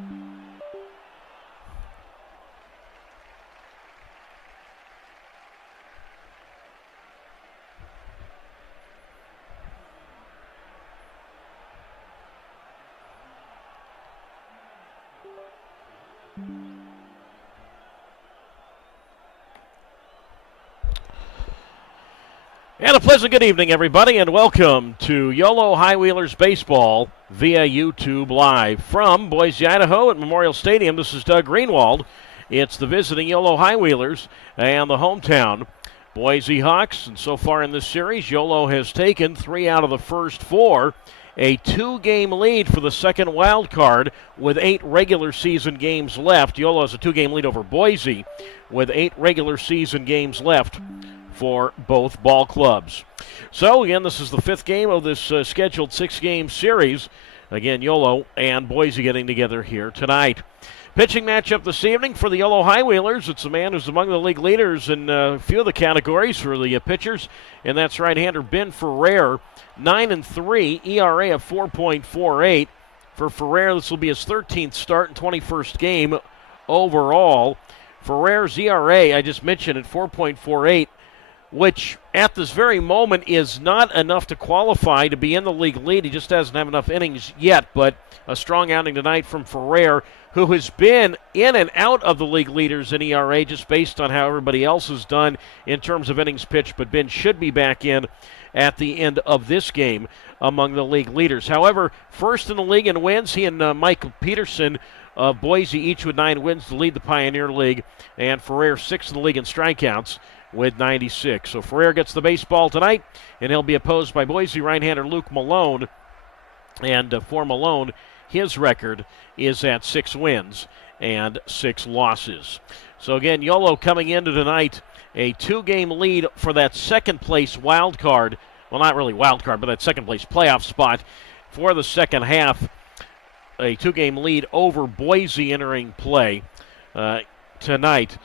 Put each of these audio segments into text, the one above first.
And a pleasant good evening, everybody, and welcome to Yolo High Wheelers Baseball via YouTube Live from Boise, Idaho at Memorial Stadium. This is Doug Greenwald. It's the visiting Yolo High Wheelers and the hometown Boise Hawks. And so far in this series, Yolo has taken 3 out of the first 4. A 2-game lead for the second wild card with 8 regular season games left. Yolo has a 2-game lead over Boise with 8 regular season games left for both ball clubs. So, again, this is the 5th game of this scheduled 6-game series. Again, Yolo and Boise getting together here tonight. Pitching matchup this evening for the Yolo High Wheelers. It's a man who's among the league leaders in a few of the categories for the pitchers, and that's right-hander Ben Ferrer, 9-3, ERA of 4.48. For Ferrer, this will be his 13th start and 21st game overall. Ferrer's ERA, I just mentioned, at 4.48, which at this very moment is not enough to qualify to be in the league lead. He just doesn't have enough innings yet, but a strong outing tonight from Ferrer, who has been in and out of the league leaders in ERA just based on how everybody else has done in terms of innings pitched, but Ben should be back in at the end of this game among the league leaders. However, first in the league in wins, he and Michael Peterson of Boise, each with 9 wins to lead the Pioneer League, and Ferrer 6th in the league in strikeouts with 96. So Ferrer gets the baseball tonight, and he'll be opposed by Boise right-hander Luke Malone. And for Malone, his record is at 6 wins and 6 losses. So again, Yolo coming into tonight, a 2-game lead for that second-place wild card. Well, not really wild card, but that second-place playoff spot for the second half. A 2-game lead over Boise entering play tonight.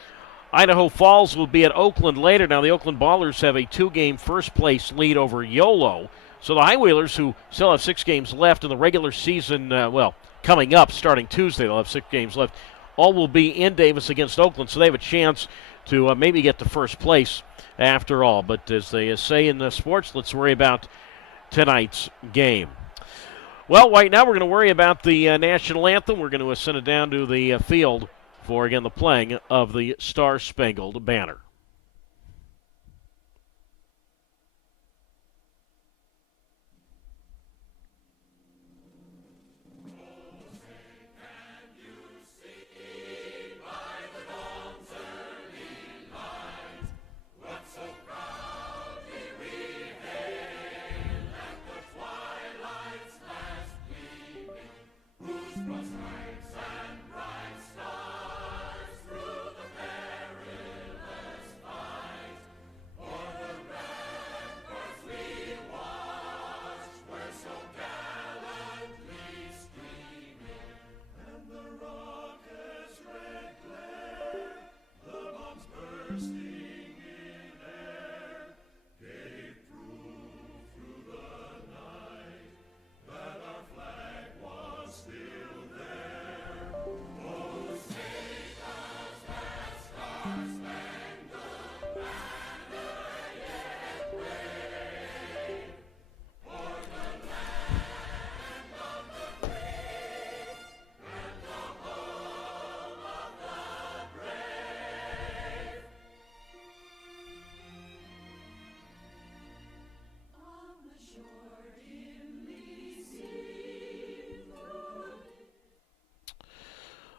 Idaho Falls will be at Oakland later. Now, the Oakland Ballers have a 2-game first-place lead over Yolo. So the High Wheelers, who still have 6 games left in the regular season, coming up starting Tuesday, they'll have 6 games left, all will be in Davis against Oakland, so they have a chance to maybe get to first place after all. But as they say in sports, let's worry about tonight's game. Well, right now we're going to worry about the national anthem. We're going to send it down to the field for, again, the playing of the Star-Spangled Banner.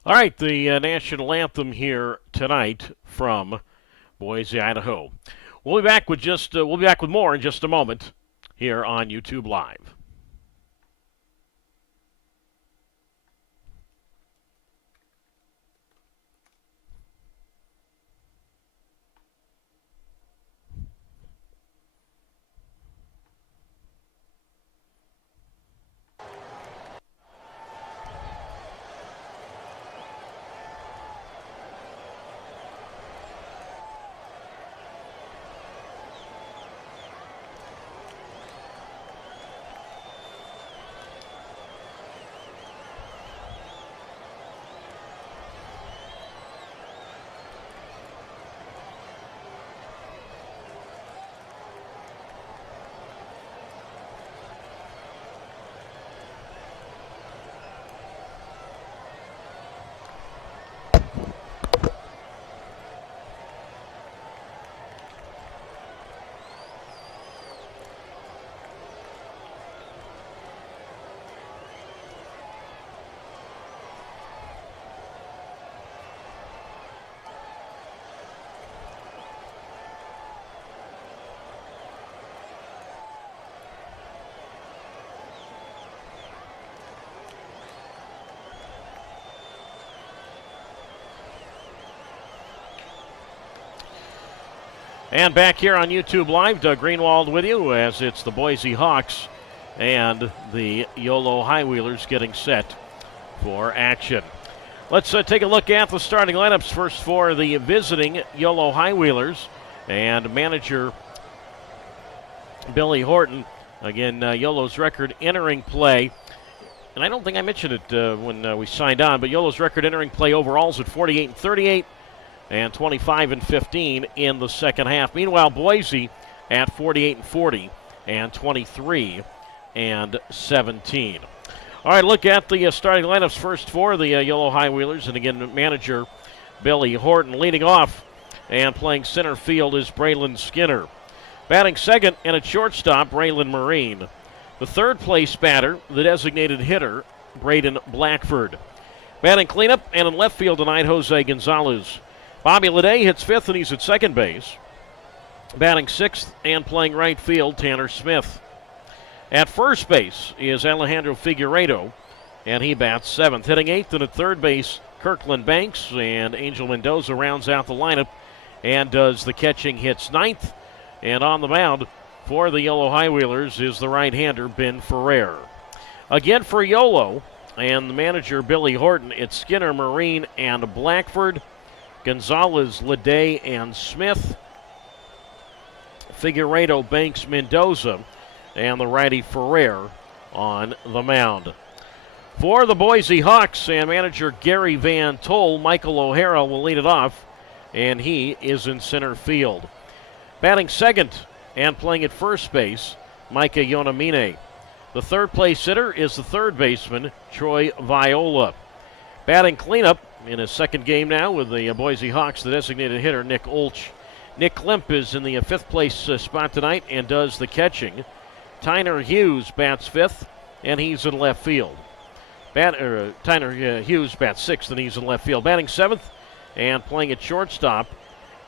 All right, the national anthem here tonight from Boise, Idaho. We'll be back with more in just a moment here on YouTube Live. And back here on YouTube Live, Doug Greenwald with you as it's the Boise Hawks and the Yolo High Wheelers getting set for action. Let's take a look at the starting lineups first for the visiting Yolo High Wheelers and manager Billy Horton. Again, Yolo's record entering play, and I don't think I mentioned it when we signed on, but Yolo's record entering play overall is at 48-38 and 25-15 in the second half. Meanwhile, Boise at 48-40 and 23-17. All right, look at the starting lineups first for the Yolo High Wheelers, and again, manager Billy Horton leading off, and playing center field is Braylon Skinner. Batting second and at shortstop, Braylon Marine. The third place batter, the designated hitter, Braden Blackford. Batting cleanup and in left field tonight, Jose Gonzalez. Bobby Leday hits fifth and he's at second base. Batting sixth and playing right field, Tanner Smith. At first base is Alejandro Figueiredo, and he bats seventh. Hitting eighth and at third base, Kirkland Banks, and Angel Mendoza rounds out the lineup and does the catching, hits ninth. And on the mound for the Yolo High Wheelers is the right-hander, Ben Ferrer. Again for Yolo and the manager Billy Horton, it's Skinner, Marine, and Blackford. Gonzalez, Leday, and Smith. Figueiredo, Banks, Mendoza, and the righty Ferrer on the mound. For the Boise Hawks and manager Gary Van Tol, Michael O'Hara will lead it off, and he is in center field. Batting second and playing at first base, Micah Yonamine. The third place hitter is the third baseman, Troy Viola. Batting cleanup in his second game now with the Boise Hawks, the designated hitter, Nick Olch. Nick Klemp is in the fifth place spot tonight and does the catching. Tyner Hughes bats fifth, and he's in left field. Tyner Hughes bats sixth, and he's in left field. Batting seventh and playing at shortstop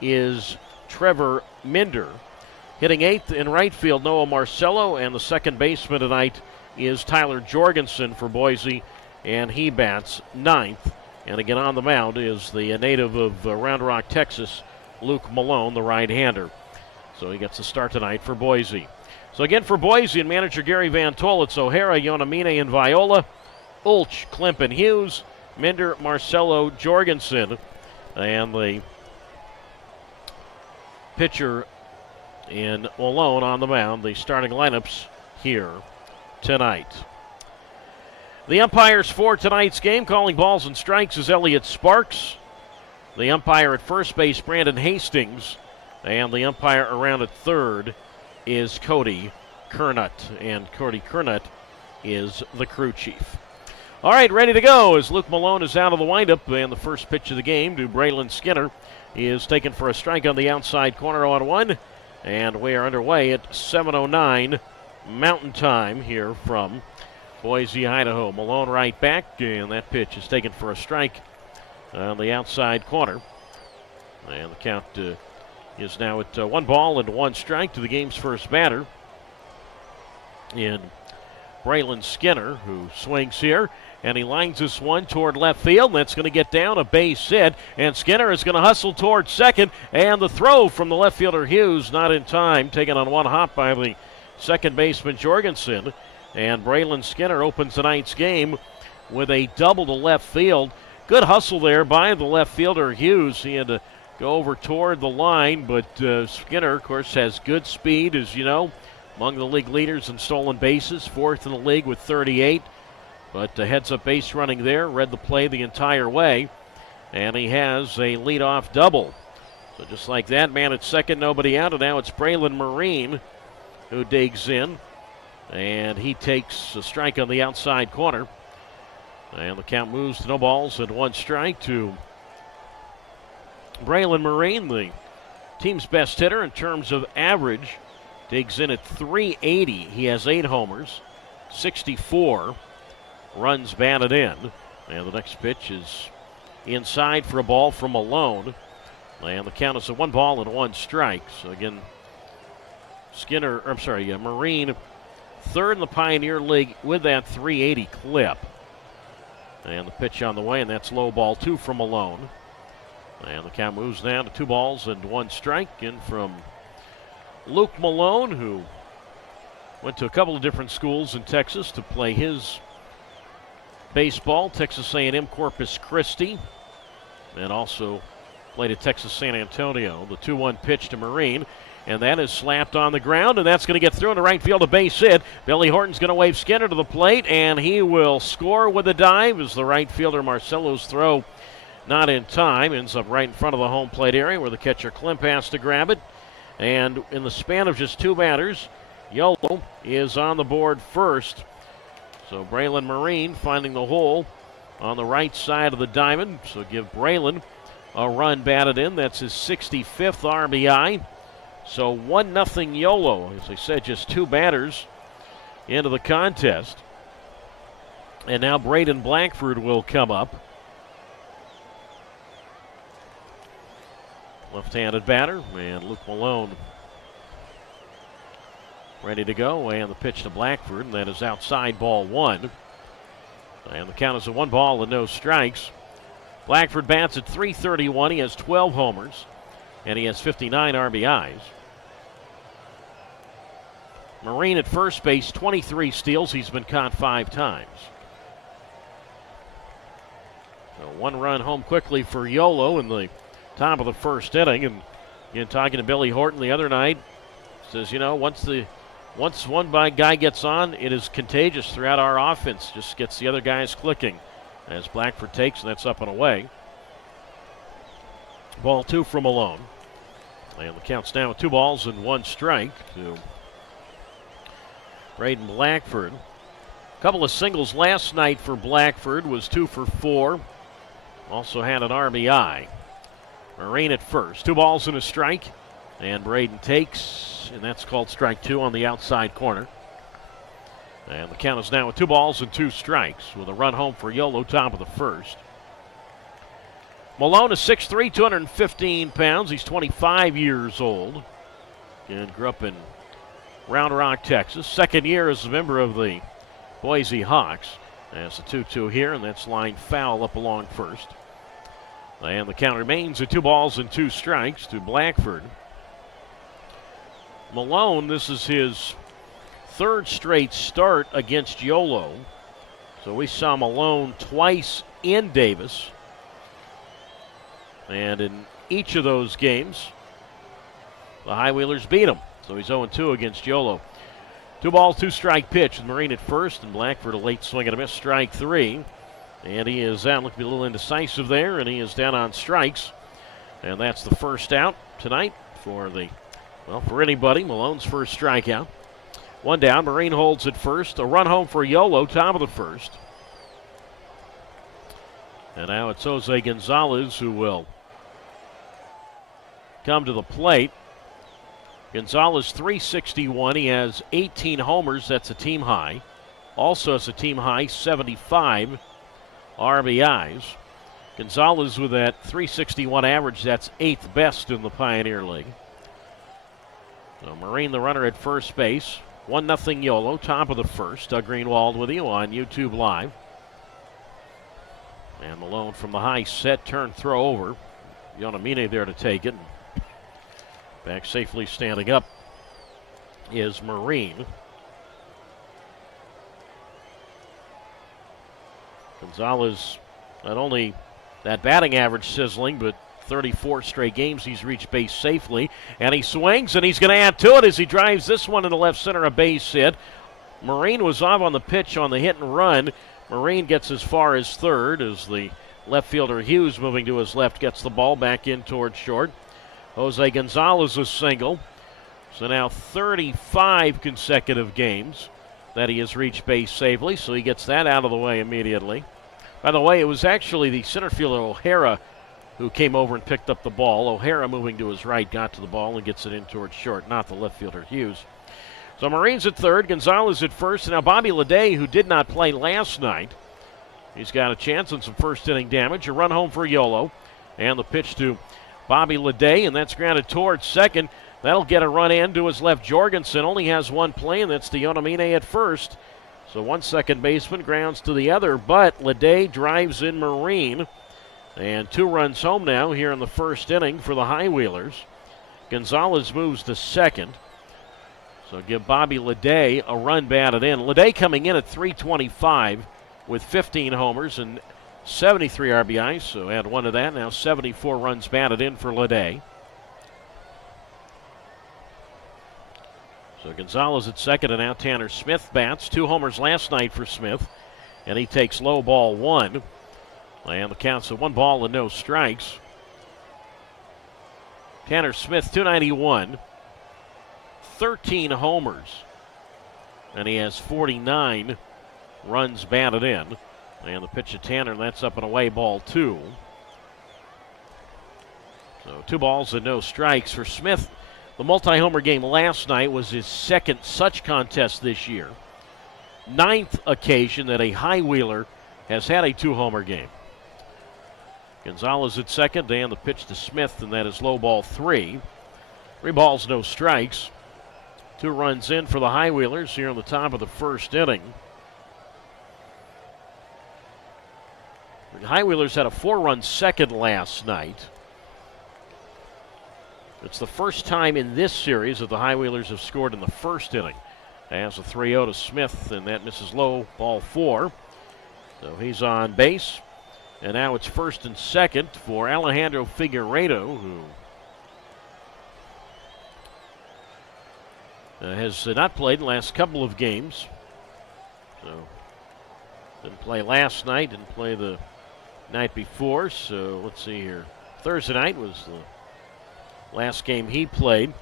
is Trevor Minder. Hitting eighth in right field, Noah Marcello, and the second baseman tonight is Tyler Jorgensen for Boise, and he bats ninth. And again on the mound is the native of Round Rock, Texas, Luke Malone, the right-hander. So he gets the start tonight for Boise. So again for Boise and manager Gary Van Tol, it's O'Hara, Yonamine, and Viola, Ulch, Klemp, and Hughes, Minder, Marcello, Jorgensen, and the pitcher in Malone on the mound. The starting lineups here tonight. The umpires for tonight's game, calling balls and strikes, is Elliot Sparks. The umpire at first base, Brandon Hastings. And the umpire around at third is Cody Kernut. And Cody Kernut is the crew chief. All right, ready to go as Luke Malone is out of the windup. And the first pitch of the game to Braylon Skinner is taken for a strike on the outside corner on one. And we are underway at 7:09 Mountain Time here from Boise, Idaho. Malone right back, and that pitch is taken for a strike on the outside corner. And the count is now at 1-1 strike to the game's first batter in Braylon Skinner, who swings here. And he lines this one toward left field. That's going to get down a base hit. And Skinner is going to hustle toward second. And the throw from the left fielder Hughes not in time. Taken on one hop by the second baseman Jorgensen. And Braylon Skinner opens tonight's game with a double to left field. Good hustle there by the left fielder Hughes. He had to go over toward the line. But Skinner, of course, has good speed, as you know. Among the league leaders in stolen bases. Fourth in the league with 38. But heads-up base running there, read the play the entire way, and he has a leadoff double. So just like that, man at second, nobody out, and now it's Braylon Marine who digs in, and he takes a strike on the outside corner. And the count moves to no balls and one strike to Braylon Marine, the team's best hitter in terms of average. Digs in at .380. He has 8 homers, 64 runs batted in. And the next pitch is inside for a ball from Malone. And the count is a 1-1 strike. So again, Marine, third in the Pioneer League with that .380 clip. And the pitch on the way, and that's low ball 2 from Malone. And the count moves down to 2-1 strike. In from Luke Malone, who went to a couple of different schools in Texas to play his baseball, Texas A&M Corpus Christi, and also played at Texas San Antonio. The 2-1 pitch to Marine, and that is slapped on the ground, and that's going to get through into right field, a base hit. Billy Horton's going to wave Skinner to the plate, and he will score with a dive as the right fielder Marcelo's throw not in time, ends up right in front of the home plate area where the catcher Klimp has to grab it. And in the span of just 2 batters, Yolo is on the board first. So Braylon Marine finding the hole on the right side of the diamond. So give Braylon a run batted in. That's his 65th RBI. So 1-0 Yolo. As I said, just 2 batters into the contest. And now Braden Blackford will come up. Left-handed batter, and Luke Malone ready to go. And the pitch to Blackford, and that is outside, ball 1. And the count is a 1 ball and no strikes. Blackford bats at .331. He has 12 homers, and he has 59 RBIs. Marine at first base, 23 steals. He's been caught 5 times. So 1 run home quickly for Yolo in the top of the first inning. And again, talking to Billy Horton the other night, says, you know, once one guy gets on, it is contagious throughout our offense. Just gets the other guys clicking. As Blackford takes, and that's up and away. Ball 2 from Malone. And the count's down with 2 balls and 1 strike to Braden Blackford. A couple of singles last night for Blackford, was 2 for 4. Also had an RBI. Marine at first. 2 balls and a strike. And Braden takes, and that's called strike 2 on the outside corner. And the count is now with 2 balls and 2 strikes with a run home for Yolo, top of the first. Malone is 6'3", 215 pounds. He's 25 years old and grew up in Round Rock, Texas. Second year as a member of the Boise Hawks. That's the 2-2 here, and that's line foul up along first. And the count remains at 2 balls and 2 strikes to Blackford. Malone, this is his 3rd straight start against Yolo. So we saw Malone twice in Davis. And in each of those games, the High Wheelers beat him. So he's 0-2 against Yolo. 2 ball, 2 strike pitch with Marine at first, and Blackford a late swing and a miss, strike 3. And he is out, looking to be a little indecisive there, and he is down on strikes. And that's the first out tonight for anybody. Malone's first strikeout. 1 down, Marine holds at first. A run home for Yolo, top of the first. And now it's Jose Gonzalez who will come to the plate. Gonzalez, .361. He has 18 homers. That's a team high. Also has a team high 75 RBIs. Gonzalez with that .361 average. That's 8th best in the Pioneer League. So Marine, the runner at first base. 1-0 Yolo, top of the first. Doug Greenwald with you on YouTube Live. And Malone from the high set, turn, throw over. Yonamine there to take it. Back safely standing up is Marine. Gonzalez, not only that batting average sizzling, but 34 straight games he's reached base safely. And he swings, and he's going to add to it as he drives this one into left center, a base hit. Marine was off on the pitch on the hit and run. Marine gets as far as third as the left fielder Hughes, moving to his left, gets the ball back in towards short. Jose Gonzalez a single. So now 35 consecutive games that he has reached base safely, so he gets that out of the way immediately. By the way, it was actually the center fielder O'Hara who came over and picked up the ball. O'Hara, moving to his right, got to the ball and gets it in towards short, not the left fielder Hughes. So Marine's at third, Gonzalez at first, and now Bobby Leday, who did not play last night, he's got a chance on some first inning damage. A run home for Yolo, and the pitch to Bobby Leday, and that's grounded towards second. That'll get a run in to his left. Jorgensen only has one play, and that's to Yonamine at first. So one second baseman grounds to the other, but Leday drives in Marine. And 2 runs home now here in the first inning for the High Wheelers. Gonzalez moves to second. So give Bobby Leday a run batted in. Leday coming in at .325 with 15 homers and 73 RBIs. So add one to that. Now 74 runs batted in for Leday. So Gonzalez at second, and now Tanner Smith bats. 2 homers last night for Smith, and he takes low ball 1. And the count's at 1 ball and no strikes. Tanner Smith, .291, 13 homers, and he has 49 runs batted in. And the pitch to Tanner, that's up and away, ball 2. So 2 balls and no strikes for Smith. The multi-homer game last night was his second such contest this year. 9th occasion that a high wheeler has had a 2-homer game. Gonzalez at second, and the pitch to Smith, and that is low ball 3. 3 balls, no strikes. 2 runs in for the high wheelers here on the top of the first inning. The high wheelers had a 4-run second last night. It's the first time in this series that the high wheelers have scored in the first inning. As a 3-0 to Smith, and that misses low, ball 4. So he's on base. And now it's first and second for Alejandro Figueiredo, who has not played the last couple of games. So didn't play last night, didn't play the night before. So let's see here. Thursday night was the last game he played.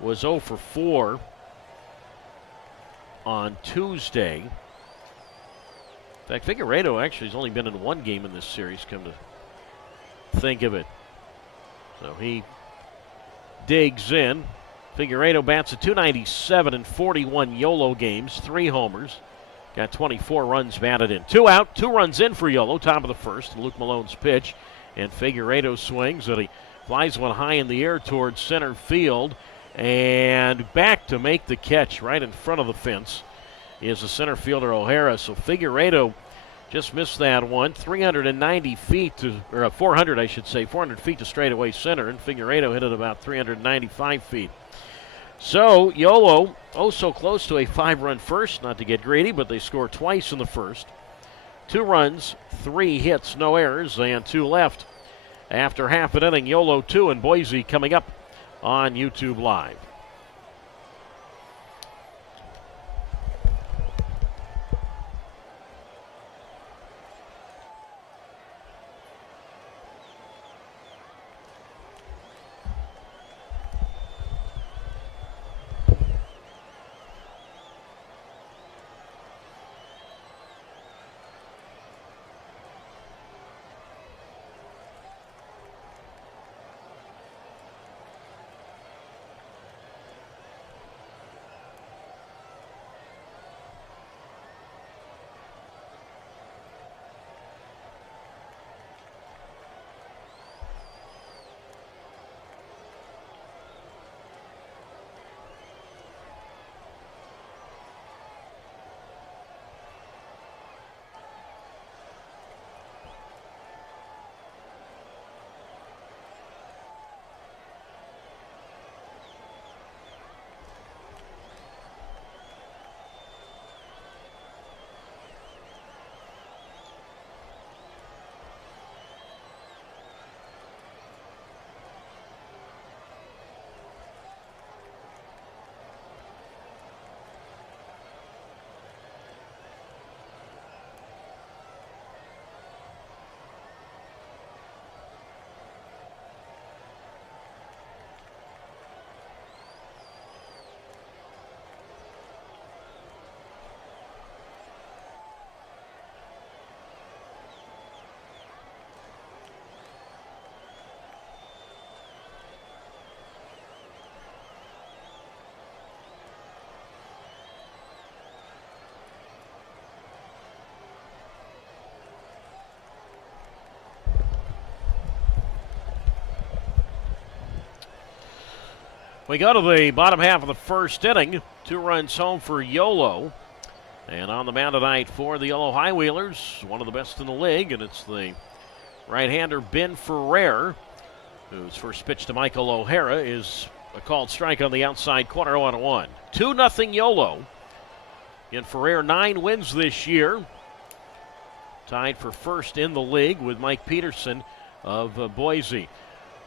Was 0 for 4 on Tuesday. In fact, Figueiredo actually has only been in 1 game in this series, come to think of it. So he digs in. Figueiredo bats at .297 in 41 Yolo games, 3 homers. Got 24 runs batted in. 2 out, 2 runs in for Yolo, top of the first. Luke Malone's pitch, and Figueiredo swings, and he flies one high in the air towards center field, and back to make the catch right in front of the fence is the center fielder O'Hara. So Figueiredo just missed that one. 390 feet to, or 400, I should say, 400 feet to straightaway center, and Figueiredo hit it about 395 feet. So Yolo, oh so close to a 5-run first, not to get greedy, but they score twice in the first. 2 runs, 3 hits, no errors, and 2 left. After half an inning, Yolo 2 and Boise coming up on YouTube Live. We go to the bottom half of the first inning. 2 runs home for Yolo. And on the mound tonight for the Yolo High Wheelers, one of the best in the league, and it's the right-hander Ben Ferrer, whose first pitch to Michael O'Hara is a called strike on the outside corner, 0-1. 2-0 Yolo. And Ferrer 9 wins this year. Tied for first in the league with Mike Peterson of Boise.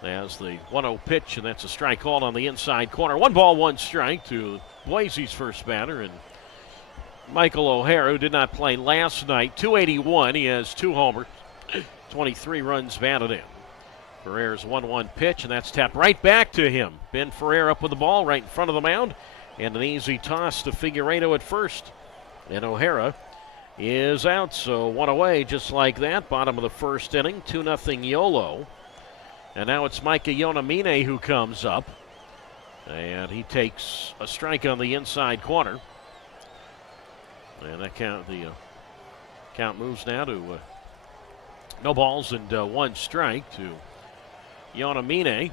As the 1-0 pitch, and that's a strike called on the inside corner. 1 ball, 1 strike to Boise's first batter, and Michael O'Hara, who did not play last night, 281. He has 2 homers, 23 runs batted in. Ferrer's 1-1 pitch, and that's tapped right back to him. Ben Ferrer up with the ball right in front of the mound, and an easy toss to Figueiredo at first. And O'Hara is out, so 1 away just like that. Bottom of the first inning, 2-0 Yolo. And now it's Micah Yonamine who comes up, and he takes a strike on the inside corner. And that count moves now to no balls and 1 strike to Yonamine.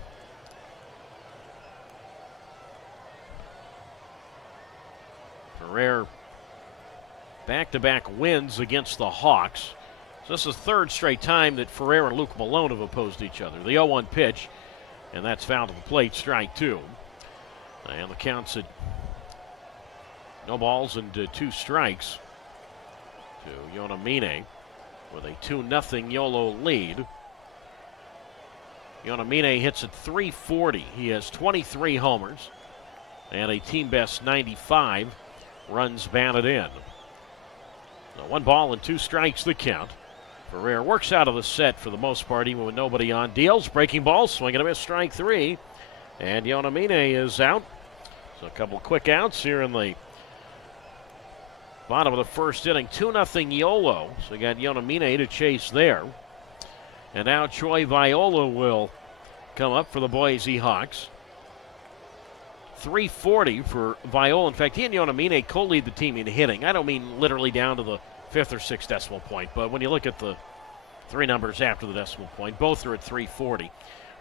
Ferrer back-to-back wins against the Hawks. So this is the 3rd straight time that Ferrer and Luke Malone have opposed each other. The 0-1 pitch, and that's fouled to the plate, strike 2. And the count's at no balls and 2 strikes to Yonamine with a 2-0 Yolo lead. Yonamine hits at 340. He has 23 homers and a team best 95 runs batted in. So 1 ball and 2 strikes the count. Ferrer works out of the set for the most part, even with nobody on. Deals, breaking ball, swing and a miss, strike 3. And Yonamine is out. So a couple quick outs here in the bottom of the first inning. 2-0 Yolo. So you got Yonamine to chase there. And now Troy Viola will come up for the Boise Hawks. 340 for Viola. In fact, he and Yonamine co-lead the team in hitting. I don't mean literally down to the 5th or 6th decimal point, but when you look at the 3 numbers after the decimal point, both are at 340.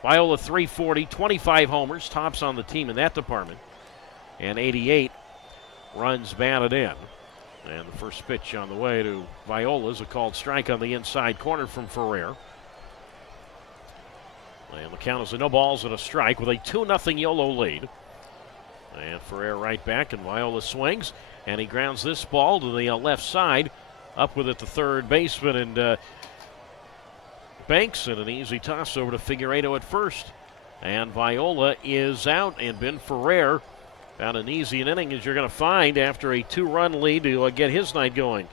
Viola 340, 25 homers, tops on the team in that department, and 88 runs batted in. And the first pitch on the way to Viola is a called strike on the inside corner from Ferrer. And the count is a no balls and a strike with a 2-0 Yolo lead. And Ferrer right back, and Viola swings, and he grounds this ball to the left side. Up with it the third baseman, and Banks, and an easy toss over to Figueiredo at first. And Viola is out, and Ben Ferrer found an easy inning as you're going to find after a 2-run lead to get his night going.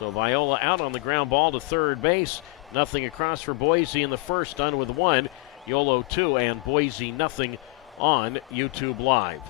So Viola out on the ground ball to third base. Nothing across for Boise in the first, done with 1. Yolo 2 and Boise nothing on YouTube Live.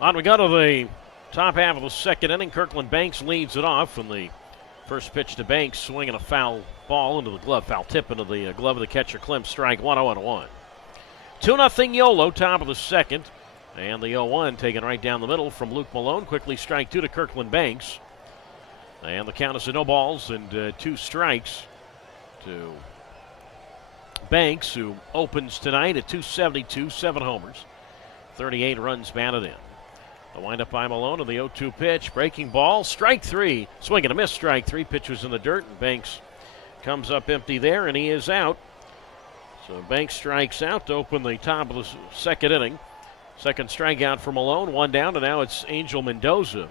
On we go to the top half of the second inning. Kirkland Banks leads it off, and the first pitch to Banks, swinging a foul ball into the glove, foul tip into the glove of the catcher. Klim, strike 1-0-1. 2-0 Yolo, top of the second, and the 0-1 taken right down the middle from Luke Malone. Quickly strike 2 to Kirkland Banks, and the count is to no balls and 2 strikes to Banks, who opens tonight at 272, 7 homers, 38 runs batted in. The windup by Malone of the 0-2 pitch. Breaking ball. Strike three. Swing and a miss. Strike three. Pitch was in the dirt. And Banks comes up empty there, and he is out. So Banks strikes out to open the top of the second inning. Second strikeout for Malone. One down, and now it's Angel Mendoza.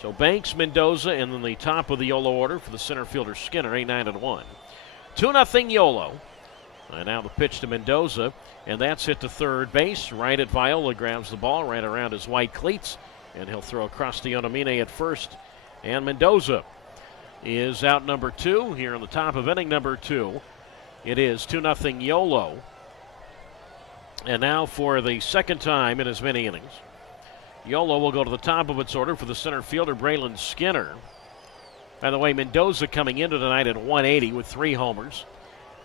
So Banks, Mendoza, and then the top of the Yolo order for the center fielder Skinner, 8-9-1. 2-0 Yolo. And now the pitch to Mendoza, and that's hit to third base. Right at Viola, grabs the ball right around his white cleats, and he'll throw across to Yonamine at first. And Mendoza is out number two here on the top of inning number two. It is 2-0 Yolo. And now for the second time in as many innings, Yolo will go to the top of its order for the center fielder, Braylon Skinner. By the way, Mendoza coming into tonight at 180 with 3 homers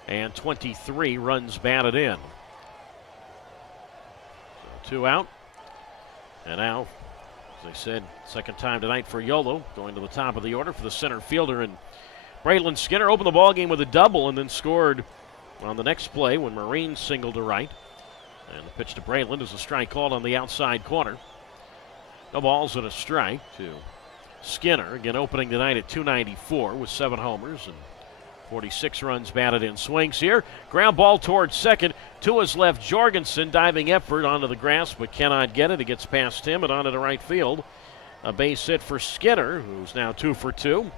and 23 runs batted in. So 2 out. And now, as I said, second time tonight for Yolo, going to the top of the order for the center fielder. And Braylon Skinner opened the ball game with a double and then scored on the next play when Marine singled to right. And the pitch to Braylon is a strike called on the outside corner. No balls and a strike to Skinner. Again, opening tonight at 294 with 7 homers and 46 runs batted in. Swings here. Ground ball towards second. To his left, Jorgensen diving effort onto the grass but cannot get it. It gets past him and onto the right field. A base hit for Skinner, who's now 2 for 2.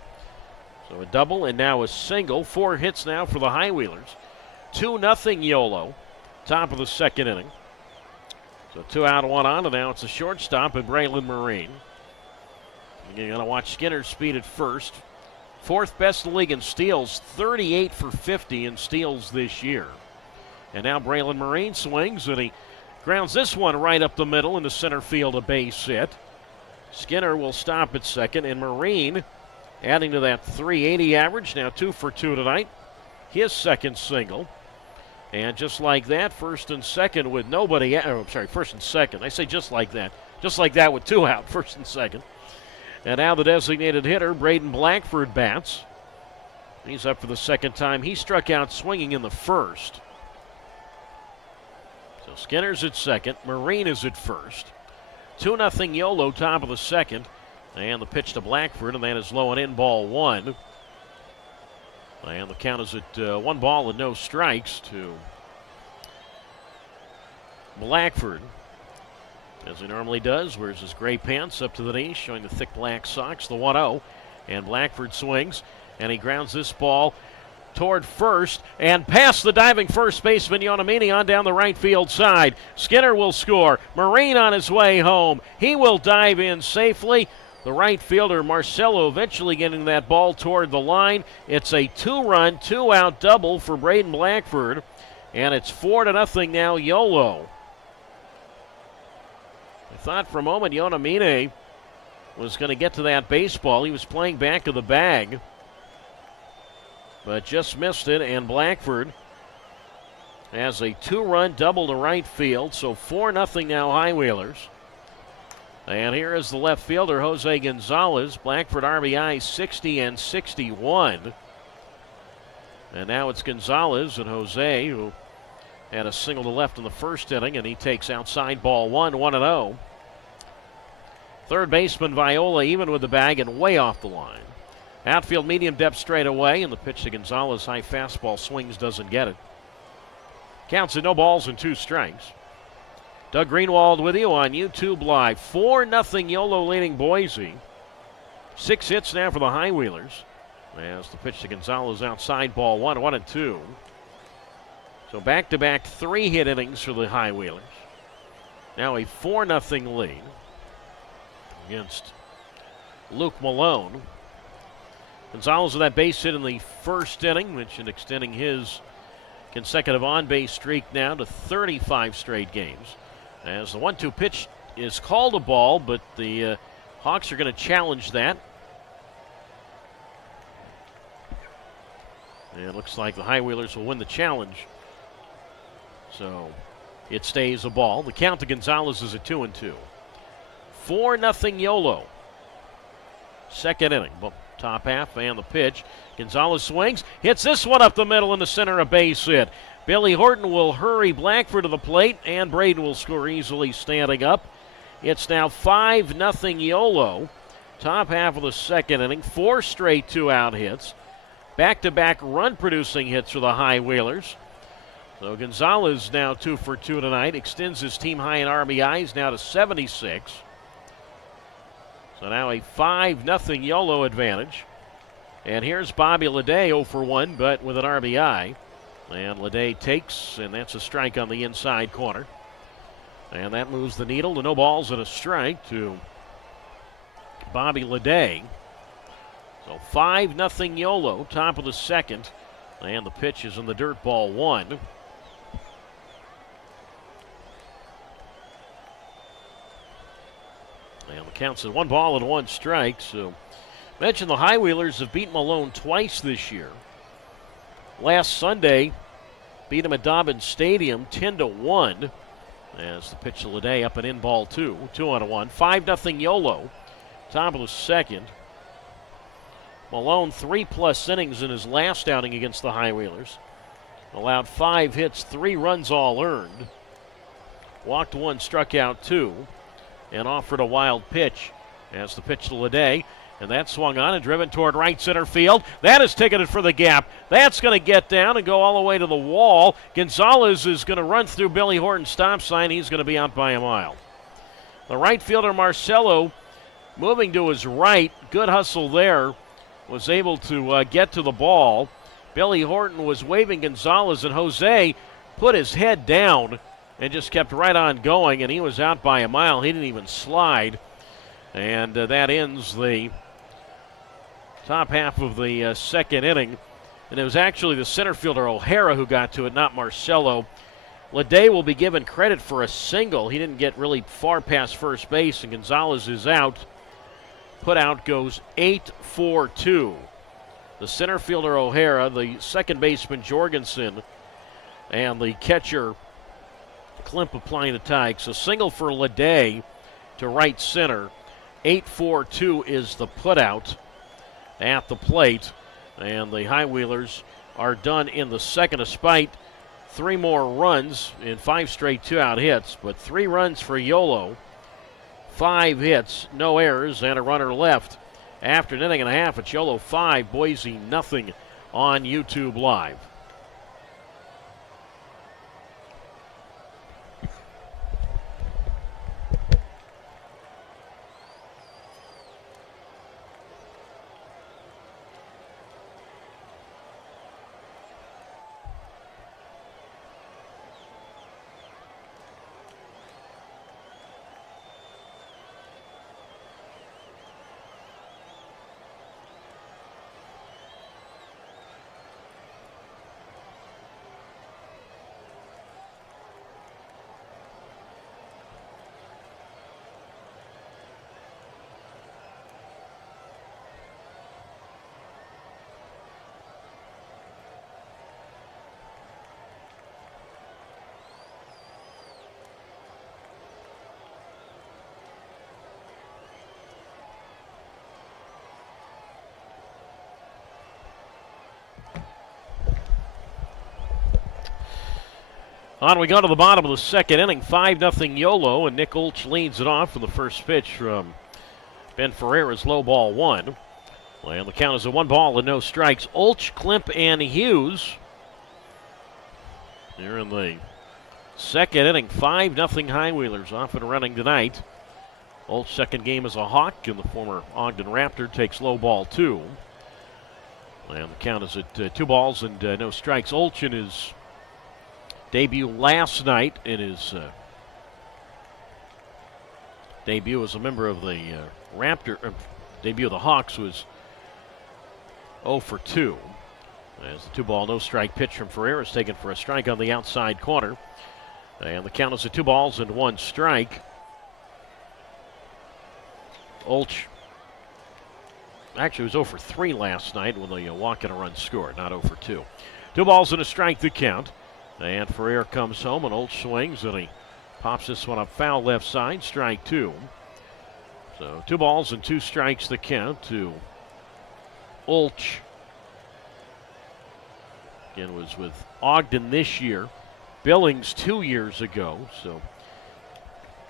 So a double and now a single. 4 hits now for the High Wheelers. 2-0 Yolo. Top of the second inning. So 2 out, 1 on, and now it's a shortstop and Braylon Marine. You're going to watch Skinner's speed at first. 4th best in the league in steals, 38 for 50 in steals this year. And now Braylon Marine swings, and he grounds this one right up the middle into center field, a base hit. Skinner will stop at second, and Marine adding to that 380 average, now 2 for 2 tonight. His second single. And just like that, first and second with nobody, first and second. I say just like that. Just like that with 2 out, first and second. And now the designated hitter, Braden Blackford, bats. He's up for the second time. He struck out swinging in the first. So Skinner's at second. Marine is at first. 2-0 Yolo, top of the second. And the pitch to Blackford, and that is low and in, ball 1. And the count is at 1 ball and no strikes to Blackford. As he normally does, wears his gray pants up to the knees, showing the thick black socks, the 1-0. And Blackford swings, and he grounds this ball toward first and past the diving first baseman Yonamine on down the right field side. Skinner will score. Marine on his way home. He will dive in safely. The right fielder, Marcelo, eventually getting that ball toward the line. It's a 2-run, 2-out double for Braden Blackford, and it's 4-0 now Yolo. I thought for a moment Yonamine was going to get to that baseball. He was playing back of the bag, but just missed it, and Blackford has a 2-run double to right field, so 4-0 now High Wheelers. And here is the left fielder, Jose Gonzalez. Blackford RBI 60 and 61. And now it's Gonzalez and Jose, who had a single to left in the first inning, and he takes outside ball 1-0. Third baseman Viola even with the bag and way off the line. Outfield medium depth straight away, and the pitch to Gonzalez, high fastball, swings, doesn't get it. Counts at no balls and 2 strikes. Doug Greenwald with you on YouTube Live. 4-0 Yolo leading Boise. 6 hits now for the High Wheelers. As the pitch to Gonzalez outside ball 1-2. So back-to-back 3-hit innings for the High Wheelers. Now a 4-0 lead against Luke Malone. Gonzalez with that base hit in the first inning, mentioned extending his consecutive on-base streak now to 35 straight games. As the 1-2 pitch is called a ball, but the Hawks are going to challenge that. And it looks like the High Wheelers will win the challenge. So it stays a ball. The count to Gonzalez is a 2-2. 4-0 Yolo. Second inning. Top half and the pitch. Gonzalez swings, hits this one up the middle in the center, a base hit. Billy Horton will hurry Blackford to the plate, and Braden will score easily standing up. It's now 5-0 Yolo. Top half of the second inning, 4 straight 2-out hits. Back-to-back run-producing hits for the High Whalers. So Gonzalez now 2 for 2 tonight, extends his team high in RBIs now to 76. So now a 5-0 Yolo advantage. And here's Bobby Leday 0 for 1, but with an RBI. And Leday takes, and that's a strike on the inside corner. And that moves the needle to no balls and a strike to Bobby Leday. So 5-0 Yolo, top of the second. And the pitch is in the dirt, ball 1. And the count's at 1 ball and 1 strike. So mentioned the High Whalers have beaten Malone twice this year. Last Sunday, beat him at Dobbins Stadium 10-1. As the pitch to Leday up and in, ball 2. 2-1. 5-0 Yolo. Top of the second. Malone 3+ innings in his last outing against the High Whalers. Allowed 5 hits, 3 runs all earned. Walked 1, struck out 2. And offered a wild pitch. As the pitch to Leday. And that swung on and driven toward right center field. That is ticketed for the gap. That's going to get down and go all the way to the wall. Gonzalez is going to run through Billy Horton's stop sign. He's going to be out by a mile. The right fielder, Marcelo, moving to his right. Good hustle there. Was able to get to the ball. Billy Horton was waving Gonzalez, and Jose put his head down and just kept right on going, and he was out by a mile. He didn't even slide. And that ends the top half of the second inning. And it was actually the center fielder O'Hara who got to it, not Marcelo. Leday will be given credit for a single. He didn't get really far past first base, and Gonzalez is out. Put out goes 8-4-2. The center fielder O'Hara, the second baseman Jorgensen, and the catcher Klimp applying the tag. So single for Leday to right center. 8-4-2 is the putout at the plate. And the High Whalers are done in the second, despite 3 more runs in 5 straight 2-out hits. But 3 runs for Yolo, 5 hits, no errors, and a runner left. After an inning and a half, it's Yolo 5, Boise nothing on YouTube Live. On we go to the bottom of the second inning, 5-0 Yolo, and Nick Olch leads it off for the first pitch from Ben Ferreira's low ball 1. And the count is a 1 ball and no strikes. Olch, Klimp, and Hughes. Here in the second inning, 5-0 High Whalers off and running tonight. Olch's second game as a Hawk, and the former Ogden Raptor takes low ball 2. And the count is at 2 balls and no strikes. Olch in his debut last night, in his debut as a member of the debut of the Hawks, was 0 for 2. As the 2 ball, no strike pitch from Ferreira is taken for a strike on the outside corner. And the count is at 2 balls and 1 strike. Olch actually was 0 for 3 last night when the walk and a run scored, not 0 for 2. 2 balls and a strike the count. And Ferreira comes home, and Olch swings, and he pops this one up foul left side, strike 2. So 2 balls and 2 strikes the count to Olch. Again, was with Ogden this year. Billings 2 years ago. So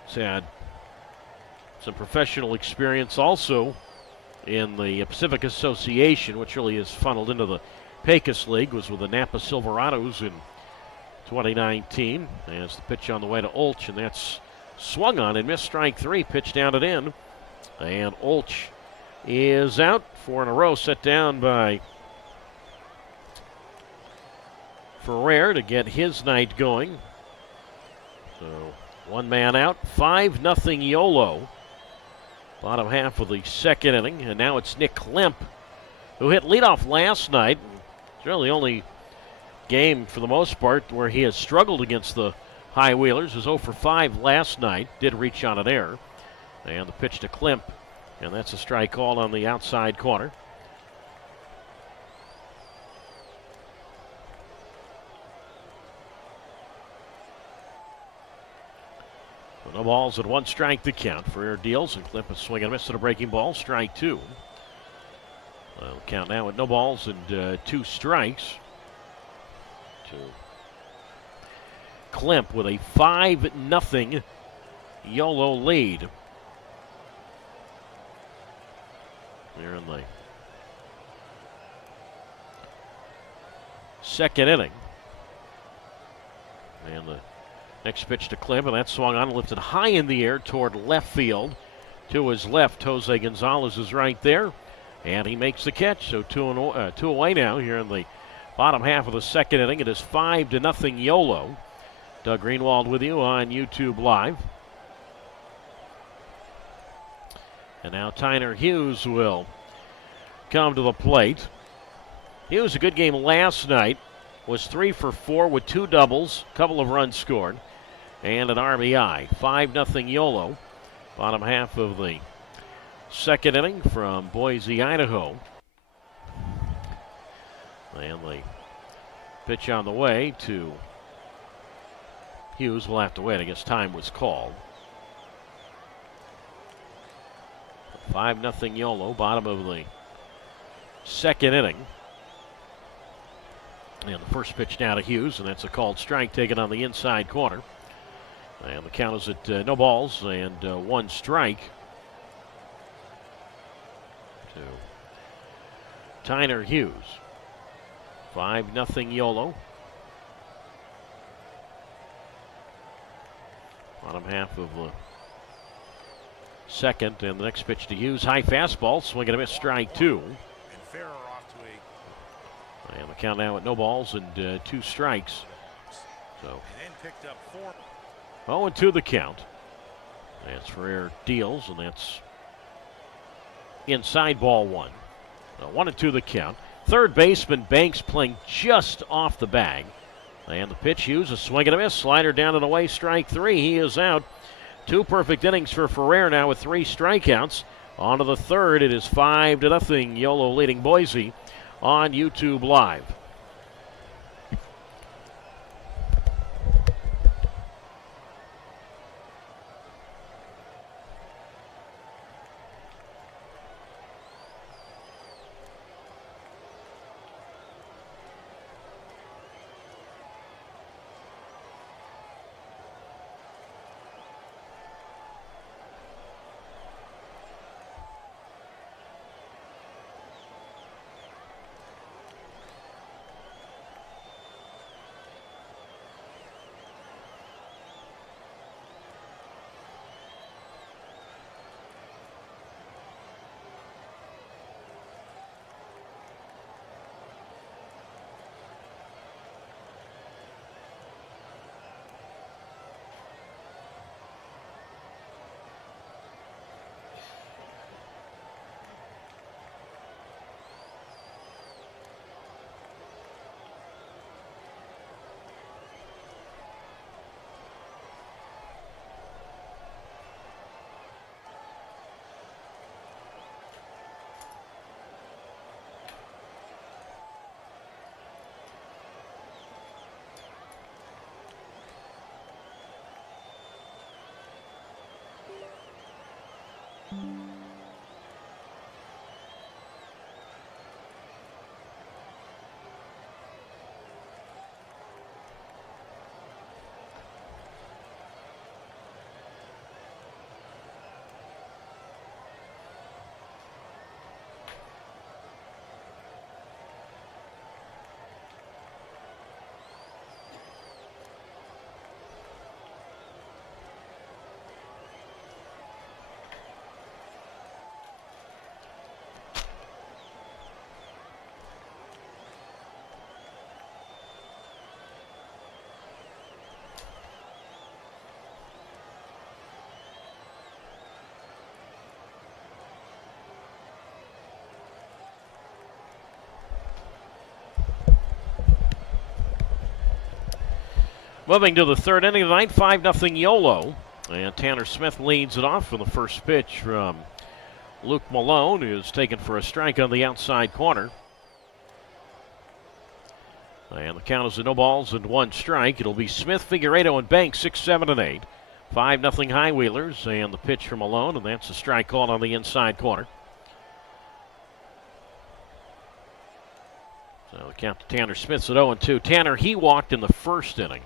he's had some professional experience also in the Pacific Association, which really is funneled into the Pecos League. Was with the Napa Silverados in 2019. As the pitch on the way to Olch, and that's swung on and missed. Strike 3, pitch down and in. And Olch is out. 4 in a row set down by Ferrer to get his night going. So 1 man out, 5-0 Yolo. Bottom half of the second inning, and now it's Nick Klemp, who hit leadoff last night. It's really the only game, for the most part, where he has struggled against the High Wheelers. Was 0 for 5 last night, did reach on an error. And the pitch to Klemp, and that's a strike called on the outside corner. No balls and 1 strike to count. Ferrer deals, and Klemp is swinging and a miss at a breaking ball. Strike 2. Well, count now at no balls and 2 strikes. To Klemp with a 5-0 Yolo lead. Here in the second inning. And the next pitch to Klemp, and that swung on and lifted high in the air toward left field. To his left, Jose Gonzalez is right there, and he makes the catch. So 2 away now here in the bottom half of the second inning. It is 5-0 Yolo. Doug Greenwald with you on YouTube Live. And now Tyner Hughes will come to the plate. Hughes, a good game last night, was 3 for 4 with 2 doubles, a couple of runs scored, and an RBI. 5-0 Yolo. Bottom half of the second inning from Boise, Idaho. And the pitch on the way to Hughes. Will have to wait. I guess time was called. 5-0 Yolo. Bottom of the second inning. And the first pitch now to Hughes, and that's a called strike taken on the inside corner. And the count is at no balls and 1 strike to Tyner Hughes. 5-0 Yolo. Bottom half of the second, and the next pitch to Hughes. High fastball, swing and a miss, strike 2. And the count now at no balls and 2 strikes. So 0-2 the count. That's Ferrer deals, and that's inside ball 1. 1-2 the count. Third baseman Banks playing just off the bag. And the pitch, Hughes, a swing and a miss. Slider down and away, strike 3. He is out. 2 perfect innings for Ferrer now with 3 strikeouts. On to the third. It is 5-0. Yolo leading Boise on YouTube Live. Moving to the third inning tonight, 5-0 Yolo. And Tanner Smith leads it off for the first pitch from Luke Malone, who's taken for a strike on the outside corner. And the count is 0-1 strike. It'll be Smith, Figueredo, and Banks, 6, 7, and 8. 5-0 High Wheelers, and the pitch from Malone, and that's a strike called on the inside corner. So the count to Tanner Smith's at 0-2. Tanner, he walked in the first inning.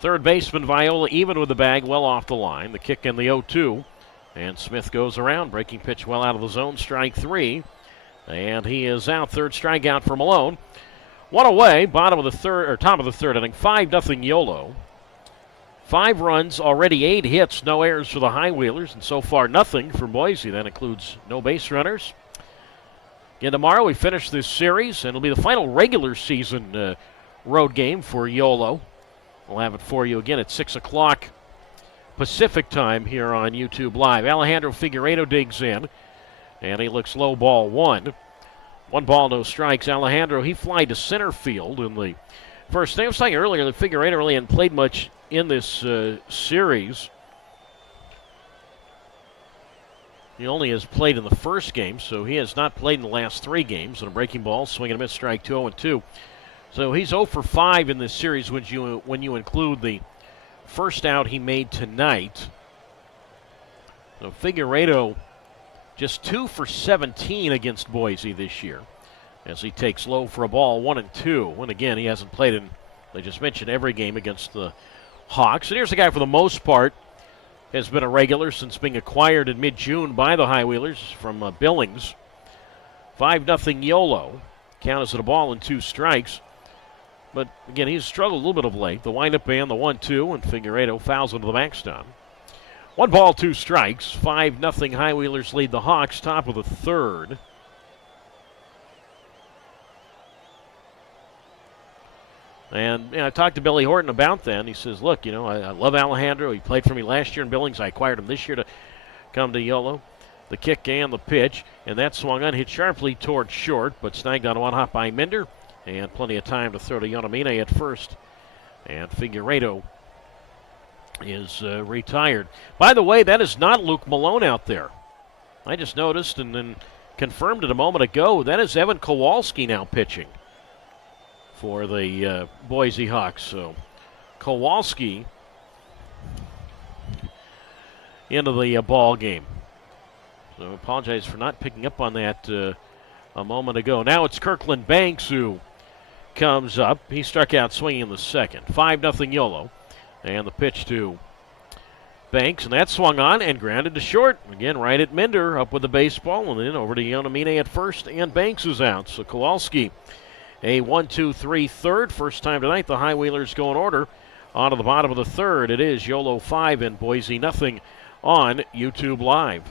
Third baseman Viola even with the bag, well off the line. The kick in the 0-2. And Smith goes around, breaking pitch well out of the zone, strike 3. And he is out, third strikeout for Malone. One away, bottom of the third, or top of the third inning, 5-0 Yolo. 5 runs, already 8 hits, no errors for the High Wheelers, and so far nothing for Boise. That includes no base runners. Again, tomorrow we finish this series, and it'll be the final regular season road game for Yolo. We'll have it for you again at 6 o'clock Pacific time here on YouTube Live. Alejandro Figueredo digs in, and he looks low, ball 1. 1 ball, no strikes. Alejandro, he fly to center field in the first thing. I was saying earlier that Figueredo really hadn't played much in this series. He only has played in the first game, so he has not played in the last 3 games. And a breaking ball, swing and a miss, strike 2, 0-2. So he's 0 for 5 in this series when you include the first out he made tonight. So Figueredo just 2 for 17 against Boise this year as he takes low for a ball, 1-2. And again, he hasn't played in, I just mentioned, every game against the Hawks. And here's a guy for the most part has been a regular since being acquired in mid-June by the High Wheelers from Billings. 5-0 Yolo. Count is at a ball and 2 strikes. But again, he's struggled a little bit of late. The windup man, the 1-2, and Figueredo fouls into the backstop. 1 ball, 2 strikes. 5-0 High Wheelers lead the Hawks, top of the third. And I talked to Billy Horton about that, and he says, look, I love Alejandro. He played for me last year in Billings. I acquired him this year to come to Yolo. The kick and the pitch, and that swung on, hit sharply towards short, but snagged on 1 hop by Minder. And plenty of time to throw to Yonamine at first. And Figueredo is retired. By the way, that is not Luke Malone out there. I just noticed and then confirmed it a moment ago. That is Evan Kowalski now pitching for the Boise Hawks. So Kowalski into the ball game. So I apologize for not picking up on that a moment ago. Now it's Kirkland Banks who comes up. He struck out swinging in the second. 5-0 Yolo. And the pitch to Banks, and that swung on and grounded to short. Again, right at Minder, up with the baseball, and then over to Yonamine at first, and Banks is out. So Kowalski, a 1-2-3 third. First time tonight the High Wheelers go in order. On to the bottom of the third, it is Yolo 5 and Boise nothing on YouTube Live.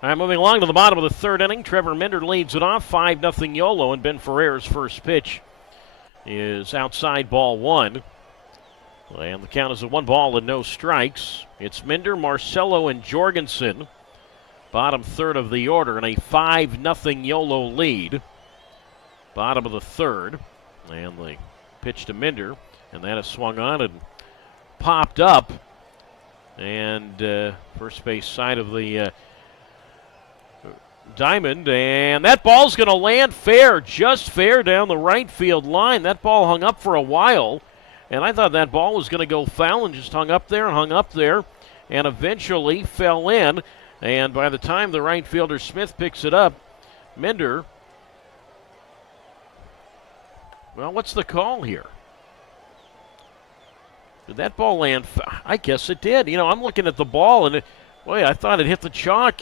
All right, moving along to the bottom of the third inning. Trevor Minder leads it off, 5-0 Yolo, and Ben Ferrer's first pitch is outside ball one. And the count is a 1 ball and no strikes. It's Minder, Marcello, and Jorgensen. Bottom third of the order and a 5-0 Yolo lead. Bottom of the third. And the pitch to Minder. And that is swung on and popped up. And first base side of the diamond. And that ball's going to land fair, just fair down the right field line. That ball hung up for a while. And I thought that ball was going to go foul and just hung up there and hung up there. And eventually fell in. And by the time the right fielder Smith picks it up, Minder, well, what's the call here? Did that ball land? I guess it did. You know, I'm looking at the ball, and I thought it hit the chalk.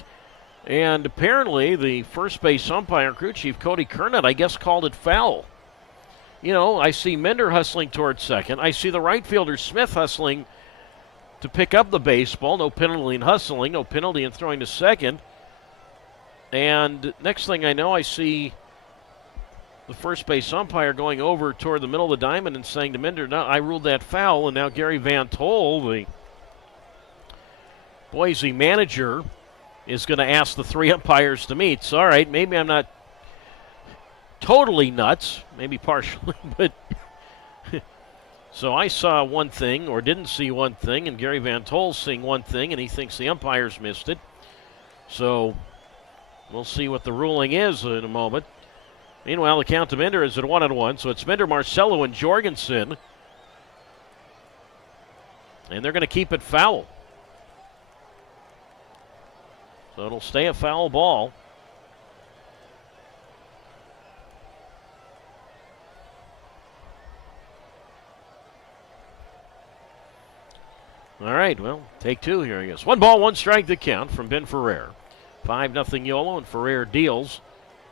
And apparently the first base umpire, crew chief Cody Kernett, I guess called it foul. You know, I see Minder hustling towards second. I see the right fielder Smith hustling to pick up the baseball. No penalty in hustling, no penalty in throwing to second. And next thing I know, I see the first base umpire going over toward the middle of the diamond and saying to Minder, no, I ruled that foul. And now Gary Van Tol, the Boise manager, is going to ask the three umpires to meet. So, all right, maybe I'm not totally nuts, maybe partially, but so I saw one thing or didn't see one thing, and Gary Van Tol's seeing one thing, and he thinks the umpires missed it. So we'll see what the ruling is in a moment. Meanwhile, the count to Minder is at 1-1, so it's Minder, Marcello, and Jorgensen, and they're going to keep it foul. So it'll stay a foul ball. All right, well, take two here, I guess. 1-1 the count from Ben Ferrer. 5-0 Yolo, and Ferrer deals.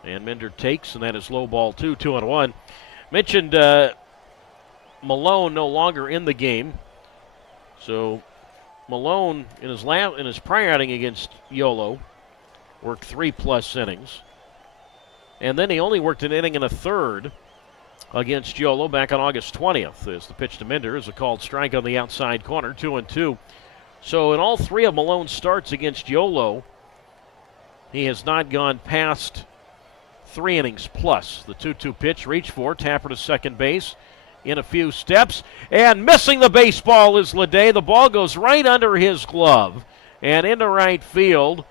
And Minder takes, and that is low ball 2-1. Mentioned Malone no longer in the game. So Malone, in his prior outing against Yolo, worked 3+ innings. And then he only worked an inning and a third against Yolo back on August 20th. As the pitch to Minder is a called strike on the outside corner, 2-2. So in all three of Malone's starts against Yolo, he has not gone past 3 innings plus. The 2-2 pitch, reach for, Tapper to second base in a few steps, and missing the baseball is Ledet. The ball goes right under his glove and into right field,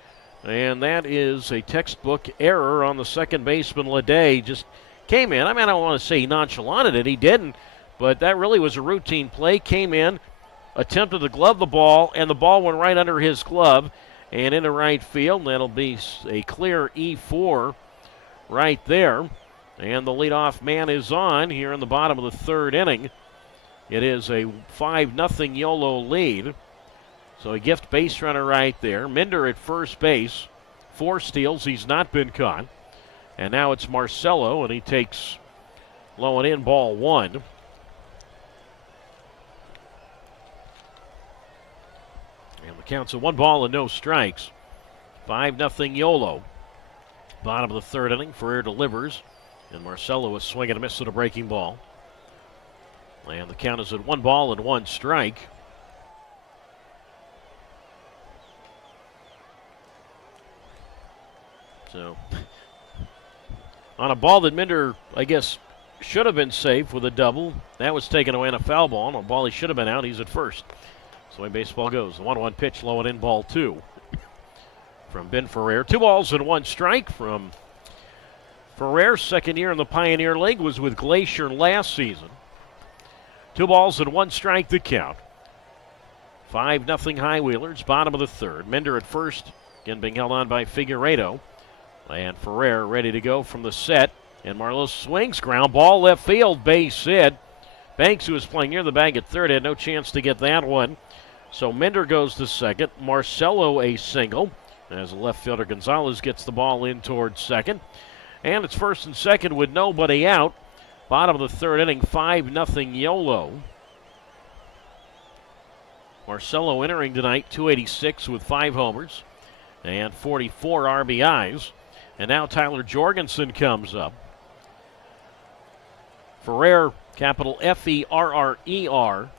and that is a textbook error on the second baseman. Ledet just came in. I mean, I don't want to say he nonchalanted it. He didn't. But that really was a routine play. Came in, attempted to glove the ball, and the ball went right under his glove and into right field. And that'll be a clear E4 right there. And the leadoff man is on here in the bottom of the third inning. It is a 5-0 Yolo lead. So a gift base runner right there. Minder at first base. 4 steals. He's not been caught. And now it's Marcello, and he takes low and in, ball 1. And the count's a 1 ball and no strikes. 5-0 Yolo. Bottom of the third inning, Ferrer delivers, and Marcello is swinging a miss at a breaking ball. And the count is at 1 ball and 1 strike. So on a ball that Minder, I guess, should have been safe with a double. That was taken away in a foul ball. On a ball he should have been out, he's at first. That's the way baseball goes. The 1-1 pitch, low and in, ball 2 from Ben Ferrer. 2 balls and 1 strike from Ferrer. Second year in the Pioneer League, was with Glacier last season. 2 balls and 1 strike the count. 5-0 High Wheelers, bottom of the third. Minder at first, again being held on by Figueredo. And Ferrer ready to go from the set. And Marlowe swings, ground ball left field, base hit. Banks, who was playing near the bag at third, had no chance to get that one. So Minder goes to second. Marcello a single, as the left fielder Gonzalez gets the ball in towards second. And it's first and second with nobody out. Bottom of the third inning, 5-0 Yolo. Marcello entering tonight, 286 with 5 homers and 44 RBIs. And now Tyler Jorgensen comes up. Ferrer capital Ferrer.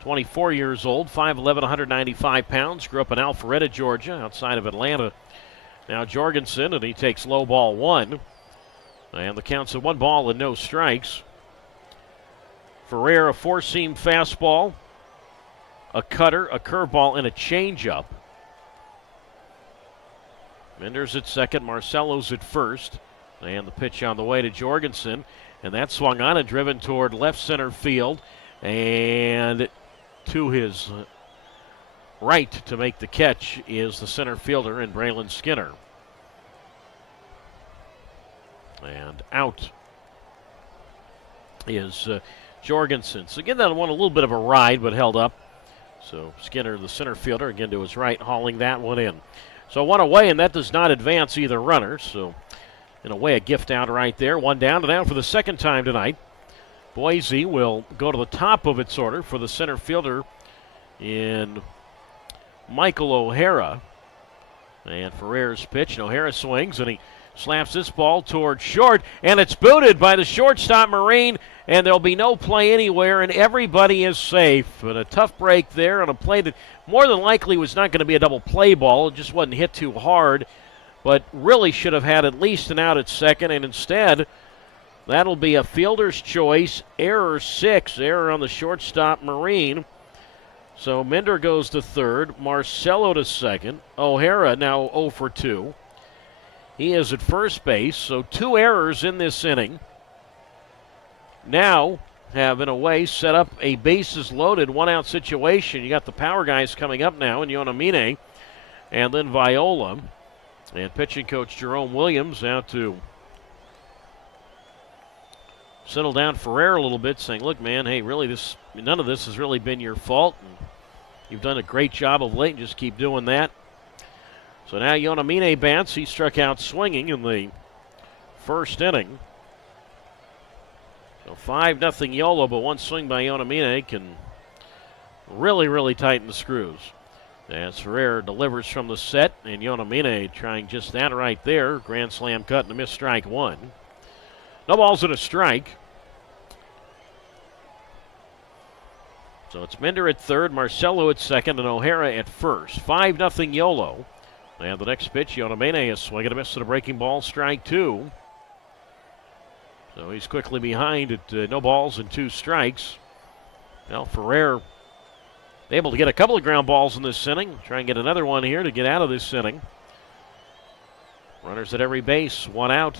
24 years old, 5'11", 195 pounds. Grew up in Alpharetta, Georgia, outside of Atlanta. Now Jorgensen, and he takes low ball one. And the count's at 1 ball and no strikes. Ferrer, a four-seam fastball, a cutter, a curveball, and a changeup. Mender's at second, Marcelo's at first. And the pitch on the way to Jorgensen. And that swung on and driven toward left center field. And to his right to make the catch is the center fielder in Braylon Skinner. And out is Jorgensen. So again, that one a little bit of a ride, but held up. So Skinner, the center fielder, again to his right, hauling that one in. So one away, and that does not advance either runner. So in a way, a gift out right there. One down, and now for the second time tonight, Boise will go to the top of its order for the center fielder in Michael O'Hara. And Ferrer's pitch, and O'Hara swings, and he slaps this ball toward short, and it's booted by the shortstop Marine, and there'll be no play anywhere, and everybody is safe. But a tough break there on a play that more than likely was not going to be a double play ball. It just wasn't hit too hard, but really should have had at least an out at second, and instead that'll be a fielder's choice, error 6, error on the shortstop Marine. So Minder goes to third, Marcelo to second, O'Hara now 0 for 2. He is at first base, so 2 errors in this inning. Now have, in a way, set up a bases loaded, 1-out situation. You got the power guys coming up now, and Yonamine and then Viola. And pitching coach Jerome Williams out to settle down Ferrer a little bit, saying, look, man, hey, really, none of this has really been your fault. And you've done a great job of late, and just keep doing that. So now Yonamine bats. He struck out swinging in the first inning. So 5-0 Yolo, but one swing by Yonamine can really, really tighten the screws. As Ferrer delivers from the set, and Yonamine trying just that right there. Grand slam cut and a missed strike one. No balls and a strike. So it's Minder at third, Marcelo at second, and O'Hara at first. 5-0 Yolo. And the next pitch, Yonamine is swinging a miss at a breaking ball, strike 2. So he's quickly behind at no balls and 2 strikes. Now Ferrer able to get a couple of ground balls in this inning. Try and get another one here to get out of this inning. Runners at every base, 1 out.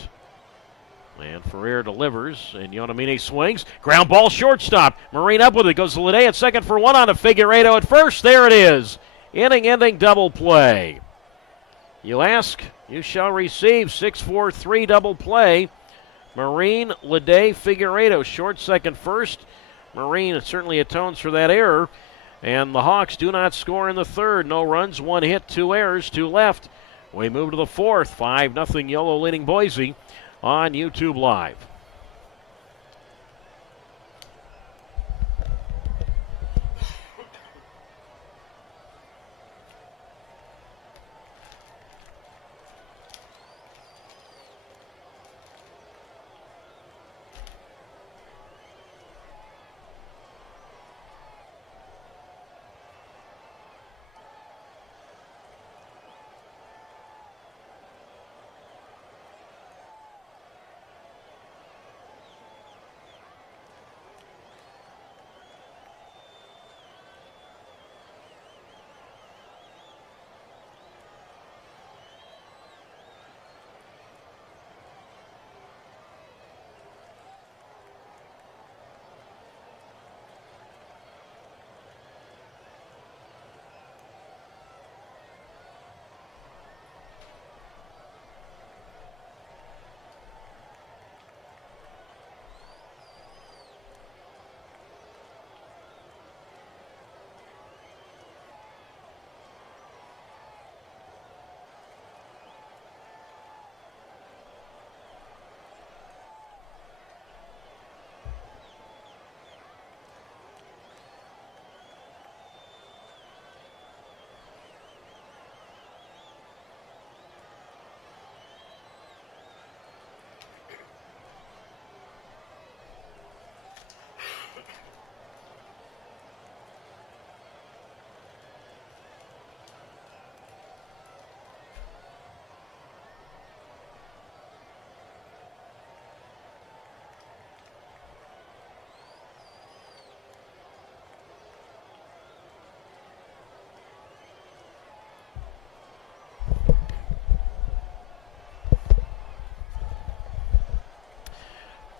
And Ferrer delivers, and Yonamine swings. Ground ball, shortstop. Marine up with it, goes to Lede at second for 1 on to Figueiredo at first. There it is. Inning-ending double play. You ask, you shall receive. 6-4-3 double play. Marine, Lede, Figueiredo. Short second first. Marine certainly atones for that error. And the Hawks do not score in the third. No runs, 1 hit, 2 errors, 2 left. We move to the fourth. 5-0 Yolo leading Boise on YouTube Live.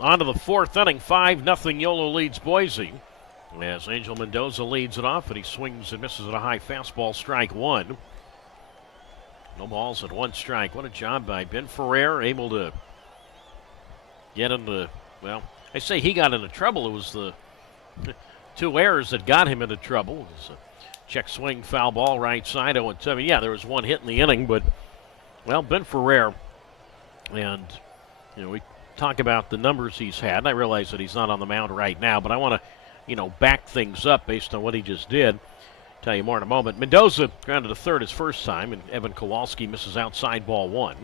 On to the fourth inning, 5-0 Yolo leads Boise. As Angel Mendoza leads it off, and he swings and misses at a high fastball, strike one. No balls at one strike. What a job by Ben Ferrer, able to get into, well, I say he got into trouble. It was the two errors that got him into trouble. It was a check swing, foul ball, right side, 0-7. Yeah, there was one hit in the inning, but, well, Ben Ferrer, and, we talk about the numbers he's had, and I realize that he's not on the mound right now, but I want to, back things up based on what he just did. Tell you more in a moment. Mendoza grounded to third his first time, and Evan Kowalski misses outside, ball one.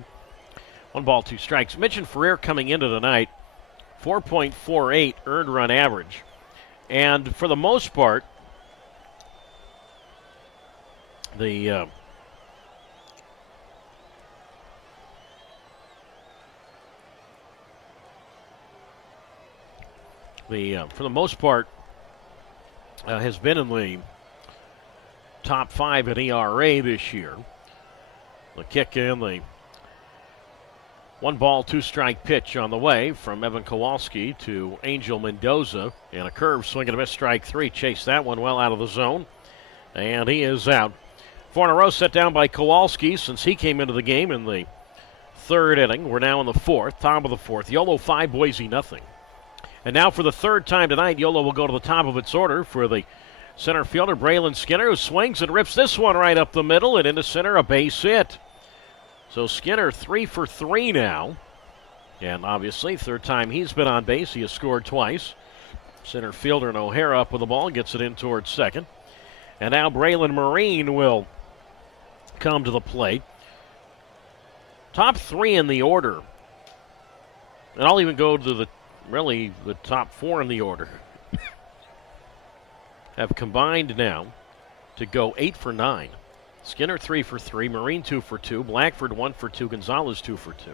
1-2 strikes. Mentioned Ferrer coming into tonight, 4.48 earned run average. And for the most part, for the most part, has been in the top 5 in ERA this year. The kick in, the 1-2 strike pitch on the way from Evan Kowalski to Angel Mendoza. And a curve, swing and a miss, strike three. Chased that one well out of the zone. And he is out. 4 in a row set down by Kowalski since he came into the game in the third inning. We're now in the fourth, top of the fourth. Yolo 5, Boise nothing. And now for the third time tonight, Yolo will go to the top of its order for the center fielder, Braylon Skinner, who swings and rips this one right up the middle and into center, a base hit. So Skinner 3 for 3 now. And obviously, third time he's been on base. He has scored twice. Center fielder O'Hara up with the ball, gets it in towards second. And now Braylon Marine will come to the plate. Top 3 in the order. And I'll even go to the top 4 in the order. Have combined now to go 8 for 9. Skinner 3 for 3, Marine 2 for 2, Blackford 1 for 2, Gonzalez 2 for 2.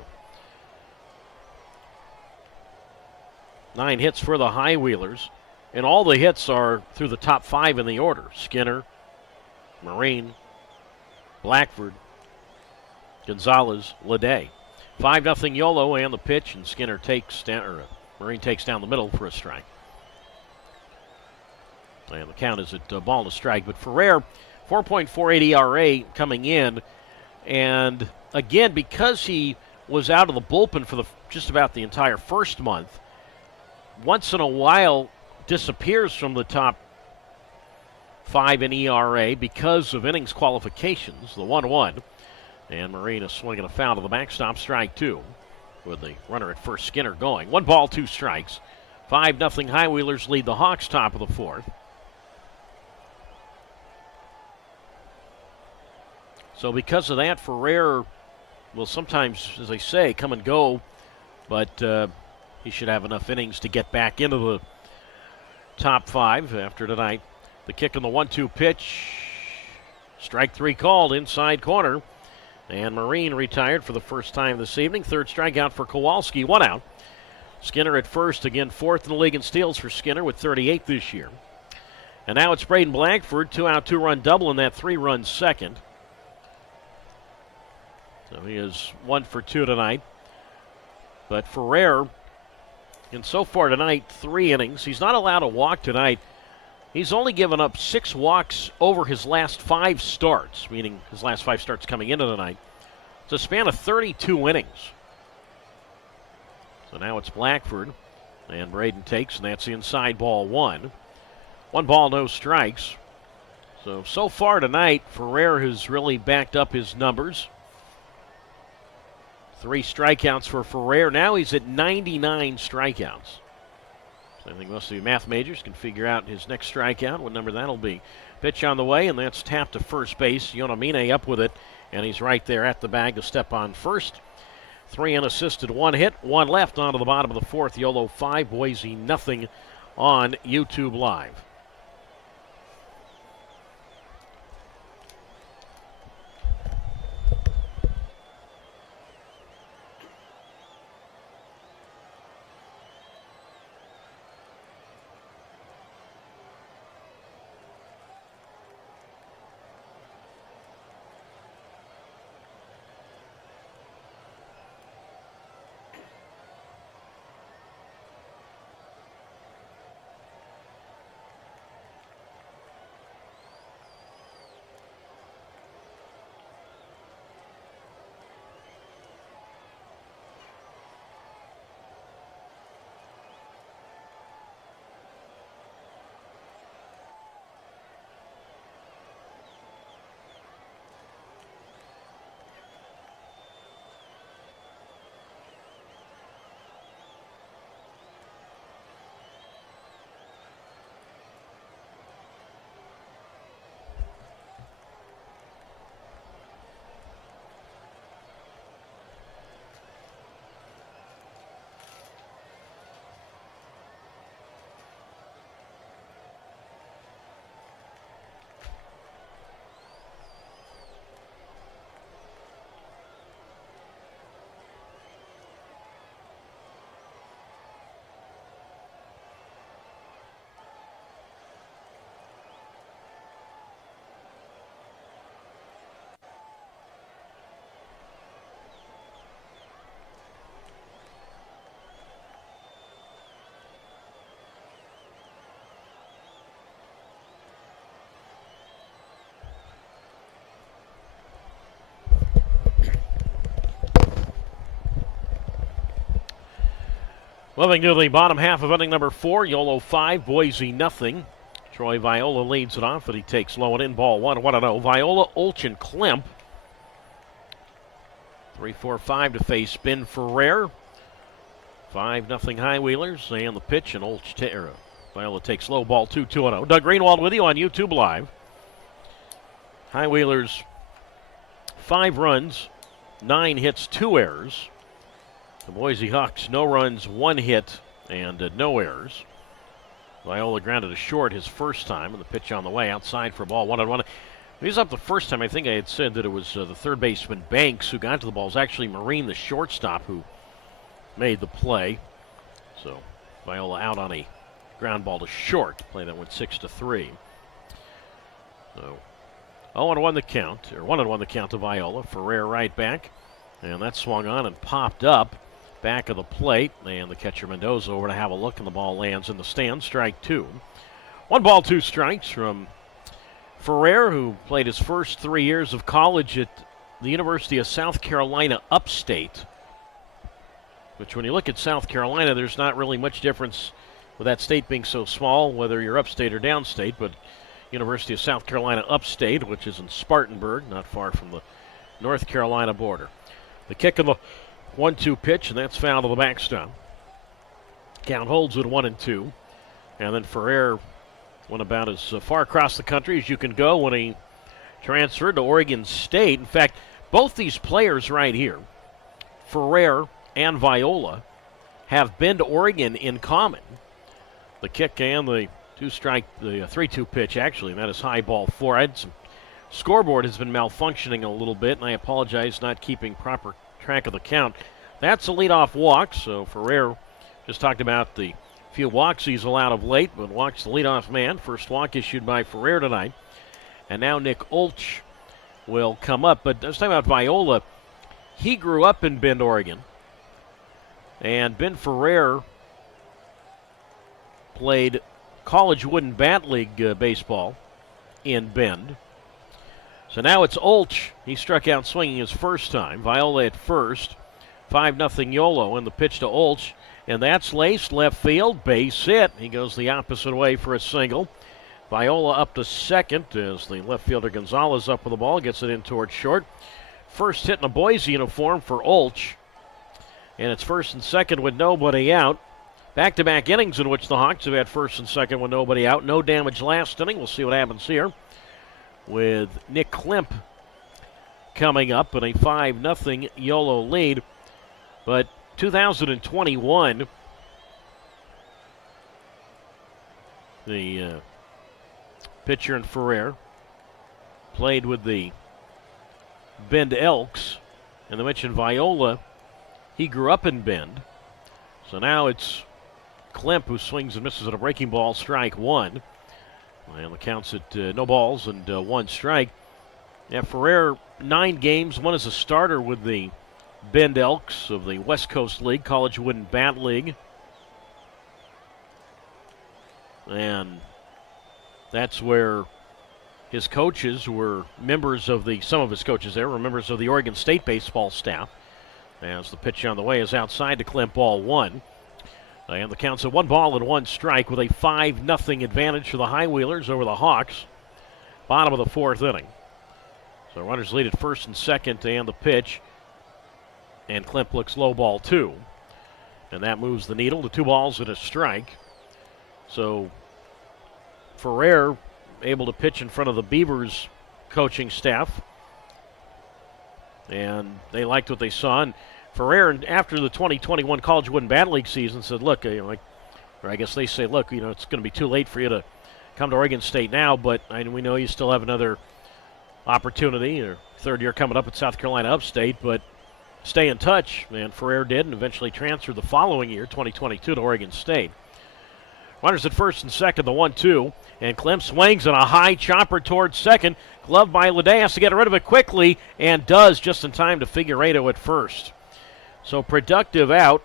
9 hits for the High Wheelers, and all the hits are through the top 5 in the order. Skinner, Marine, Blackford, Gonzalez, Leday. 5-0 Yolo, and the pitch, and Skinner takes down, or Marine takes down the middle for a strike. And the count is at ball and a strike. But Ferrer, 4.48 ERA coming in. And again, because he was out of the bullpen for just about the entire first month, once in a while disappears from the top 5 in ERA because of innings qualifications, the 1-1. And Marine swinging a foul to the backstop, strike 2. With the runner at first, Skinner going. 1-2 strikes. 5-0 High Wheelers lead the Hawks, top of the fourth. So because of that, Ferrer will sometimes, as I say, come and go, but he should have enough innings to get back into the top 5 after tonight. The kick on the 1-2 pitch. Strike 3 called, inside corner. And Marine retired for the first time this evening. Third strikeout for Kowalski, 1 out. Skinner at first, again fourth in the league in steals for Skinner with 38 this year. And now it's Braden Blackford, 2-out, 2-run double in that 3-run second. So he is 1 for 2 tonight. But Ferrer, and so far tonight, 3 innings. He's not allowed to walk tonight. He's only given up 6 walks over his last 5 starts, meaning his last 5 starts coming into tonight. It's a span of 32 innings. So now it's Blackford, and Braden takes, and that's inside, ball 1. 1 ball, no strikes. So far tonight, Ferrer has really backed up his numbers. 3 strikeouts for Ferrer. Now he's at 99 strikeouts. So I think most of you math majors can figure out his next strikeout, what number that'll be. Pitch on the way, and that's tapped to first base. Yonamine up with it, and he's right there at the bag to step on first. 3 unassisted, 1 hit, 1 left onto the bottom of the fourth. Yolo 5, Boise nothing on YouTube Live. Moving to the bottom half of inning number 4, Yolo 5, Boise nothing. Troy Viola leads it off, and he takes low and in, ball 1-0. Viola, Olch, and Klemp. 3-4-5 to face Ben Ferrer. 5-0 High Wheelers, and the pitch, and Viola takes low, ball 2-0. Doug Greenwald with you on YouTube Live. High Wheelers, 5 runs, 9 hits, 2 errors. The Boise Hawks, no runs, 1 hit, and no errors. Viola grounded a short his first time, and the pitch on the way outside for a ball 1-1. He's up the first time. I think I had said that it was the third baseman Banks who got to the ball. It was actually Marine, the shortstop, who made the play. So Viola out on a ground ball to short. Play that went 6-3. So 0-1 the count, or 1-1 the count to Viola. Ferrer right back, and that swung on and popped up back of the plate, and the catcher Mendoza over to have a look, and the ball lands in the stand. Strike 2. 1 ball, 2 strikes from Ferrer, who played his first 3 years of college at the University of South Carolina Upstate, which when you look at South Carolina, there's not really much difference with that state being so small, whether you're upstate or downstate, but University of South Carolina Upstate, which is in Spartanburg, not far from the North Carolina border. The kick of the 1-2 pitch, and that's foul to the backstop. Count holds at 1-2. And then Ferrer went about as far across the country as you can go when he transferred to Oregon State. In fact, both these players right here, Ferrer and Viola, have been to Oregon in common. The kick and the 3-2 pitch, actually, and that is high ball 4. I had some scoreboard has been malfunctioning a little bit, and I apologize not keeping proper track of the count. That's a leadoff walk, so Ferrer just talked about the few walks he's allowed of late, but walks the leadoff man. First walk issued by Ferrer tonight. And now Nick Olch will come up. But let's talk about Viola. He grew up in Bend, Oregon. And Ben Ferrer played college wooden bat league baseball in Bend. So now it's Olch. He struck out swinging his first time. Viola at first. 5-0 Yolo, and the pitch to Olch. And that's laced left field. Base hit. He goes the opposite way for a single. Viola up to second as the left fielder Gonzalez up with the ball. Gets it in towards short. First hit in a Boise uniform for Olch. And it's first and second with nobody out. Back-to-back innings in which the Hawks have had first and second with nobody out. No damage last inning. We'll see what happens here with Nick Klemp coming up in a 5-0 Yolo lead. But 2021, the pitcher in Ferrer played with the Bend Elks. And they mentioned Viola. He grew up in Bend. So now it's Klemp who swings and misses at a breaking ball, strike 1. And the count's at no balls and 1 strike. Yeah, Ferrer, 9 games, 1 as a starter with the Bend Elks of the West Coast League, College Wooden Bat League. And that's where his coaches were members of some of his coaches there were members of the Oregon State baseball staff. As the pitch on the way is outside to Klemp, ball 1. And the count's at 1 ball and 1 strike with a 5-0 advantage for the High Wheelers over the Hawks. Bottom of the 4th inning. So runners lead at first and second, and the pitch. And Klemp looks low, ball 2. And that moves the needle to 2 balls and a strike. So Ferrer able to pitch in front of the Beavers coaching staff. And they liked what they saw. And Ferrer, after the 2021 College Wooden Bat League season, said, look, or I guess they say, look, it's going to be too late for you to come to Oregon State now, but we know you still have another opportunity, or 3rd year coming up at South Carolina Upstate, but stay in touch. And Ferrer did, and eventually transferred the following year, 2022, to Oregon State. Runners at first and second, the 1-2, and Klemp swings on a high chopper towards second. Gloved by Lede, has to get rid of it quickly, and does just in time to Figueiredo at first. So productive out.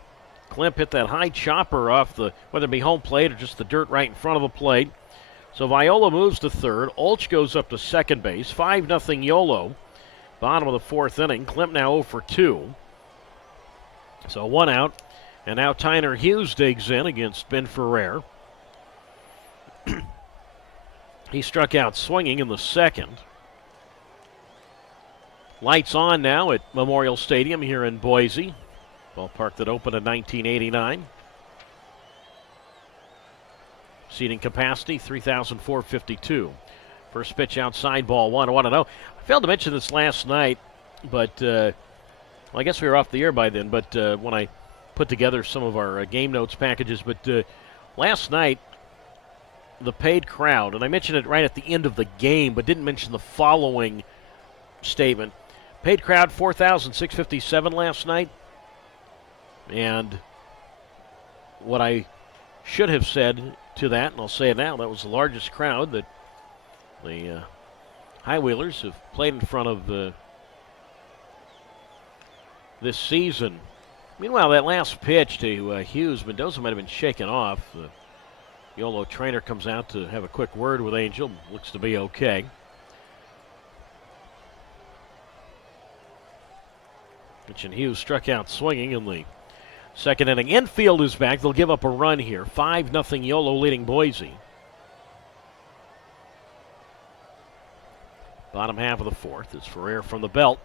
Klemp hit that high chopper off whether it be home plate or just the dirt right in front of the plate. So Viola moves to 3rd. Olch goes up to second base. 5-0 Yolo. Bottom of the 4th inning. Klemp now 0 for 2. So 1 out. And now Tyner Hughes digs in against Ben Ferrer. He struck out swinging in the second. Lights on now at Memorial Stadium here in Boise, ballpark that opened in 1989. Seating capacity, 3,452. First pitch outside, ball 1-0. I failed to mention this last night, but well, I guess we were off the air by then, but when I put together some of our game notes packages, but last night, the paid crowd, and I mentioned it right at the end of the game, but didn't mention the following statement. Paid crowd, 4,657 last night, and what I should have said to that, and I'll say it now, that was the largest crowd that the High Wheelers have played in front of this season. Meanwhile, that last pitch to Hughes, Mendoza might have been shaken off. The Yolo trainer comes out to have a quick word with Angel. Looks to be okay. And Hughes struck out swinging in the second inning. Infield is back. They'll give up a run here. 5-0 Yolo leading Boise. Bottom half of the fourth is Ferrer from the belt.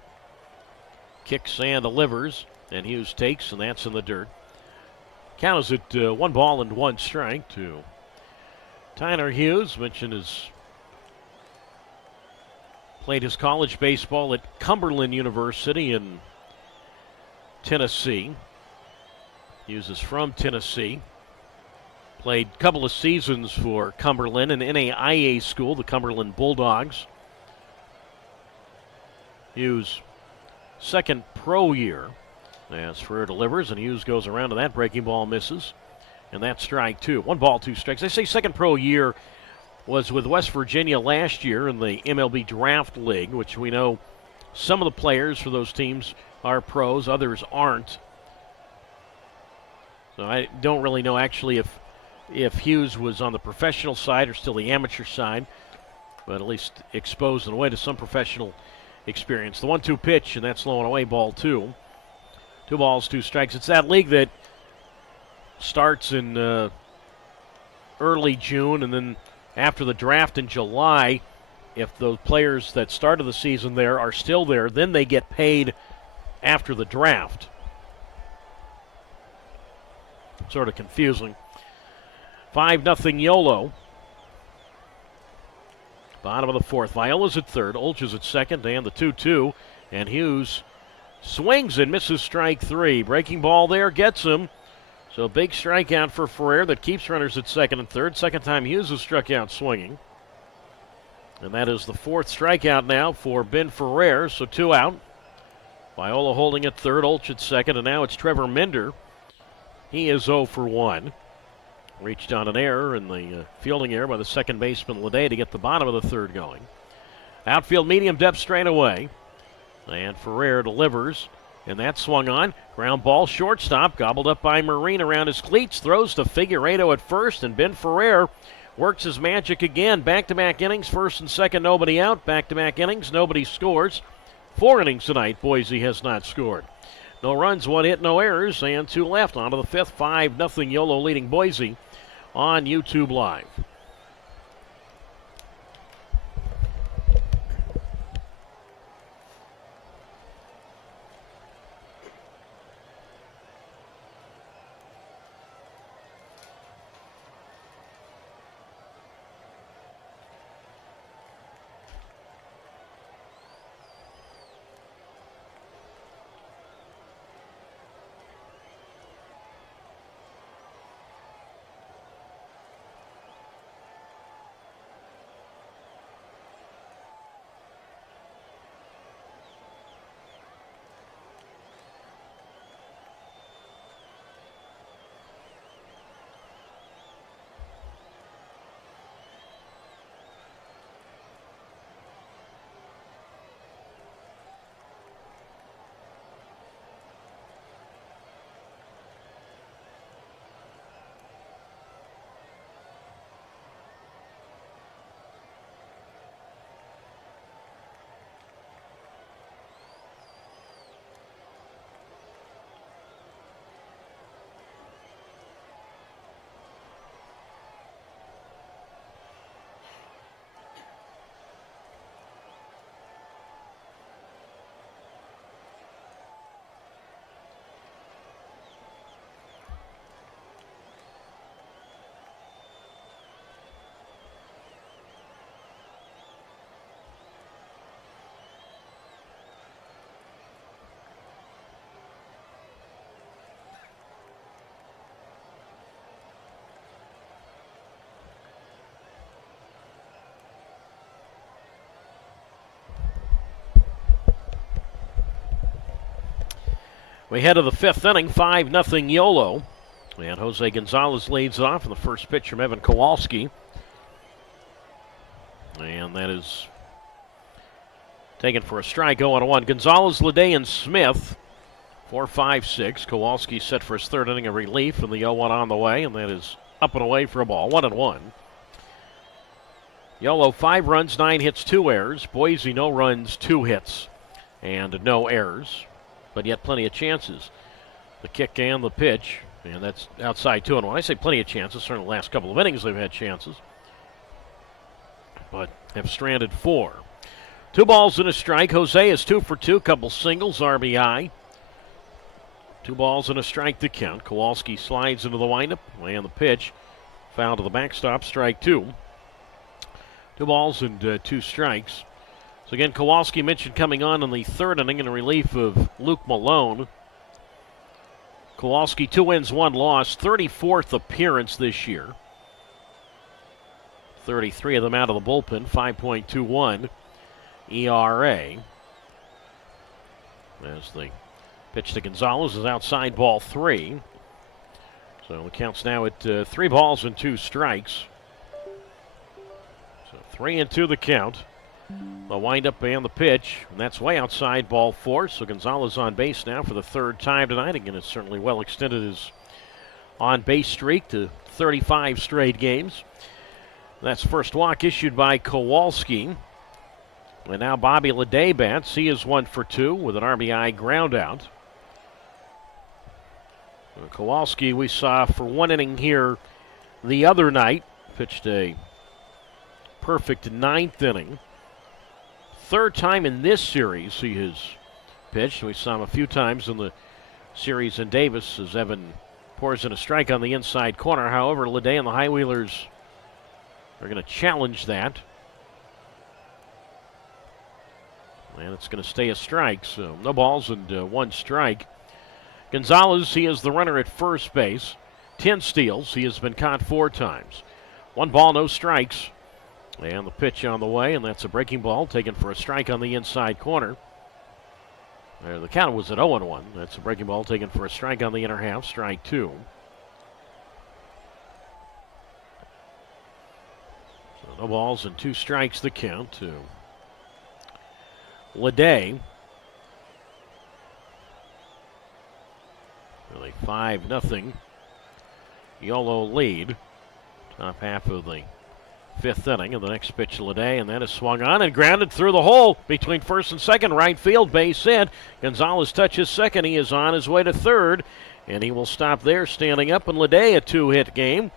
Kicks and delivers, and Hughes takes, and that's in the dirt. Count is at 1 strike to Tyner Hughes. Mentioned played his college baseball at Cumberland University in Tennessee. Hughes is from Tennessee. Played a couple of seasons for Cumberland and NAIA school, the Cumberland Bulldogs. Hughes' second pro year. As Ferrer delivers, and Hughes goes around to that. Breaking ball misses. And that's strike two. 1-2 strikes. I say second pro year was with West Virginia last year in the MLB Draft League, which we know some of the players for those teams are pros, others aren't. So I don't really know actually if Hughes was on the professional side or still the amateur side, but at least exposed in a way to some professional experience. The 1-2 pitch, and that's low and away, ball two. 2 strikes. It's that league that starts in early June, and then after the draft in July, if those players that started the season there are still there, then they get paid after the draft. Sort of confusing. 5-0 Yolo. Bottom of the fourth. Viola's at third. Olches at second, and the 2-2. And Hughes swings and misses strike three. Breaking ball there gets him. So big strikeout for Ferrer that keeps runners at second and third. Second time Hughes has struck out swinging. And that is the fourth strikeout now for Ben Ferrer. So 2 out. Viola holding at third, Olch at second, and now it's Trevor Minder. He is 0 for 1. Reached on an error in the fielding error by the second baseman Leday to get the bottom of the third going. Outfield medium depth straight away. And Ferrer delivers, and that swung on. Ground ball, shortstop, gobbled up by Marine around his cleats. Throws to Figueiredo at first, and Ben Ferrer works his magic again. Back-to-back innings, first and second, nobody out. Back-to-back innings, nobody scores. 4 innings tonight, Boise has not scored. No runs, 1 hit, no errors, and 2 left. On to the fifth, 5-0 Yolo leading Boise on YouTube Live. We head to the fifth inning, 5-0 Yolo. And Jose Gonzalez leads off in the first pitch from Evan Kowalski. And that is taken for a strike, 0-1. Gonzalez, Leday, and Smith, 4, 5, 6. Kowalski set for his third inning of relief, and the 0-1 on the way, and that is up and away for a ball, 1-1. Yolo, 5 runs, 9 hits, 2 errors. Boise, no runs, 2 hits, and no errors, but yet plenty of chances. The kick and the pitch, and that's outside 2-1. I say plenty of chances. Certainly the last couple of innings they've had chances, but have stranded 4. 2 balls and a strike. Jose is 2 for 2, couple singles, RBI. 2 balls and a strike to count. Kowalski slides into the windup, and the pitch foul to the backstop, strike 2. 2 balls and 2 strikes. So again, Kowalski mentioned coming on in the third inning in relief of Luke Malone. Kowalski, 2 wins, 1 loss, 34th appearance this year. 33 of them out of the bullpen, 5.21 ERA. As the pitch to Gonzalez is outside, ball 3. So the count's now at 3 balls and 2 strikes. So 3-2 the count. The windup and the pitch, and that's way outside, ball 4. So Gonzalez on base now for the 3rd time tonight. Again, it's certainly well extended his on-base streak to 35 straight games. That's first walk issued by Kowalski. And now Bobby Leday bats. He is 1 for 2 with an RBI ground out. Kowalski we saw for 1 inning here the other night. Pitched a perfect 9th inning. 3rd time in this series he has pitched. We saw him a few times in the series in Davis as Evan pours in a strike on the inside corner. However, Leday and the High Wheelers are going to challenge that. And it's going to stay a strike, so no balls and 1 strike. Gonzalez, he is the runner at first base. 10 steals. He has been caught 4 times. 1 ball, no strikes. And the pitch on the way, and that's a breaking ball taken for a strike on the inside corner. There, the count was at 0-1. That's a breaking ball taken for a strike on the inner half, strike 2. So no balls and 2 strikes the count to Leday. Really 5-0 Yolo lead. Top half of the 5th inning, and the next pitch to Leday, and that is swung on and grounded through the hole between first and second, right field, base hit. Gonzalez touches second. He is on his way to third, and he will stop there standing up. And Leday, a 2-hit game.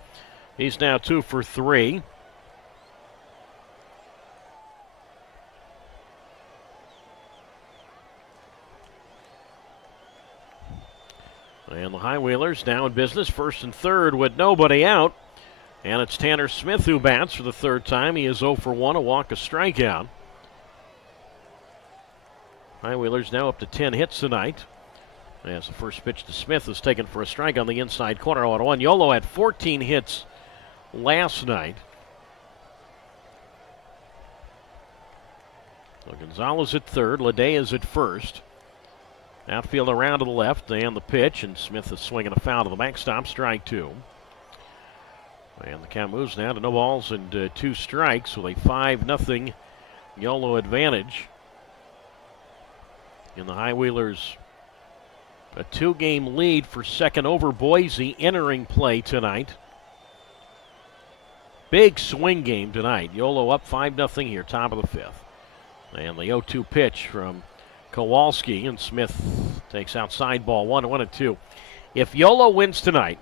He's now 2 for 3. And the High Wheelers now in business, first and third with nobody out. And it's Tanner Smith who bats for the 3rd time. He is 0 for 1, a walk, a strikeout. High Wheelers now up to 10 hits tonight. As the first pitch to Smith is taken for a strike on the inside corner, 0-1. Yolo had 14 hits last night. So Gonzalez at third, Leday is at first. Outfield around to the left, and the pitch, and Smith is swinging a foul to the backstop, strike 2. And the count moves now to no balls and 2 strikes with a 5-0 Yolo advantage. In the High Wheelers, a 2-game lead for second over Boise entering play tonight. Big swing game tonight. Yolo up 5-0 here, top of the 5th. And the 0-2 pitch from Kowalski, and Smith takes outside ball 1-2. If Yolo wins tonight,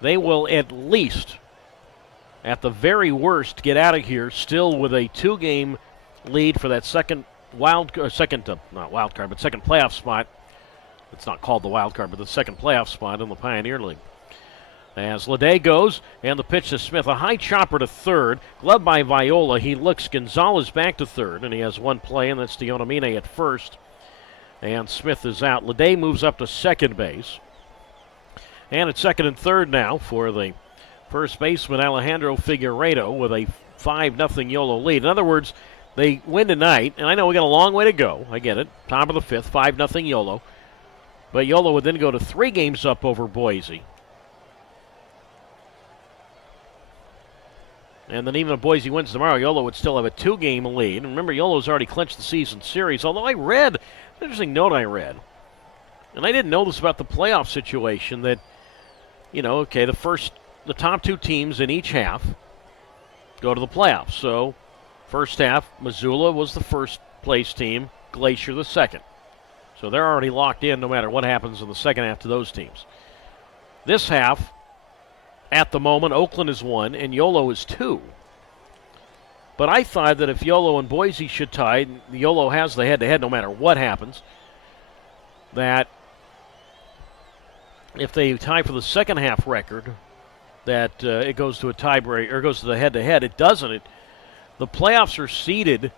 they will at least, at the very worst, get out of here still with a 2-game lead for that second playoff spot. It's not called the wild card, but the second playoff spot in the Pioneer League. As Leday goes, and the pitch to Smith, a high chopper to third, gloved by Viola. He looks Gonzalez back to third, and he has 1 play, and that's Dionamine at first. And Smith is out. Leday moves up to second base. And it's second and third now for the first baseman, Alejandro Figueiredo, with a 5-0 Yolo lead. In other words, they win tonight, and I know we got a long way to go. I get it. Top of the 5th, 5-0 Yolo. But Yolo would then go to 3 games up over Boise. And then even if Boise wins tomorrow, Yolo would still have a 2-game lead. And remember, Yolo's already clinched the season series, although I read, an interesting note I read, and I didn't know this about the playoff situation, that, the top 2 teams in each half go to the playoffs. So, first half, Missoula was the first place team, Glacier the second. So they're already locked in no matter what happens in the second half to those teams. This half, at the moment, Oakland is 1 and Yolo is 2. But I thought that if Yolo and Boise should tie, Yolo has the head-to-head no matter what happens, that if they tie for the second half record, that it goes to a tiebreak, or goes to the head-to-head. It doesn't. The playoffs are seeded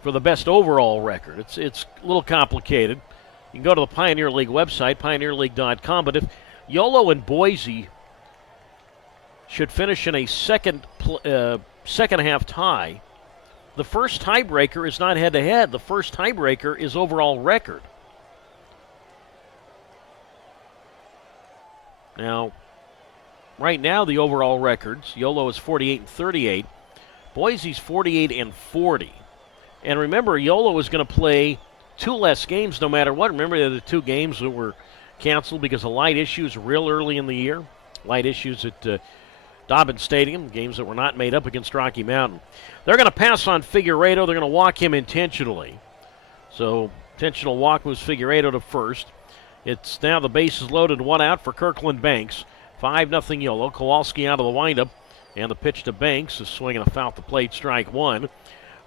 for the best overall record. It's a little complicated. You can go to the Pioneer League website, pioneerleague.com, but if Yolo and Boise should finish in a second half tie, the first tiebreaker is not head-to-head. The first tiebreaker is overall record. Now, right now the overall records, Yolo is 48-38, Boise's 48-40. And remember, Yolo is going to play 2 less games no matter what. Remember the 2 games that were canceled because of light issues real early in the year. Light issues at Dobbins Stadium, games that were not made up against Rocky Mountain. They're going to pass on Figueiredo. They're going to walk him intentionally. So, intentional walk moves Figueiredo to first. It's now the bases loaded, 1 out for Kirkland Banks. 5-0 Yolo. Kowalski out of the windup. And the pitch to Banks is swinging a foul at the plate, strike 1.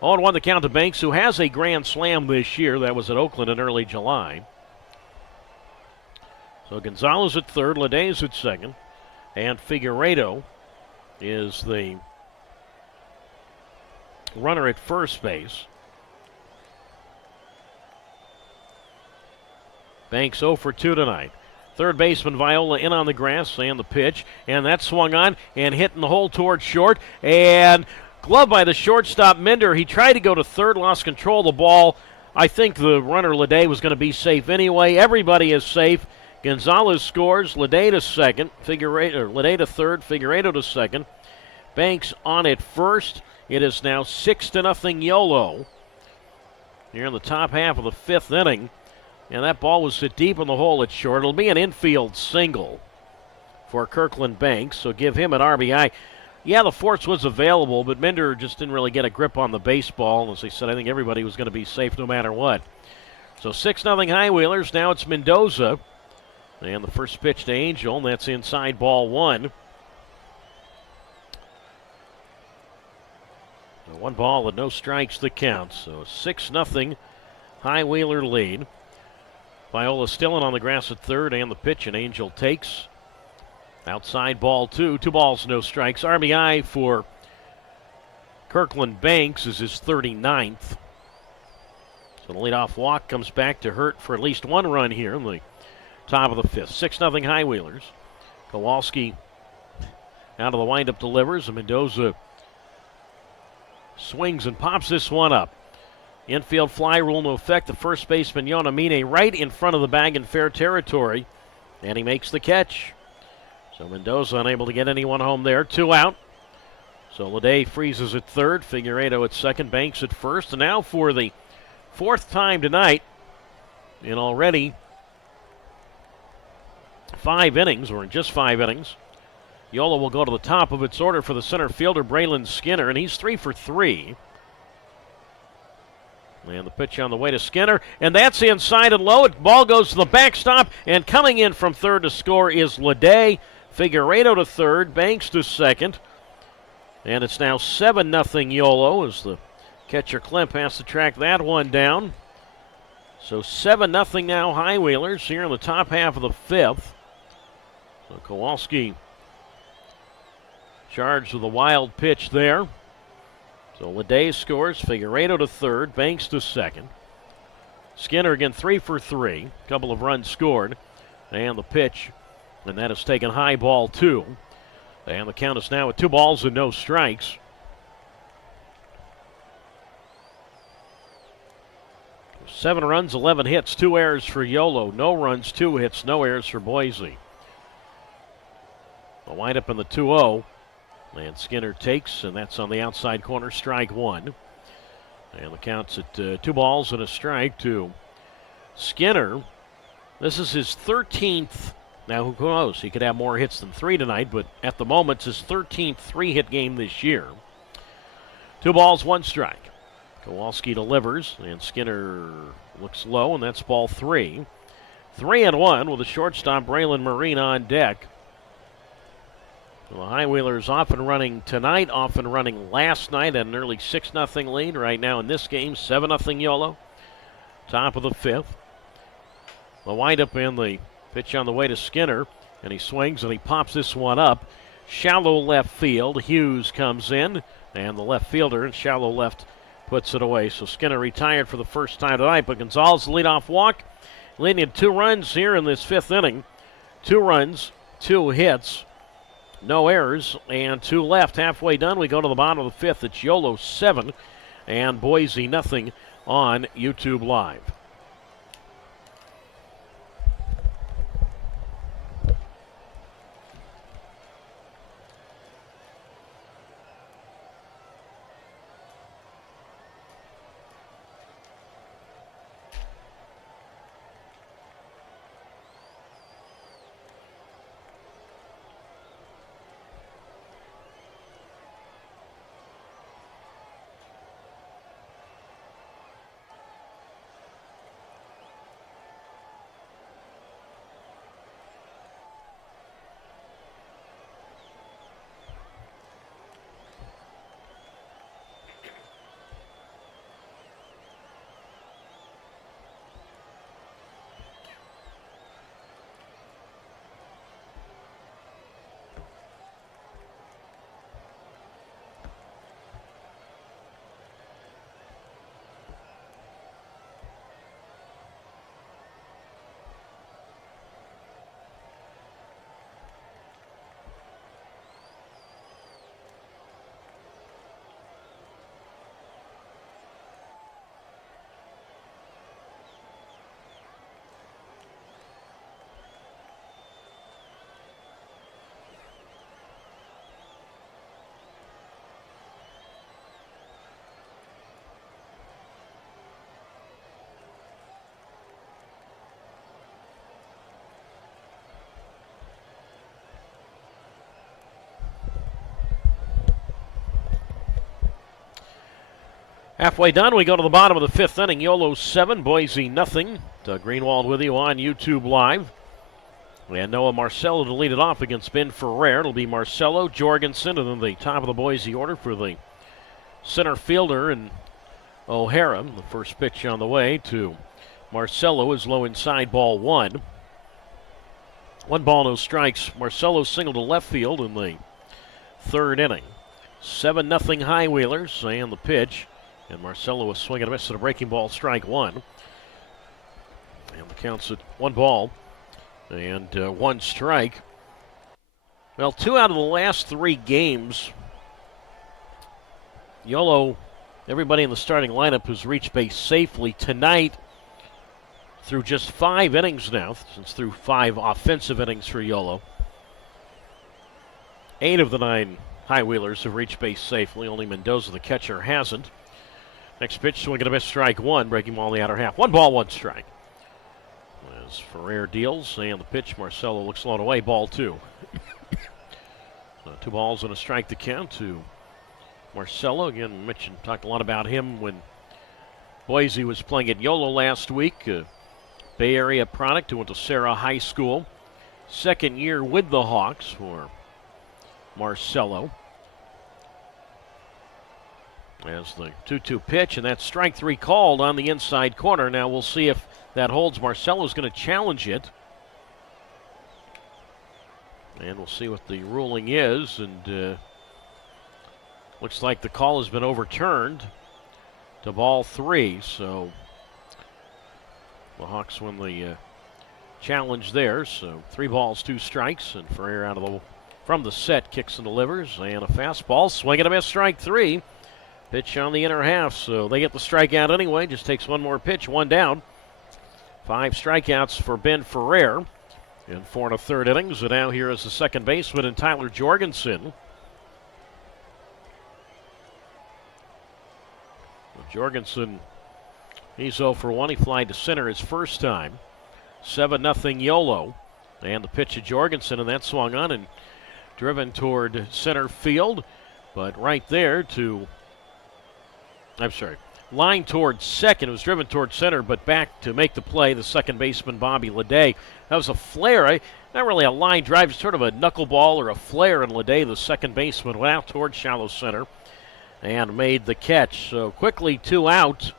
0-1 the count to Banks, who has a grand slam this year. That was at Oakland in early July. So Gonzalez at third, Leday's at second, and Figueiredo is the runner at first base. Banks 0 for 2 tonight. Third baseman Viola in on the grass, and the pitch, and that swung on and hit in the hole towards short, and glove by the shortstop Minder. He tried to go to third, lost control of the ball. I think the runner Leday was going to be safe anyway. Everybody is safe. Gonzalez scores. Leday to second. Leday to third. Figueiredo to second. Banks on at first. It is now 6-0 Yolo here in the top half of the 5th inning. And that ball was hit deep in the hole at short. It'll be an infield single for Kirkland Banks, so give him an RBI. Yeah, the force was available, but Minder just didn't really get a grip on the baseball. As I said, I think everybody was going to be safe no matter what. So 6-0 High Wheelers. Now it's Mendoza. And the first pitch to Angel, and that's inside, ball 1. So 1 ball and no strikes the count. So 6-0 High Wheeler lead. Viola still in on the grass at third, and the pitch, and Angel takes. Outside, ball 2. 2 balls, no strikes. RBI for Kirkland Banks is his 39th. So the leadoff walk comes back to hurt for at least 1 run here in the top of the 5th. 6-0 High Wheelers. Kowalski out of the windup delivers, and Mendoza swings and pops this one up. Infield fly rule no effect. The first baseman Yonamine right in front of the bag in fair territory, and he makes the catch. So Mendoza unable to get anyone home there. 2 out. So Leday freezes at third. Figueiredo at second. Banks at first. And now for the 4th time tonight in already 5 innings, or in just 5 innings, Yolo will go to the top of its order for the center fielder, Braylon Skinner, and he's 3 for 3. And the pitch on the way to Skinner, and that's inside and low. Ball goes to the backstop, and coming in from third to score is Leday. Figueiredo to third, Banks to second. And it's now 7-0 Yolo as the catcher Klemp has to track that one down. So 7-0 now High Wheelers here in the top half of the 5th. So Kowalski charged with a wild pitch there. So Leday scores, Figueiredo to third, Banks to second. Skinner again 3 for 3, couple of runs scored, and the pitch, and that is taken high, ball 2. And the count is now at 2 balls and no strikes. 7 runs, 11 hits, 2 errors for Yolo. No runs, 2 hits, no errors for Boise. A windup in the 2-0. And Skinner takes, and that's on the outside corner, strike 1. And the count's at 2 balls and a strike to Skinner. This is his 13th. Now, who knows? He could have more hits than 3 tonight, but at the moment, it's his 13th 3-hit game this year. 2 balls, 1 strike. Kowalski delivers, and Skinner looks low, and that's ball 3. 3-1 with the shortstop, Braylon Marine, on deck. Well, the Highwheelers off and running tonight, off and running last night at an early 6-0 lead. Right now in this game, 7-0 Yolo. Top of the 5th. The windup and the pitch on the way to Skinner, and he swings and he pops this one up. Shallow left field. Hughes comes in, and the left fielder in shallow left puts it away. So Skinner retired for the first time tonight, but Gonzalez, the leadoff walk, leading to 2 runs here in this 5th inning. 2 runs, 2 hits. No errors, and 2 left. Halfway done, we go to the bottom of the 5th. It's Yolo 7 and Boise nothing on YouTube Live. Halfway done, we go to the bottom of the 5th inning. Yolo 7, Boise nothing. Doug Greenwald with you on YouTube Live. And Noah Marcello to lead it off against Ben Ferrer. It'll be Marcello, Jorgensen, and then the top of the Boise order for the center fielder and O'Hara. The first pitch on the way to Marcello is low inside, ball 1. 1 ball, no strikes. Marcello singled to left field in the 3rd inning. 7-0 Highwheelers, and the pitch. And Marcello was swinging a miss at a breaking ball, strike 1. And the count's at 1 ball and 1 strike. Well, 2 out of the last 3 games, Yolo, everybody in the starting lineup has reached base safely. Tonight, through just 5 innings now, since through 5 offensive innings for Yolo, 8 of the 9 Highwheelers have reached base safely. Only Mendoza, the catcher, hasn't. Next pitch, swing and a miss, strike 1, breaking ball in the outer half. 1 ball, 1 strike. As Ferrer deals, and the pitch, Marcello looks blown away, ball 2. 2 balls and a strike to count to Marcello. Again, talked a lot about him when Boise was playing at Yolo last week. Bay Area product who went to Sarah High School. 2nd year with the Hawks for Marcello. As the 2-2 pitch, and that's strike 3 called on the inside corner. Now we'll see if that holds. Marcello's going to challenge it. And we'll see what the ruling is. And looks like the call has been overturned to ball 3. So the Hawks win the challenge there. So 3 balls, 2 strikes. And Ferrer out of from the set, kicks and delivers. And a fastball, swing and a miss, strike 3. Pitch on the inner half, so they get the strikeout anyway. Just takes one more pitch, one down. 5 strikeouts for Ben Ferrer in 4 1/3 innings. And now here is the second baseman and Tyler Jorgensen. Jorgensen, he's 0 for 1. He flied to center his first time. 7-0 Yolo. And the pitch to Jorgensen, and that swung on and driven toward center field. But right there line toward second. It was driven toward center, but back to make the play, the second baseman, Bobby Leday. That was a flare, not really a line drive, sort of a knuckleball or a flare, and Leday, the second baseman, went out toward shallow center and made the catch. So quickly 2 out.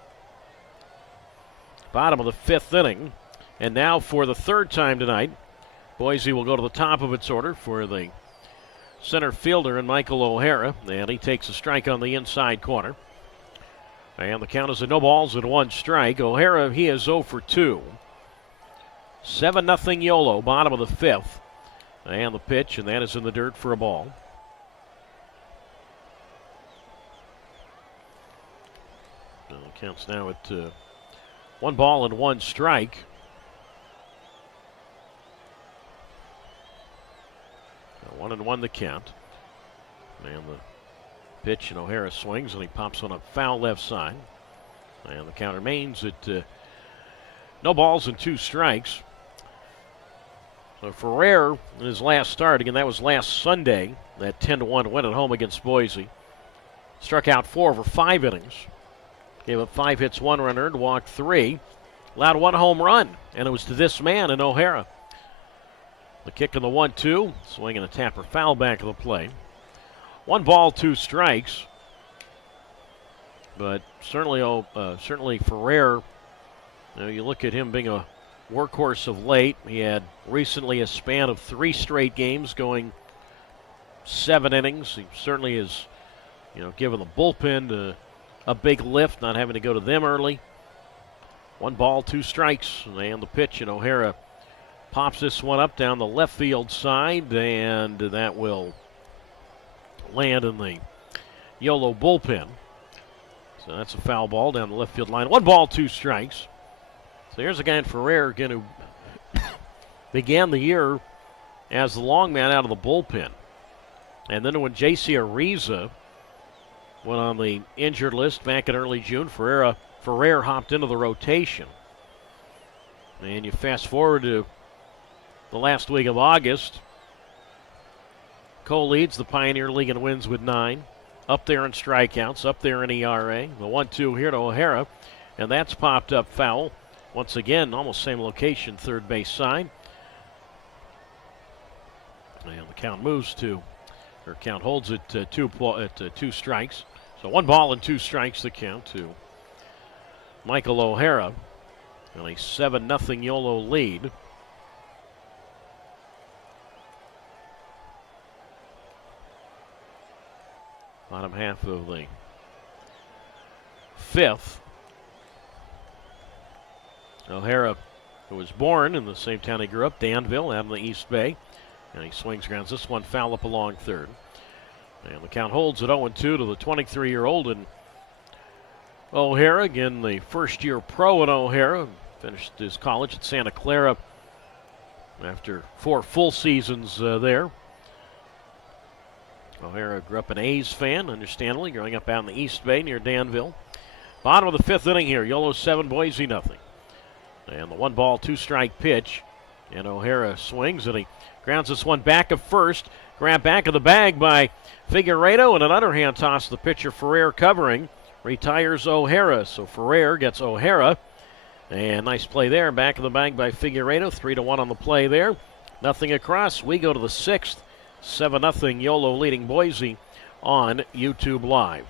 Bottom of the 5th inning. And now for the 3rd time tonight, Boise will go to the top of its order for the center fielder and Michael O'Hara. And he takes a strike on the inside corner. And the count is a no balls and 1 strike. O'Hara, he is 0 for 2. 7-0 Yolo, bottom of the 5th. And the pitch, and that is in the dirt for a ball. Counts now at 1 ball and 1 strike. Now 1-1 the count. And the pitch, and O'Hara swings, and he pops on a foul left side. And the count remains at no balls and 2 strikes. So Ferrer in his last start, again, that was last Sunday, that 10-1 win at home against Boise. Struck out 4 over 5 innings. Gave up 5 hits, 1 run earned, walked 3. Allowed 1 home run, and it was to this man in O'Hara. The kick in the 1-2, swing and a tapper foul back of the plate. 1 ball, 2 strikes. But certainly Ferrer, you look at him being a workhorse of late. He had recently a span of 3 straight games going 7 innings. He certainly is, given the bullpen a big lift, not having to go to them early. 1 ball, 2 strikes, and the pitch, and O'Hara pops this one up down the left field side, and that will land in the Yolo bullpen. So that's a foul ball down the left field line. 1 ball, 2 strikes. So here's a guy in Ferrer again who began the year as the long man out of the bullpen. And then when J.C. Ariza went on the injured list back in early June, Ferrer hopped into the rotation. And you fast forward to the last week of August. Cole leads the Pioneer League in wins with 9. Up there in strikeouts, up there in ERA. The 1-2 here to O'Hara, and that's popped up foul. Once again, almost same location, third base side. And the count holds at 2 strikes. So 1 ball and 2 strikes the count to Michael O'Hara. And a 7-0 Yolo lead. Bottom half of the 5th. O'Hara, who was born in the same town he grew up, Danville, out in the East Bay. And he swings, grounds this one foul up along third. And the count holds at 0-2 to the 23-year-old. And O'Hara, again, the first-year pro in O'Hara, finished his college at Santa Clara after 4 full seasons there. O'Hara grew up an A's fan, understandably, growing up out in the East Bay near Danville. Bottom of the 5th inning here, Yolo 7, Boise nothing. And the 1 ball, 2 strike pitch. And O'Hara swings, and he grounds this one back of first. Grabbed back of the bag by Figueredo, and an underhand toss to the pitcher, Ferrer covering. Retires O'Hara, so Ferrer gets O'Hara. And nice play there, back of the bag by Figueredo. 3-1 on the play there. Nothing across. We go to the 6th. 7-0 Yolo leading Boise on YouTube Live.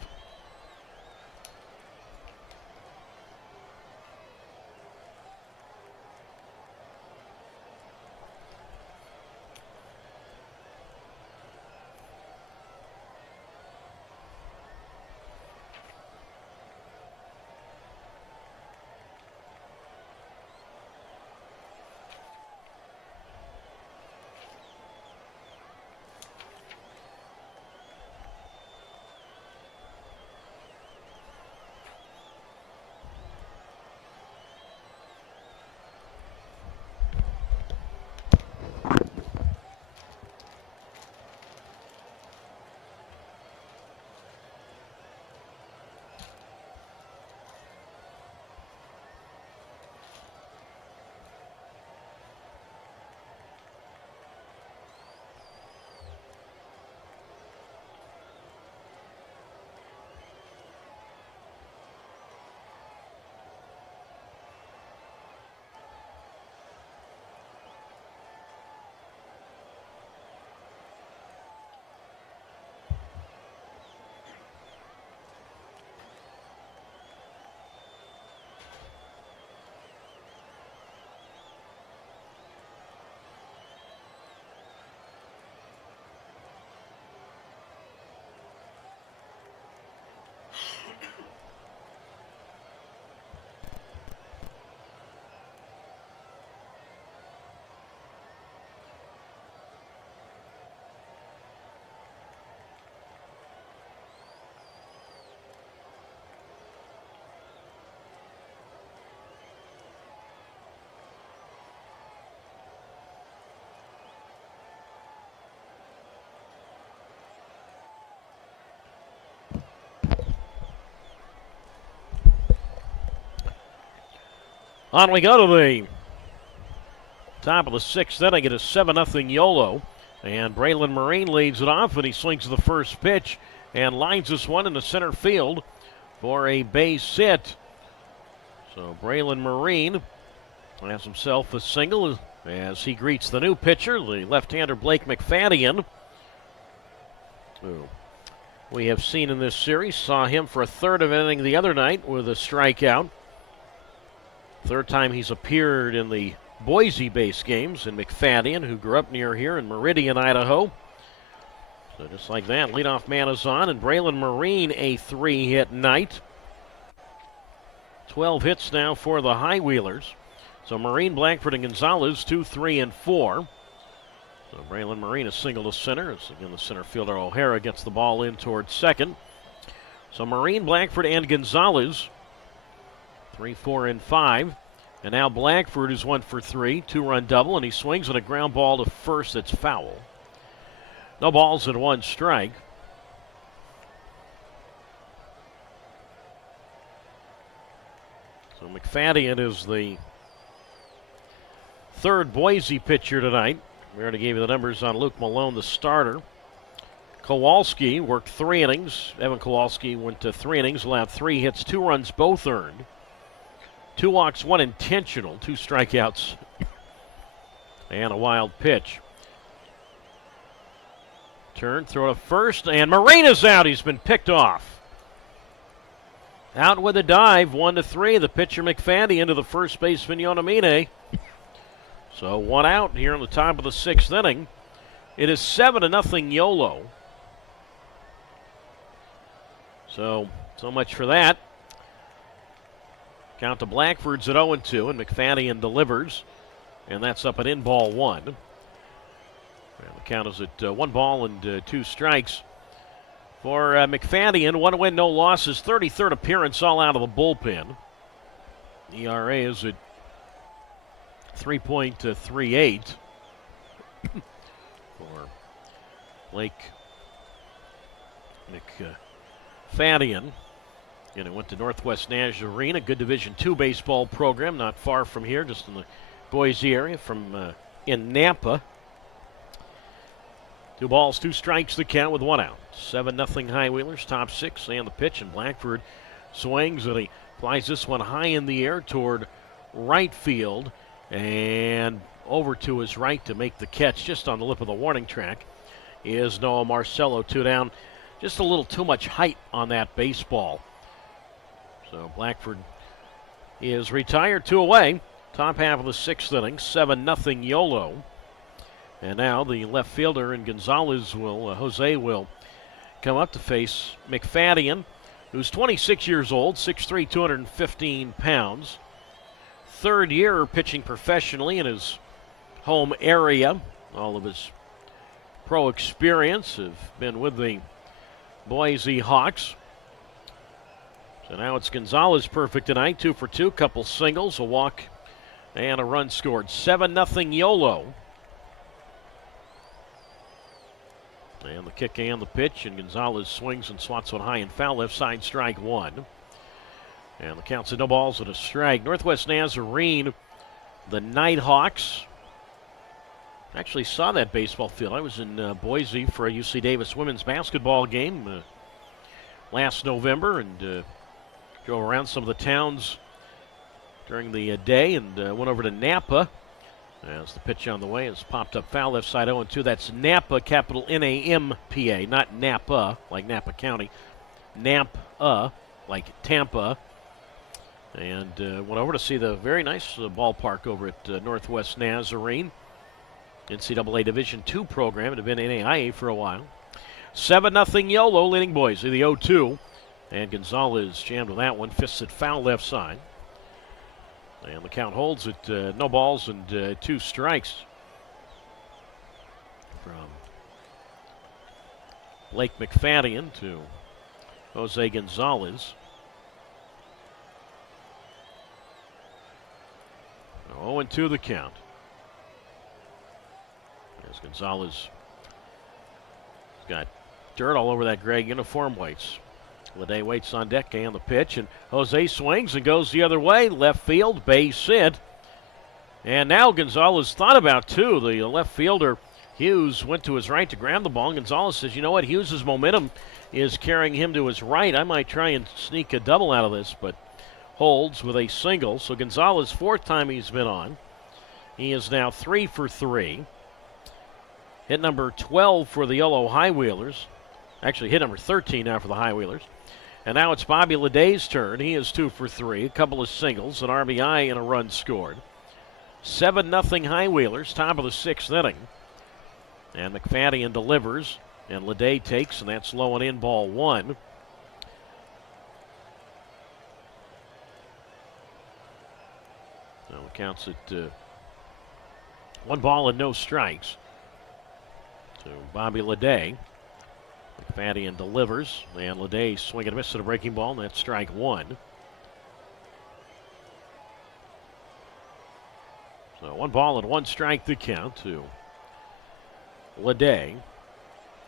On we go to the top of the sixth inning. It is 7-0 Yolo. And Braylon Marine leads it off, and he swings the first pitch and lines this one into center field for a base hit. So Braylon Marine has himself a single as he greets the new pitcher, the left-hander Blake McFadden, who we have seen in this series. Saw him for a third of an inning the other night with a strikeout. Third time he's appeared in the Boise base games, and McFadden, who grew up near here in Meridian, Idaho. So just like that, leadoff man is on, and Braylon Marine a 3-hit night. 12 hits now for the High Wheelers. So Marine, Blackford, and Gonzalez 2, 3, and 4. So Braylon Marine a single to center. As again the center fielder O'Hara gets the ball in towards second. So Marine, Blackford, and Gonzalez 3, 4, and 5. And now Blackford is 1 for 3, 2-run double, and he swings on a ground ball to first that's foul. No balls and 1 strike. So McFadden is the third Boise pitcher tonight. We already gave you the numbers on Luke Malone, the starter. Kowalski worked 3 innings. Evan Kowalski went to 3 innings, allowed 3 hits, 2 runs, both earned. 2 walks, 1 intentional, 2 strikeouts, and a wild pitch. Turn, throw to first, and Marine is out. He's been picked off. Out with a dive, 1 to 3. The pitcher McFadden into the first baseman Yonamine. So 1 out here in the top of the 6th inning. It is 7-0 Yolo. So much for that. Count to Blackford's at 0-2, and McFadden delivers. And that's up and in ball 1. And the count is at 1 ball and 2 strikes. For McFadden, 1 win, no losses, 33rd appearance all out of the bullpen. ERA is at 3.38 for Blake McFadden. And it went to Northwest Nazarene, a good Division II baseball program, not far from here, just in the Boise area, from in Nampa. 2 balls, 2 strikes the count with 1 out. 7-0 High Wheelers, top 6, and the pitch, and Blackford swings, and he flies this one high in the air toward right field, and over to his right to make the catch just on the lip of the warning track is Noah Marcello, 2 down. Just a little too much height on that baseball. So Blackford is retired, 2 away. Top half of the 6th inning, 7-0 Yolo. And now the left fielder and Gonzalez Jose will come up to face McFadden, who's 26 years old, 6'3", 215 pounds. 3rd year pitching professionally in his home area. All of his pro experience have been with the Boise Hawks. So now it's Gonzalez perfect tonight, 2 for 2, couple singles, a walk, and a run scored. 7-0 Yolo. And the kick and the pitch, and Gonzalez swings and swats one high and foul, left side, strike 1. And the count's at no balls and a strike. Northwest Nazarene, the Nighthawks. Actually saw that baseball field. I was in Boise for a UC Davis women's basketball game last November, and drove around some of the towns during the day, and went over to Nampa. As the pitch on the way is popped up foul, left side 0-2. That's Nampa, capital N-A-M-P-A, not Napa, like Napa County. Nampa, like Tampa. And went over to see the very nice ballpark over at Northwest Nazarene. NCAA Division II program. It had been NAIA for a while. 7-0 Yolo, leading Boise, the 0-2. And Gonzalez jammed with that one, fists it foul left side. And the count holds at no balls and 2 strikes from Blake McFadden to Jose Gonzalez. 0-2 the count. As Gonzalez got dirt all over that gray uniform, whites Lede waits on deck and the pitch, and Jose swings and goes the other way. Left field, base hit. And now Gonzalez thought about two. The left fielder, Hughes, went to his right to grab the ball. And Gonzalez says, you know what, Hughes' momentum is carrying him to his right. I might try and sneak a double out of this, but holds with a single. So Gonzalez, fourth time he's been on. He is now 3 for 3. Hit number 12 for the Yolo High Wheelers. Actually, hit number 13 now for the High Wheelers. And now it's Bobby Lede's turn. He is 2 for 3. A couple of singles, an RBI, and a run scored. 7-0 High Wheelers, top of the 6th inning. And McFadden delivers, and Lede takes, and that's low and in, ball 1. So it counts at 1 ball and no strikes. So Bobby Lede. McFadden delivers, and Lede swing and a miss at a breaking ball, and that's strike 1. So 1 ball and 1 strike to count to Lede.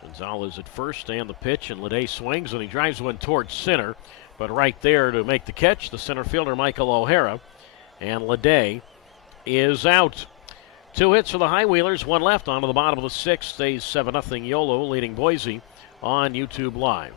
Gonzalez at first and the pitch, and Lede swings, and he drives one towards center, but right there to make the catch, the center fielder Michael O'Hara, and Lede is out. 2 hits for the High Wheelers, 1 left on to the bottom of the 6th. Stays 7-0 Yolo, leading Boise on YouTube Live.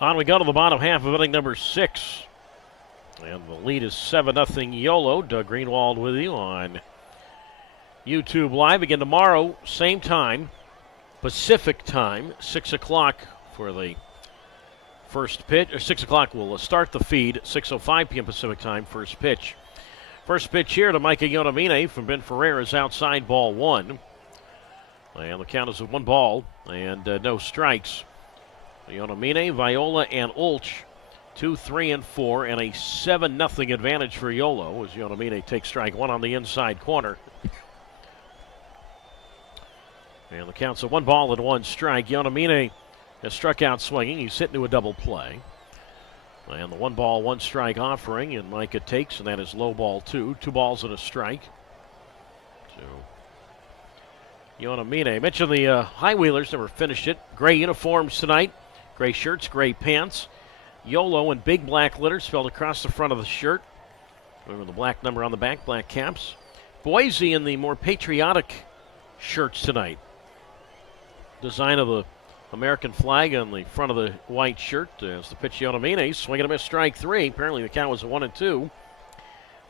On we go to the bottom half of inning number 6. And the lead is 7-0 Yolo. Doug Greenwald with you on YouTube Live. Again tomorrow, same time, Pacific time, 6 o'clock for the first pitch. Or 6 o'clock will start the feed, 6:05 p.m. Pacific time, first pitch. First pitch here to Micah Yonamine from Ben Ferreira's outside, ball 1. And the count is at 1 ball and no strikes. Yonamine, Viola, and Ulch, 2, 3, and 4, and a 7-0 advantage for Yolo as Yonamine takes strike 1 on the inside corner. And the count's at 1 ball and 1 strike. Yonamine has struck out swinging. He's hit into a double play. And the 1 ball, 1 strike offering, and Micah takes, and that is low ball 2. 2 balls and a strike. So Yonamine. I mentioned the High Wheelers never finished it. Gray uniforms tonight. Gray shirts, gray pants. Yolo in big black letters spelled across the front of the shirt. Remember the black number on the back, black caps. Boise in the more patriotic shirts tonight. Design of the American flag on the front of the white shirt as the pitch. Yonamine swinging a miss, strike 3. Apparently the count was 1-2.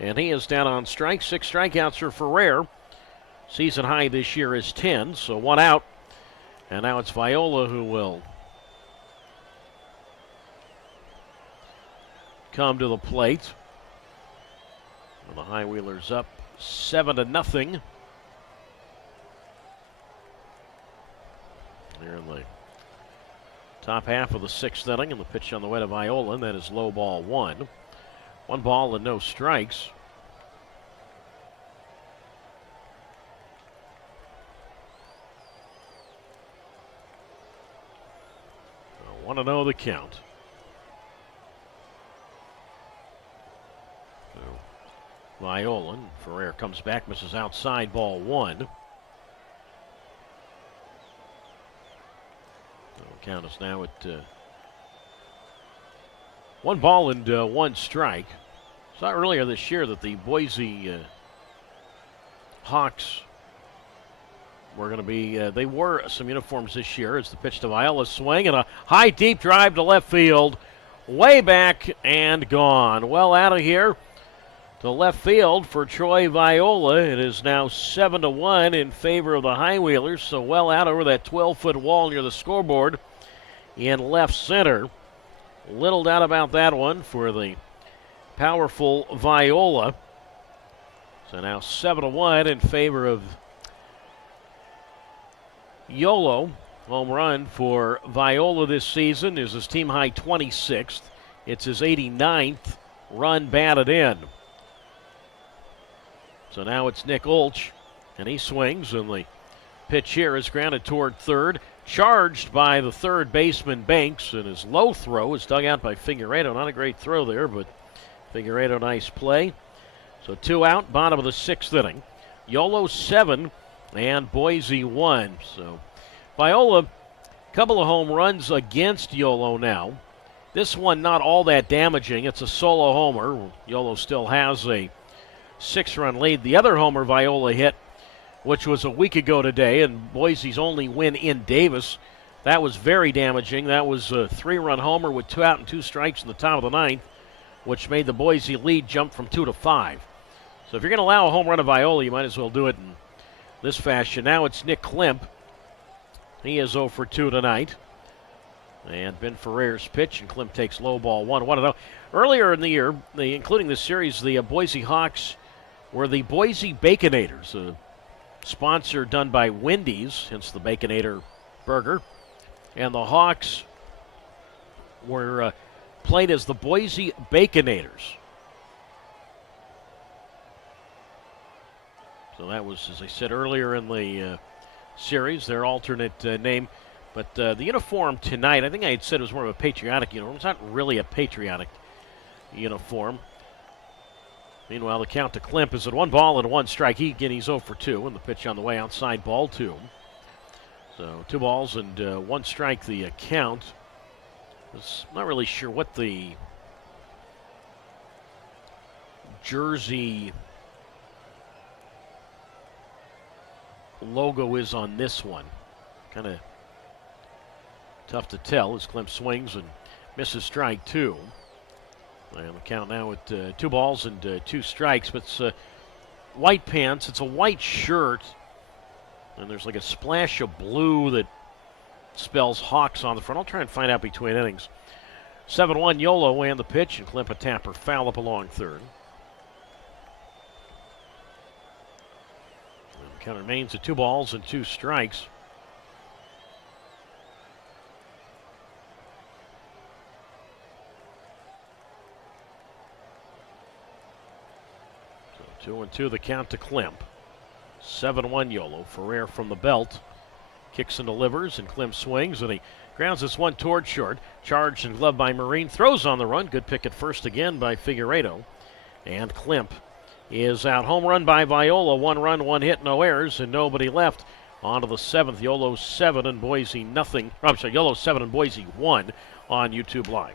And he is down on strike. 6 strikeouts for Ferrer. Season high this year is 10, so 1 out. And now it's Viola who will come to the plate. And the High Wheelers up 7-0. Here in the top half of the sixth inning, and the pitch on the way to Viola, and that is low ball one. 1 ball and no strikes. I want to know the count. So, Viola, Ferrer comes back, misses outside, ball one. The count is now at 1 ball and 1 strike. Saw earlier this year that the Boise Hawks were going to be, they wore some uniforms this year. It's the pitch to Viola's swing and a high deep drive to left field. Way back and gone. Well out of here to left field for Troy Viola. It is now 7-1 in favor of the High Wheelers. So well out over that 12-foot wall near the scoreboard in left center. Little doubt about that one for the powerful Viola. So now 7-1 in favor of Yolo. Home run for Viola this season is his team high 26th. It's his 89th run batted in. So now it's Nick Olch, and he swings, and the pitch here is grounded toward third. Charged by the third baseman Banks, and his low throw is dug out by Figueredo. Not a great throw there, but Figueredo, nice play. So 2 out, bottom of the sixth inning. Yolo 7 and Boise 1. So Viola, a couple of home runs against Yolo now. This one not all that damaging. It's a solo homer. Yolo still has a 6-run lead. The other homer Viola hit, which was a week ago today, and Boise's only win in Davis, that was very damaging. That was a 3-run homer with 2 out and 2 strikes in the top of the ninth, which made the Boise lead jump from 2 to 5. So if you're going to allow a home run to Viola, you might as well do it in this fashion. Now it's Nick Klimp. He is 0 for 2 tonight. And Ben Ferrer's pitch, and Klimp takes low ball 1-0. Earlier in the year, including this series, the Boise Hawks were the Boise Baconators, a sponsor done by Wendy's, hence the Baconator burger. And the Hawks were played as the Boise Baconators. So that was, as I said earlier in the series, their alternate name. But the uniform tonight, I think I had said it was more of a patriotic uniform. It's not really a patriotic uniform. Meanwhile, the count to Klimp is at 1 ball and 1 strike. He's 0 for 2, and the pitch on the way outside, ball 2. So 2 balls and 1 strike the count. I'm not really sure what the jersey logo is on this one. Kind of tough to tell as Klimp swings and misses strike 2. And the count now at 2 balls and 2 strikes. But it's white pants. It's a white shirt. And there's like a splash of blue that spells Hawks on the front. I'll try and find out between innings. 7-1 Yolo and the pitch, and Klimp a tapper foul up along third. And the count remains at 2 balls and 2 strikes. So 2-2 the count to Klimp. 7-1 Yolo. Ferrer from the belt. Kicks and delivers, and Klimp swings, and he grounds this one toward short. Charged and gloved by Marine. Throws on the run. Good pick at first again by Figueredo. And Klimp is out. Home run by Viola. 1 run, 1 hit, no errors, and nobody left. On to the 7th. Yolo 7 and Boise nothing. I'm sorry, Yolo 7 and Boise 1 on YouTube Live.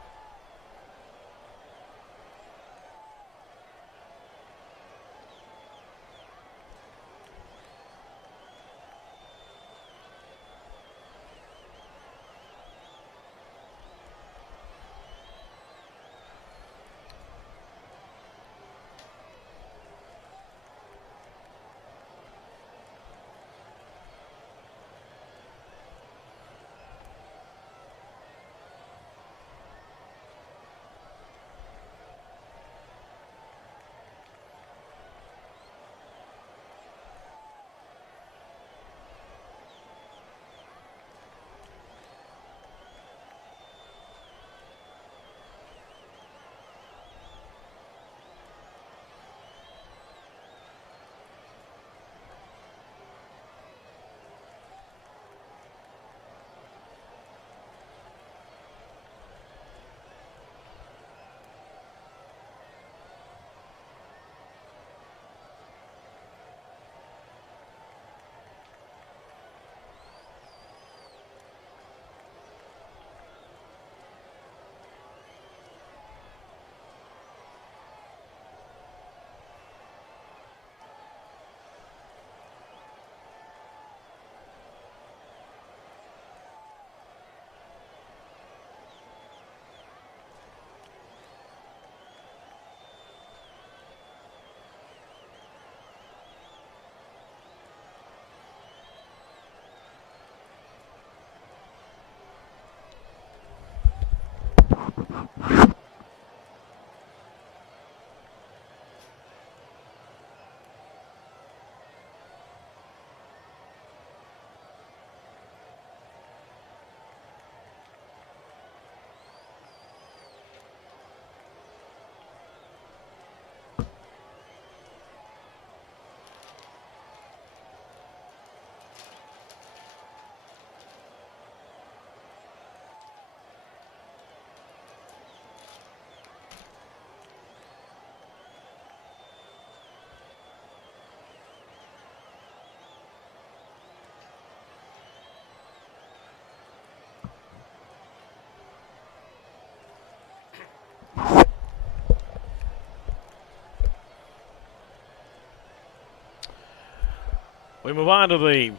We move on to the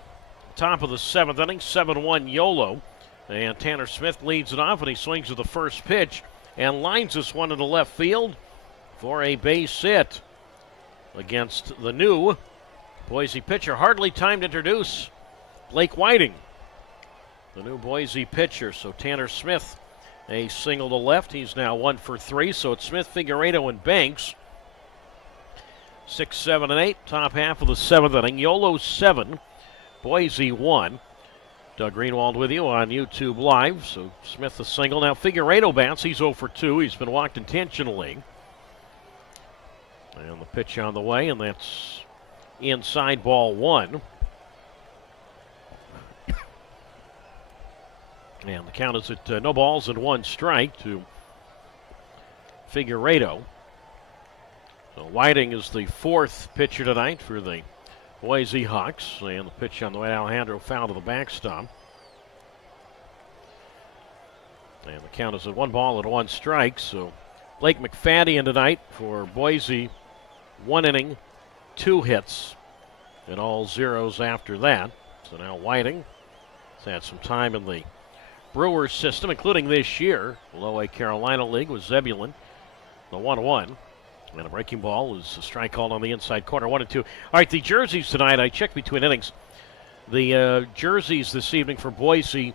top of the 7th inning, 7-1 Yolo. And Tanner Smith leads it off, and he swings to the first pitch and lines this one into left field for a base hit against the new Boise pitcher. Hardly time to introduce Blake Whiting, the new Boise pitcher. So Tanner Smith, a single to left. He's now 1 for 3. So it's Smith, Figueredo, and Banks. 6, 7, and 8. Top half of the 7th inning. Yolo 7, Boise 1. Doug Greenwald with you on YouTube Live. So Smith a single. Now Figueredo bats. He's 0 for 2. He's been walked intentionally. And the pitch on the way, and that's inside, ball 1. And the count is at no balls and 1 strike to Figueredo. So Whiting is the 4th pitcher tonight for the Boise Hawks. And the pitch on the way, Alejandro foul to the backstop. And the count is at 1 ball and 1 strike. So Blake McFadden tonight for Boise. 1 inning, 2 hits, and all zeros after that. So now Whiting has had some time in the Brewers system, including this year. Low A Carolina League with Zebulon. The 1-1. And a breaking ball is a strike called on the inside corner. 1-2. All right, the jerseys tonight, I checked between innings. The jerseys this evening for Boise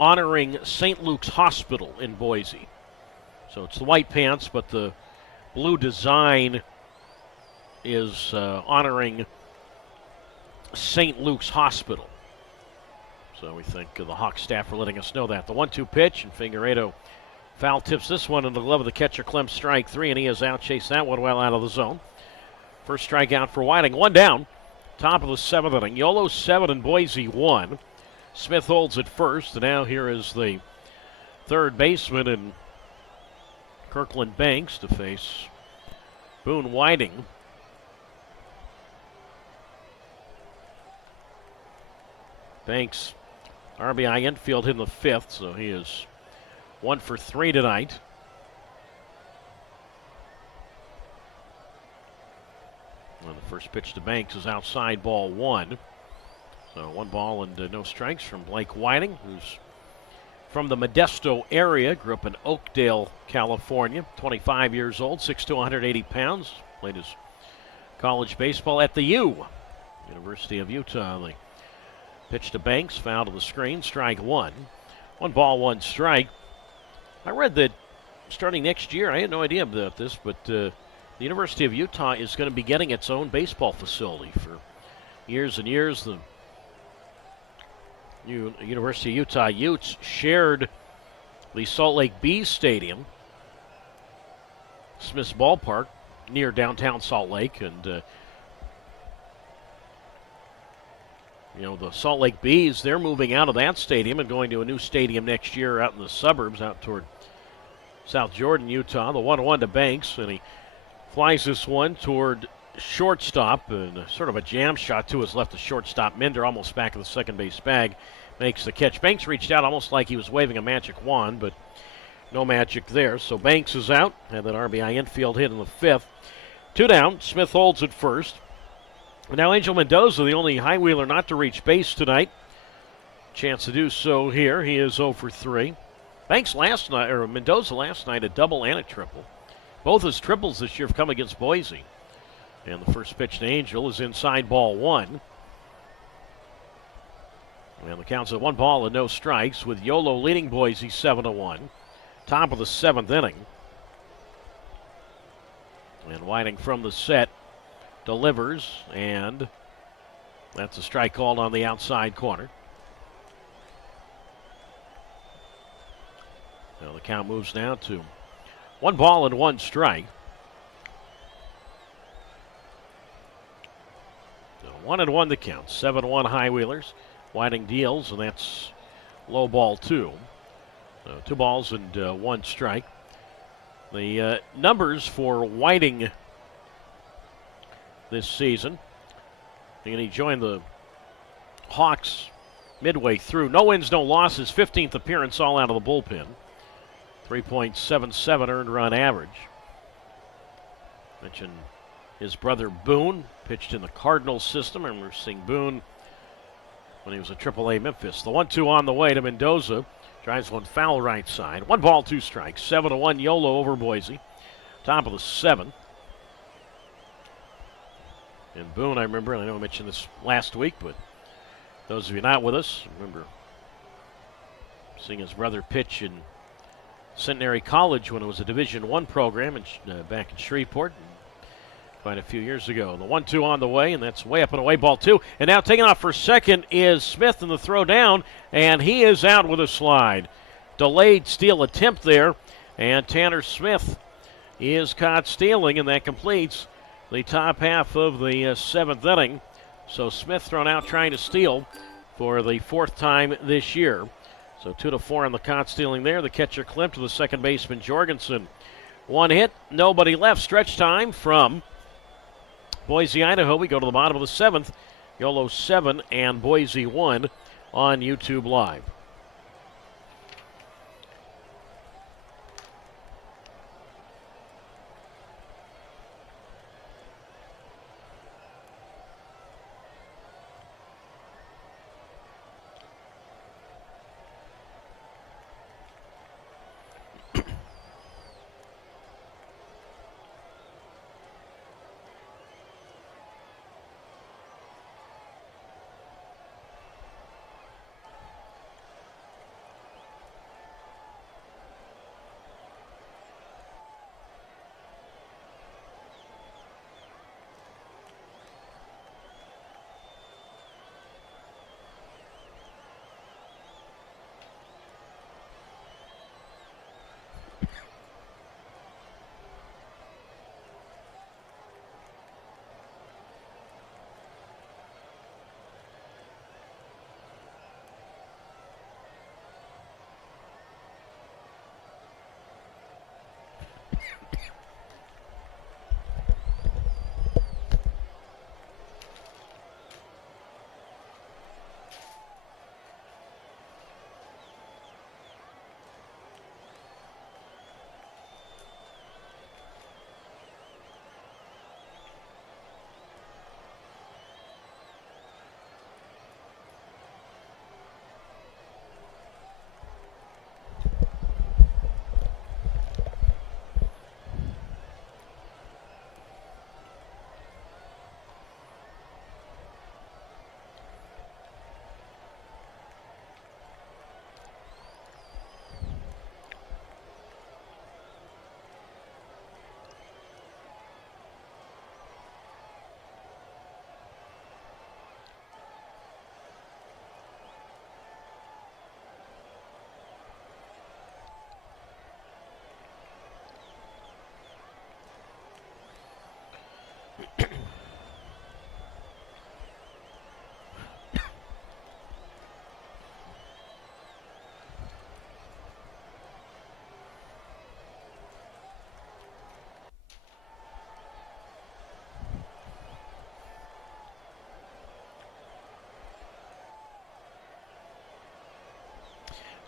honoring St. Luke's Hospital in Boise. So it's the white pants, but the blue design is honoring St. Luke's Hospital. So we thank the Hawk staff for letting us know that. The 1-2 pitch, and Figueredo foul tips this one into the glove of the catcher, Clem. Strike 3, and he is out. Chase that one well out of the zone. First strikeout for Whiting. 1 down. Top of the 7th inning. Yolo 7 and Boise 1. Smith holds at first, and now here is the third baseman in Kirkland Banks to face Boone Whiting. Banks, RBI infield in the 5th, so he is 1 for 3 tonight. And the first pitch to Banks is outside, ball 1. So 1 ball and no strikes from Blake Whiting, who's from the Modesto area, grew up in Oakdale, California, 25 years old, 6'2", 180 pounds, played his college baseball at the University of Utah. The pitch to Banks, foul to the screen, strike 1. 1 ball, 1 strike. I read that starting next year, I had no idea about this, but the University of Utah is going to be getting its own baseball facility. For years and years, the University of Utah Utes shared the Salt Lake Bees Stadium, Smith's Ballpark, near downtown Salt Lake, and the Salt Lake Bees, they're moving out of that stadium and going to a new stadium next year out in the suburbs, out toward South Jordan, Utah. The 1-1 to Banks, and he flies this one toward shortstop, and sort of a jam shot to his left to shortstop. Minder almost back in the second base bag, makes the catch. Banks reached out almost like he was waving a magic wand, but no magic there. So Banks is out, and that RBI infield hit in the 5th. 2 down, Smith holds at first. Now Angel Mendoza, the only high wheeler not to reach base tonight. Chance to do so here. He is 0 for 3. Banks last night, or Mendoza last night, a double and a triple. Both his triples this year have come against Boise. And the first pitch to Angel is inside, ball 1. And the count's at 1 ball and no strikes, with Yolo leading Boise 7-1. Top of the 7th inning. And Whiting from the set delivers, and that's a strike called on the outside corner. Now the count moves now to 1 ball and 1 strike. So 1-1 the count. 7-1 high wheelers. Whiting deals, and that's low ball 2. So 2 balls and 1 strike. The numbers for Whiting this season, and he joined the Hawks midway through. No wins, no losses, 15th appearance, all out of the bullpen. 3.77 earned run average. Mentioned his brother Boone, pitched in the Cardinals system. I remember seeing Boone when he was at AAA Memphis. The 1-2 on the way to Mendoza. Drives one foul right side. 1 ball, 2 strikes. 7-1 Yolo over Boise. Top of the 7th. And Boone, I remember, and I know I mentioned this last week, but those of you not with us, remember seeing his brother pitch in Centenary College when it was a Division I program back in Shreveport quite a few years ago. The 1-2 on the way, and that's way up and away, ball 2. And now taking off for second is Smith in the throw down, and he is out with a slide. Delayed steal attempt there, and Tanner Smith is caught stealing, and that completes the top half of the 7th inning. So Smith thrown out trying to steal for the 4th time this year. So 2-4 on the caught stealing there. The catcher clipped to the second baseman Jorgensen. 1 hit, nobody left. Stretch time from Boise, Idaho. We go to the bottom of the 7th. Yolo 7 and Boise 1 on YouTube Live.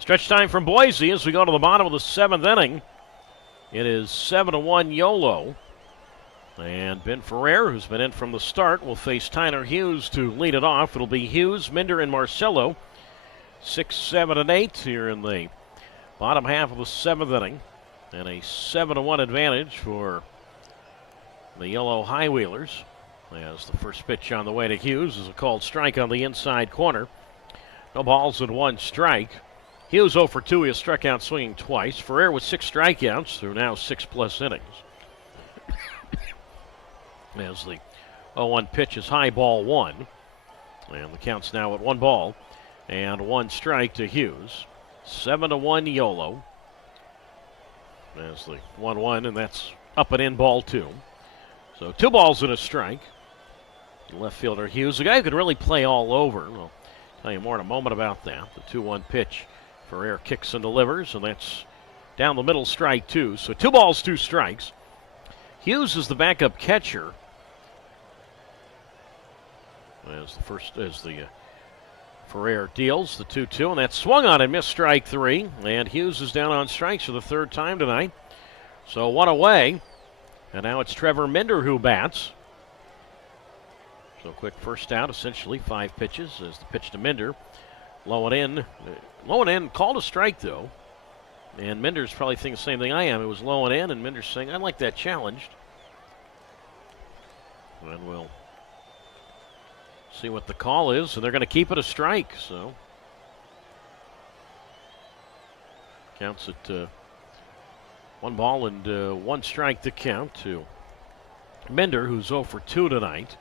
Stretch time from Boise as we go to the bottom of the 7th inning. It is 7-1 Yolo. And Ben Ferrer, who's been in from the start, will face Tyler Hughes to lead it off. It'll be Hughes, Minder, and Marcello. 6, 7, and 8 here in the bottom half of the 7th inning. And a 7-1 advantage for the Yolo High Wheelers. As the first pitch on the way to Hughes is a called strike on the inside corner. No balls and 1 strike. Hughes 0 for 2. He has struck out swinging twice. Ferrer with 6 strikeouts through now 6+ innings. As the 0-1 pitch is high, ball 1. And the count's now at 1 ball and 1 strike to Hughes. 7-1 Yolo. As the 1-1, and that's up and in, ball 2. So 2 balls and a strike. Left fielder Hughes, a guy who could really play all over. I'll tell you more in a moment about that. The 2-1 pitch. Ferrer kicks and delivers, and that's down the middle, strike 2. So 2 balls, 2 strikes. Hughes is the backup catcher. As the Ferrer deals the 2-2, and that swung on and missed, strike 3. And Hughes is down on strikes for the 3rd time tonight. So 1 away, and now it's Trevor Minder who bats. So quick first out, essentially 5 pitches as the pitch to Minder. Low and in. Low and in, called a strike though. And Minder's probably thinking the same thing I am. It was low and in, and Minder's saying, I like that challenged. And we'll see what the call is, and they're going to keep it a strike. So counts at 1 ball and 1 strike to count to Minder, who's 0 for 2 tonight.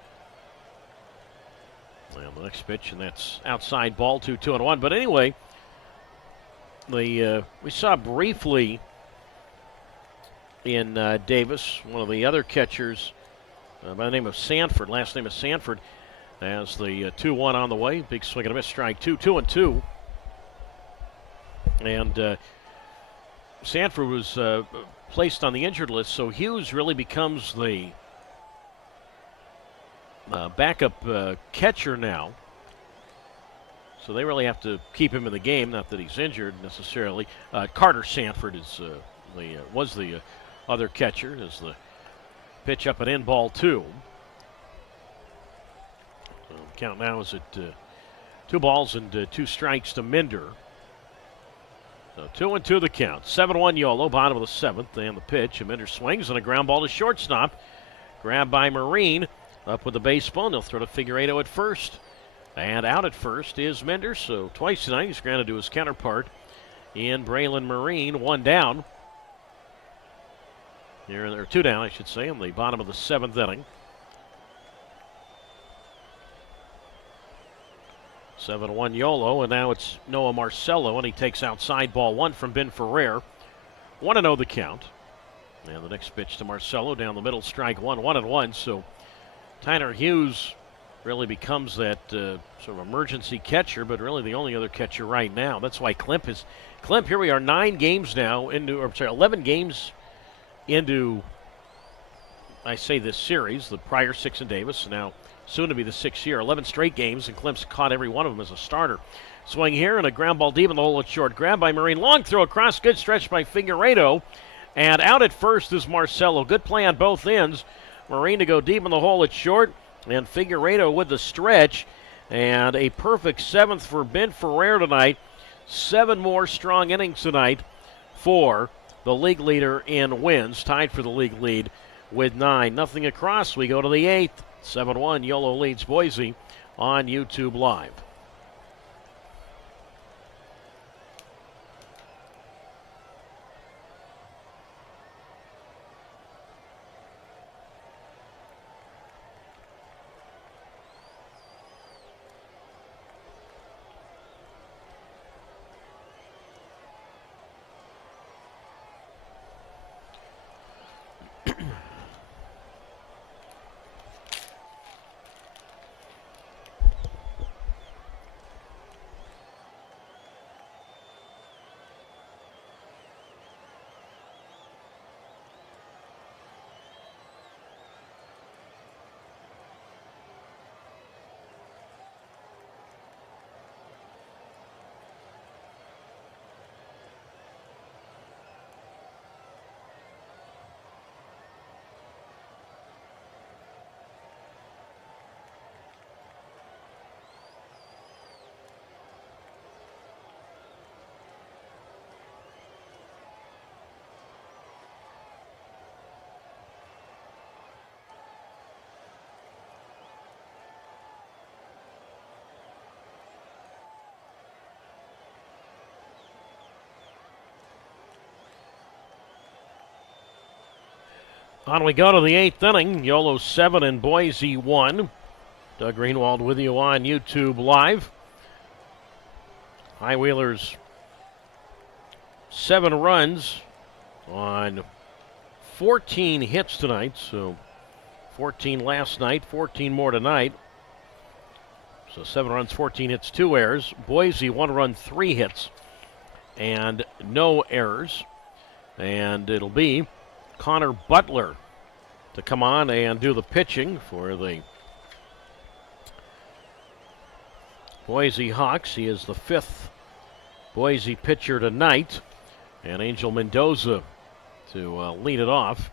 And the next pitch, and that's outside ball, 2-2-1. But anyway, we saw briefly in Davis, one of the other catchers by the name of Sanford, last name is Sanford, as the 2-1 on the way. Big swing and a miss, strike 2, 2-2. And Sanford was placed on the injured list, so Hughes really becomes the backup catcher now. So they really have to keep him in the game, not that he's injured necessarily. Carter Sanford is was the other catcher as the pitch up and in, ball 2. So count now is at 2 balls and 2 strikes to Minder. So 2-2 the count. 7-1 Yolo, bottom of the 7th, and the pitch. And Minder swings and a ground ball to shortstop. Grabbed by Marine. Up with the baseball. They'll throw to Figueiredo at first. And out at first is Minder. So twice tonight he's grounded to his counterpart in Braylon Marine. 1 down. Here, or 2 down, I should say, in the bottom of the 7th inning. 7-1 Yolo, and now it's Noah Marcello, and he takes outside ball 1 from Ben Ferrer. 1-0 the count. And the next pitch to Marcello down the middle, strike 1, 1-1. So Tyler Hughes really becomes that sort of emergency catcher, but really the only other catcher right now. That's why Klimp, here we are 9 games now into, or sorry, 11 games into, I say this series, the prior 6 in Davis, now soon to be the 6th year. 11 straight games, and Klimp's caught every one of them as a starter. Swing here, and a ground ball deep in the hole at short. Grab by Marine. Long throw across. Good stretch by Figueiredo. And out at first is Marcello. Good play on both ends. Marine to go deep in the hole at short. And Figueiredo with the stretch. And a perfect 7th for Ben Ferrer tonight. 7 more strong innings tonight for the league leader in wins. Tied for the league lead with 9. Nothing across. We go to the 8th. 7-1, Yolo leads Boise on YouTube Live. On we go to the 8th inning. Yolo 7 and Boise 1. Doug Greenwald with you on YouTube Live. High Wheelers 7 runs on 14 hits tonight. So 14 last night, 14 more tonight. So 7 runs, 14 hits, 2 errors. Boise 1 run, 3 hits, and no errors. And it'll be Connor Butler to come on and do the pitching for the Boise Hawks. He is the 5th Boise pitcher tonight, and Angel Mendoza to lead it off.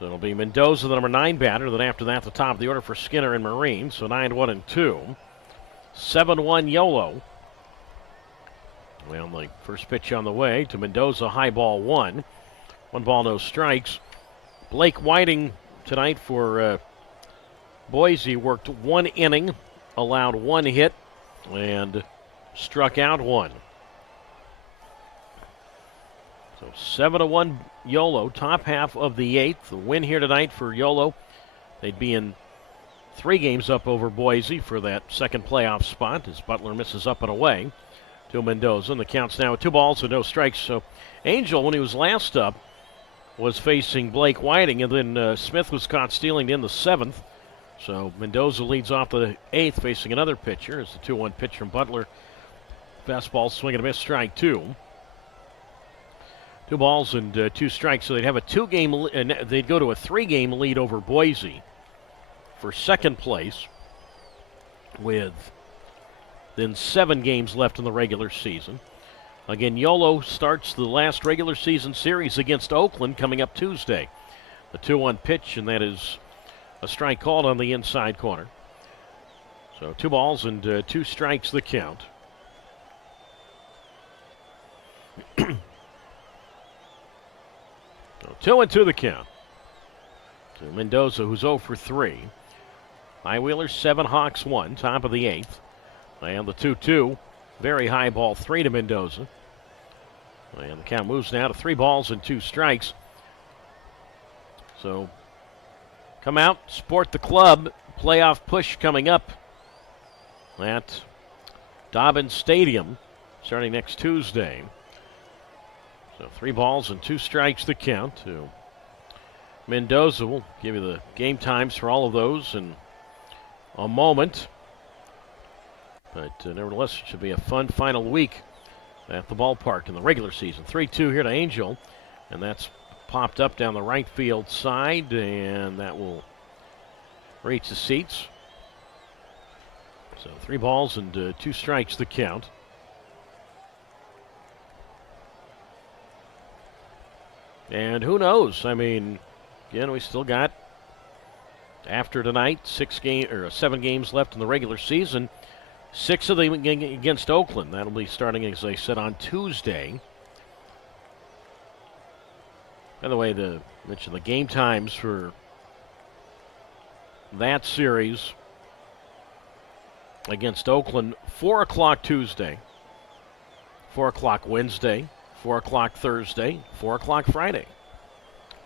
So it'll be Mendoza, the number 9 batter. Then after that, the top of the order for Skinner and Marine. So 9-1-2. 7-1 Yolo. Well, the first pitch on the way to Mendoza, high ball 1. 1 ball, no strikes. Blake Whiting tonight for Boise worked 1 inning, allowed 1 hit, and struck out 1. So 7-1 Yolo, top half of the 8th. The win here tonight for Yolo. They'd be in 3 games up over Boise for that second playoff spot as Butler misses up and away to Mendoza. And the count's now 2 balls and no strikes. So Angel, when he was last up, was facing Blake Whiting, and then Smith was caught stealing in the 7th. So Mendoza leads off the 8th, facing another pitcher. As the 2-1 pitch from Butler. Fastball swing and a miss, strike 2. 2 balls and 2 strikes, so they'd have a 2-game, and they'd go to a 3-game lead over Boise for second place, with then 7 games left in the regular season. Again, Yolo starts the last regular season series against Oakland coming up Tuesday. The 2-1 pitch, and that is a strike called on the inside corner. So 2 balls and 2 strikes the count. So 2-2 the count to Mendoza, who's 0 for 3. High Wheelers 7, Hawks 1, top of the 8th. And the 2-2, very high ball 3 to Mendoza. And the count moves now to 3 balls and 2 strikes. So come out, support the club. Playoff push coming up at Dobbins Stadium starting next Tuesday. So 3 balls and 2 strikes the count to Mendoza. We'll give you the game times for all of those in a moment. But nevertheless, it should be a fun final week at the ballpark in the regular season. 3-2 here to Angel, and that's popped up down the right field side, and that will reach the seats. So 3 balls and 2 strikes the count. And who knows? I mean, again, we still got, after tonight, 7 games left in the regular season. 6 of them against Oakland. That'll be starting, as I said, on Tuesday. By the way, mention the game times for that series against Oakland: 4 o'clock Tuesday, 4 o'clock Wednesday, 4 o'clock Thursday, 4 o'clock Friday.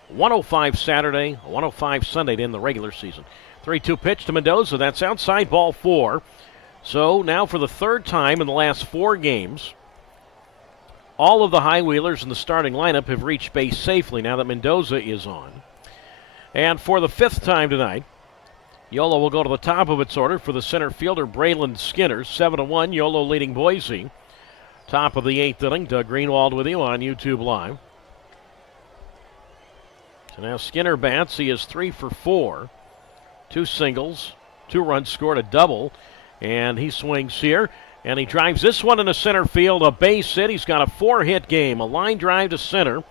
105 Saturday, 105 Sunday to end the regular season. 3-2 pitch to Mendoza. That's outside, ball 4. So now for the 3rd time in the last 4 games, all of the High Wheelers in the starting lineup have reached base safely now that Mendoza is on. And for the 5th time tonight, Yolo will go to the top of its order for the center fielder, Braylon Skinner. 7-1, Yolo leading Boise. Top of the 8th inning. Doug Greenwald with you on YouTube Live. So now Skinner bats. He is 3 for 4. 2 singles, 2 runs scored, a double. And he swings here, and he drives this one into center field, a base hit. He's got a 4-hit game, a line drive to center.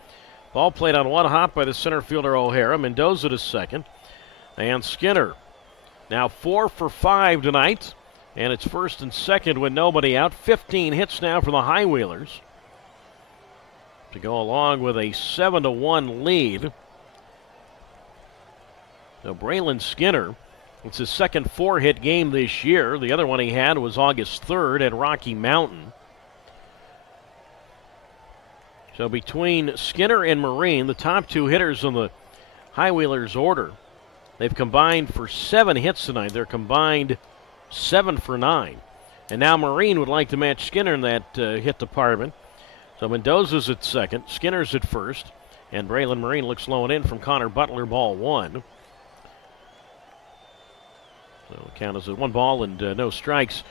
Ball played on 1 hop by the center fielder O'Hara. Mendoza to second. And Skinner now 4 for 5 tonight. And it's 1st and 2nd with nobody out. 15 hits now for the High Wheelers to go along with a 7-1 lead. So Braylon Skinner, it's his second 4-hit game this year. The other one he had was August 3rd at Rocky Mountain. So between Skinner and Marine, the top 2 hitters on the High Wheelers order, they've combined for 7 hits tonight. They're combined 7 for 9. And now Marine would like to match Skinner in that hit department. So Mendoza's at second, Skinner's at first, and Braylon Marine looks low and in from Connor Butler, ball 1. So the count is at 1 ball and no strikes.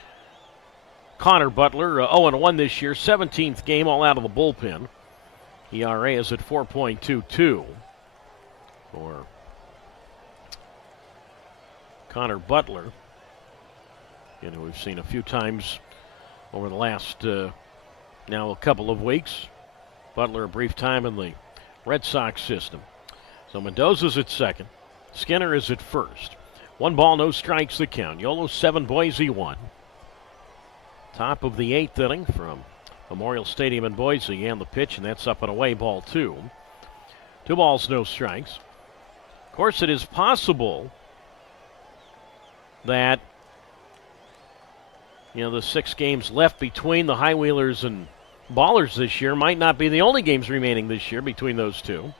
Connor Butler, 0-1 this year, 17th game, all out of the bullpen. ERA is at 4.22 for Connor Butler. And we've seen a few times over the last now a couple of weeks. Butler a brief time in the Red Sox system. So Mendoza's at second. Skinner is at first. 1 ball, no strikes the count. Yolo 7, Boise 1. Top of the 8th inning from Memorial Stadium in Boise, and the pitch, and that's up and away, ball 2. 2 balls, no strikes. Of course, it is possible that, the 6 games left between the High Wheelers and Ballers this year might not be the only games remaining this year between those two.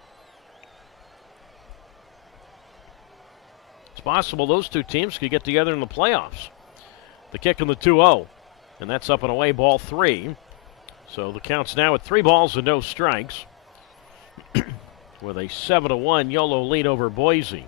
It's possible those two teams could get together in the playoffs. The kick in the 2-0, and that's up and away, ball 3. So the count's now at 3 balls and no strikes with a 7-1 Yolo lead over Boise.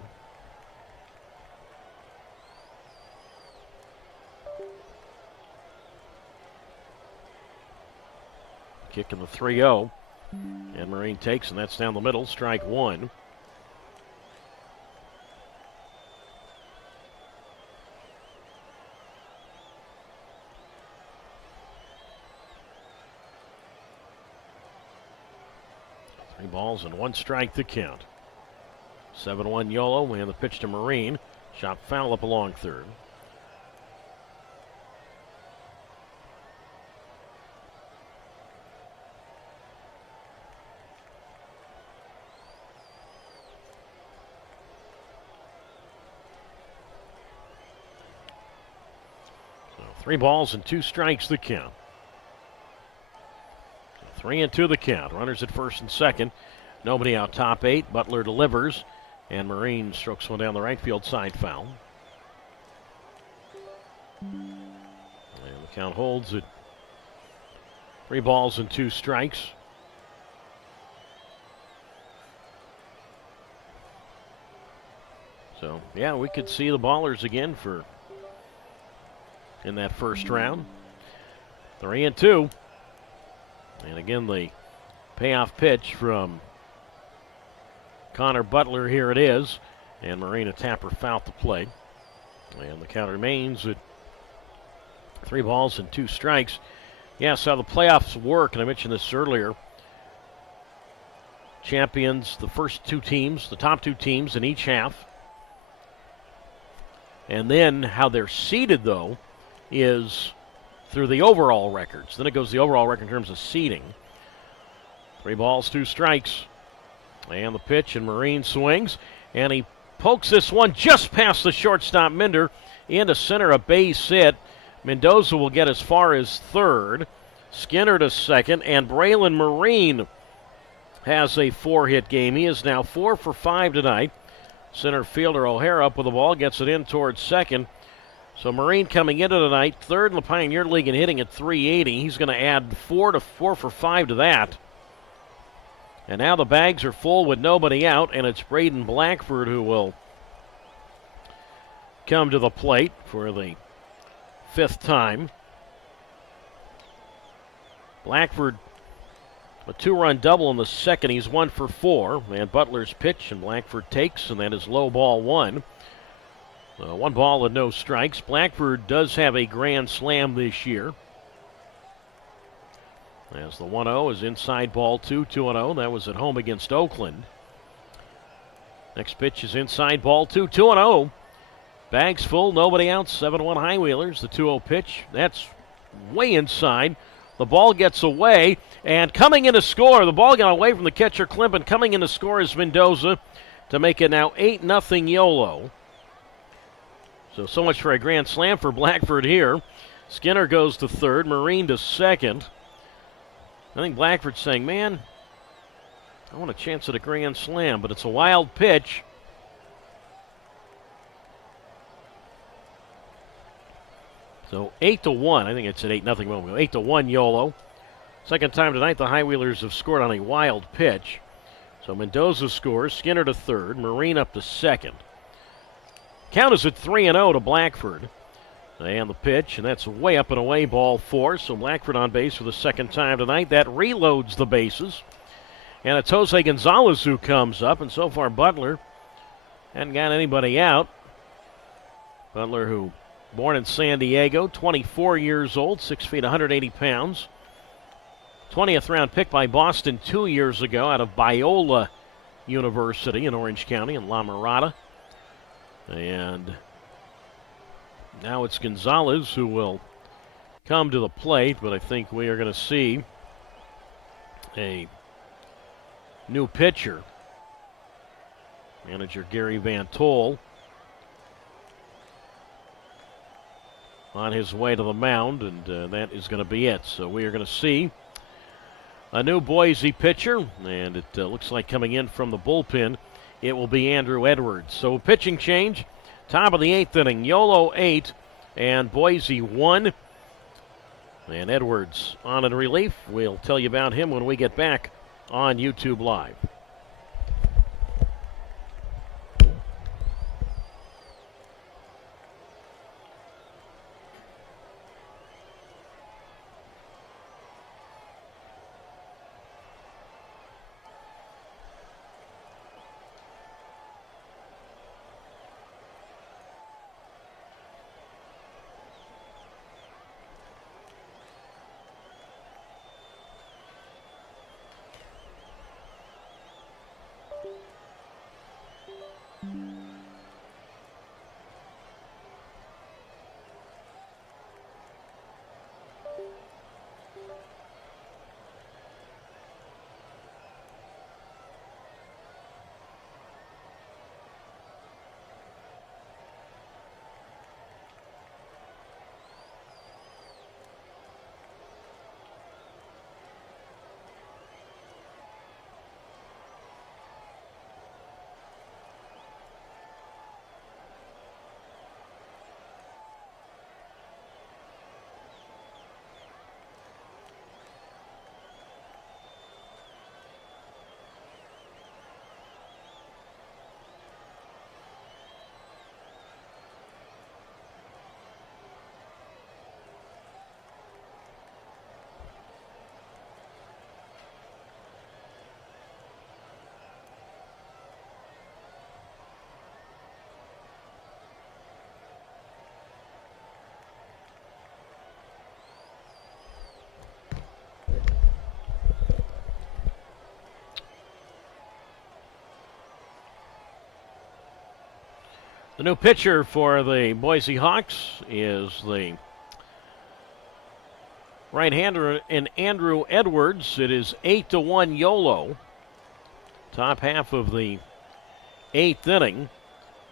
Kick in the 3-0, and Marine takes, and that's down the middle, strike 1. Three balls and 1 strike to count. 7-1 Yolo, and the pitch to Marine. Shot foul up along third. So 3 balls and 2 strikes the count. 3-2 the count. Runners at first and second. Nobody out, top 8. Butler delivers, and Marine strokes one down the right field side, foul. And the count holds at 3 balls and 2 strikes. So, yeah, we could see the Ballers again in that first round. 3-2. And again, the payoff pitch from Connor Butler. Here it is. And Marina Tapper fouled the play. And the count remains at 3 balls and 2 strikes. Yeah, so how the playoffs work, and I mentioned this earlier. Champions, the first 2 teams, the top 2 teams in each half. And then how they're seeded, though, is through the overall records. Then it goes the overall record in terms of seeding. 3 balls, 2 strikes. And the pitch, and Marine swings. And he pokes this one just past the shortstop Minder into center, a base hit. Mendoza will get as far as third. Skinner to second, and Braylon Marine has a 4-hit game. He is now 4 for 5 tonight. Center fielder O'Hara up with the ball, gets it in towards second. So Marine coming into tonight, third in the Pioneer League and hitting at .380. He's going to add 4 for 5 to that. And now the bags are full with nobody out, and it's Braden Blackford who will come to the plate for the 5th time. Blackford, a 2-run double in the second. He's 1 for 4. And Butler's pitch, and Blackford takes, and that is low, ball 1. 1 ball and no strikes. Blackford does have a grand slam this year. As the 1-0 is inside, ball 2, 2-0. That was at home against Oakland. Next pitch is inside, ball 2, 2-0. Bags full, nobody out, 7-1 High Wheelers. The 2-0 pitch, that's way inside. The ball gets away, and coming in to score, the ball got away from the catcher Klimp, and coming in to score is Mendoza to make it now 8-0 Yolo. So much for a grand slam for Blackford here. Skinner goes to third, Marine to second. I think Blackford's saying, man, I want a chance at a grand slam, but it's a wild pitch. So 8-1, I think it's at 8-0 moment. 8-1 Yolo. Second time tonight the High Wheelers have scored on a wild pitch. So Mendoza scores, Skinner to third, Marine up to second. Count is at 3-0 to Blackford. And the pitch, and that's way up and away, ball 4. So Blackford on base for the second time tonight. That reloads the bases. And it's Jose Gonzalez who comes up, and so far Butler hadn't got anybody out. Butler, who born in San Diego, 24 years old, 6 feet, 180 pounds. 20th round pick by Boston 2 years ago out of Biola, University in Orange County in La Mirada. And now it's Gonzalez who will come to the plate, but I think we are going to see a new pitcher. Manager Gary Van Tol on his way to the mound, and that is going to be it. So we are going to see a new Boise pitcher, and it looks like coming in from the bullpen, it will be Andrew Edwards. So a pitching change, top of the 8th inning, Yolo 8 and Boise 1. And Edwards on in relief. We'll tell you about him when we get back on YouTube Live. The new pitcher for the Boise Hawks is the right-hander in Andrew Edwards. It is 8-1 Yolo. Top half of the 8th inning